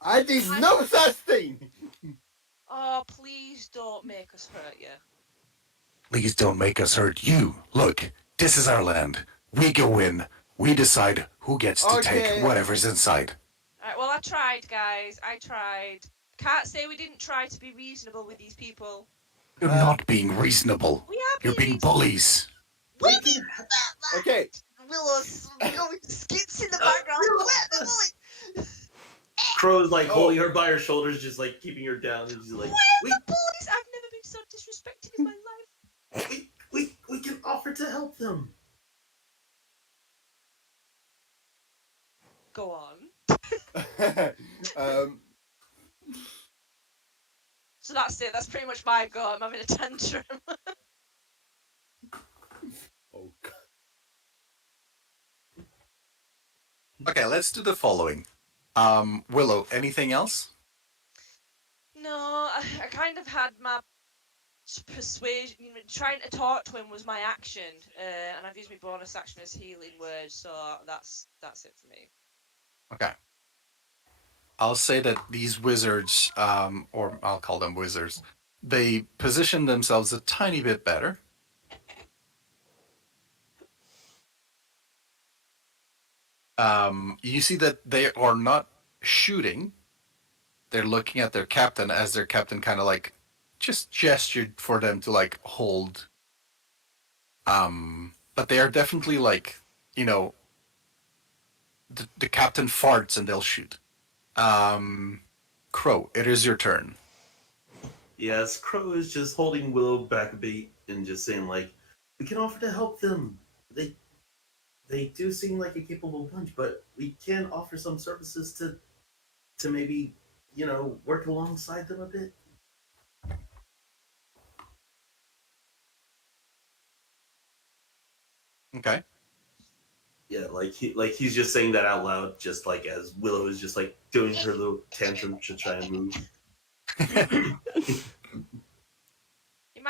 I did no such thing. Oh, please don't make us hurt you. Please don't make us hurt you. Look, this is our land. We go in. We decide who gets to take whatever's inside. Alright, well, I tried, guys. I tried. Can't say we didn't try to be reasonable with these people. You're not being reasonable. We are You're being bullies. Okay. Willow's going skits in the background. Where the bully? Crow's like holding her by her shoulders, just like keeping her down, and she's like, Where the bullies? I've never been so disrespected in my life. we can offer to help them. Go on. So that's it. That's pretty much my go. I'm having a tantrum. Oh God. Okay, let's do the following. Willow, anything else? No, I kind of had my persuasion. Trying to talk to him was my action, and I've used my bonus action as healing word. So that's it for me. Okay. I'll say that these wizards, or I'll call them wizards, they position themselves a tiny bit better. You see that they are not shooting. They're looking at their captain as their captain kind of like just gestured for them to like hold. But they are definitely like, you know, the captain farts and they'll shoot. Crow, it is your turn. Yes, Crow is just holding Willow back a bit and just saying like, we can offer to help them. They do seem like a capable bunch, but we can offer some services to maybe, you know, work alongside them a bit. Okay. Yeah, he's just saying that out loud, just like as Willow is just like doing her little tantrum to try and move.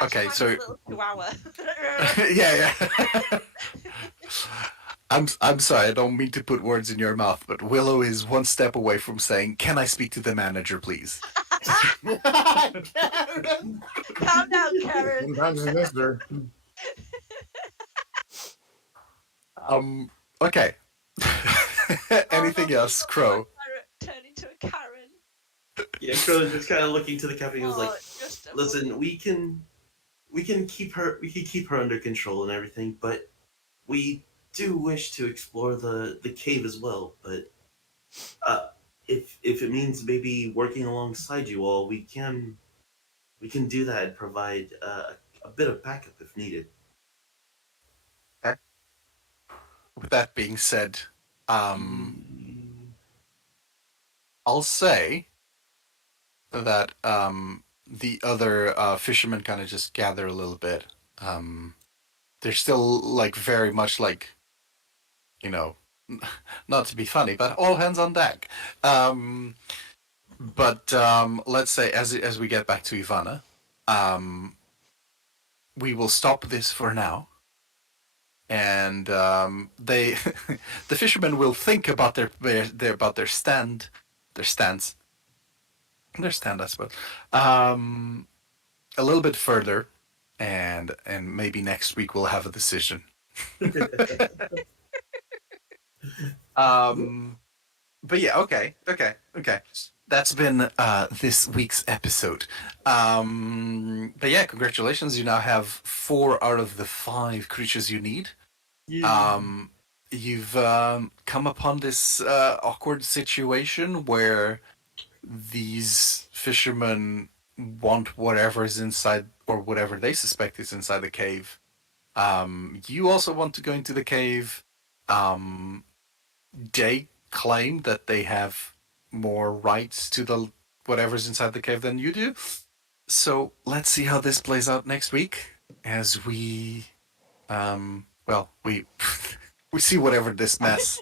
Okay, so little chihuahua. yeah. I'm sorry, I don't mean to put words in your mouth, but Willow is one step away from saying, "Can I speak to the manager, please?" Karen! Calm down, Karen. Sometimes in this dirt. Okay. Anything else, Crow? Turn into a Karen. Yeah, Crow is just kind of looking to the captain. He was like, just a "Listen, we can keep her under control and everything, but we do wish to explore the cave as well. But if it means maybe working alongside you all, we can do that and provide a bit of backup if needed." Okay. With that being said, I'll say that the other fishermen kind of just gather a little bit. They're still like very much like, you know, not to be funny, but all hands on deck. But let's say as we get back to Ivana, we will stop this for now. And they, the fishermen will think about their stand, I suppose, a little bit further, and maybe next week we'll have a decision. But yeah, okay. That's been this week's episode. But yeah, congratulations. You now have 4 out of the 5 creatures you need. You've come upon this awkward situation where these fishermen want whatever's inside, or whatever they suspect is inside the cave. You also want to go into the cave. They claim that they have more rights to the whatever's inside the cave than you do. So let's see how this plays out next week as we we we see whatever this mess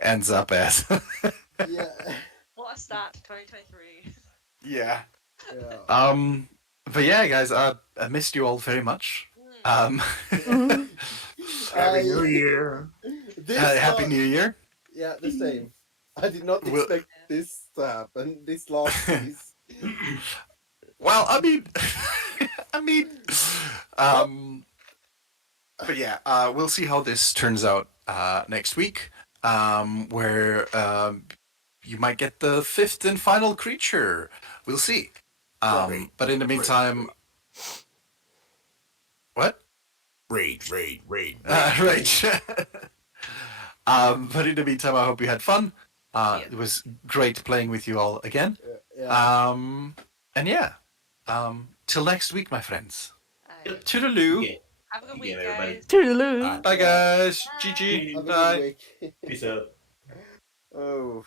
ends up as. Yeah. What a start to 2023. Yeah. Yeah. But yeah, guys, I missed you all very much. Mhm. Happy New I- Year. This Happy la- New Year. Yeah, the same. I did not Well- expect this to happen. This last piece. Well, I mean, but yeah, we'll see how this turns out next week, where you might get the 5th and final creature. We'll see. But in the meantime, what? Raid. Right. But in the meantime, I hope you had fun. It was great playing with you all again. Yeah. And yeah, till next week, my friends. Alright. Toodaloo. Yeah. Have a good Again, week, everybody. guys. Toodaloo. Bye, guys. Bye. GG. Have a Bye. good week. Peace out. Oh.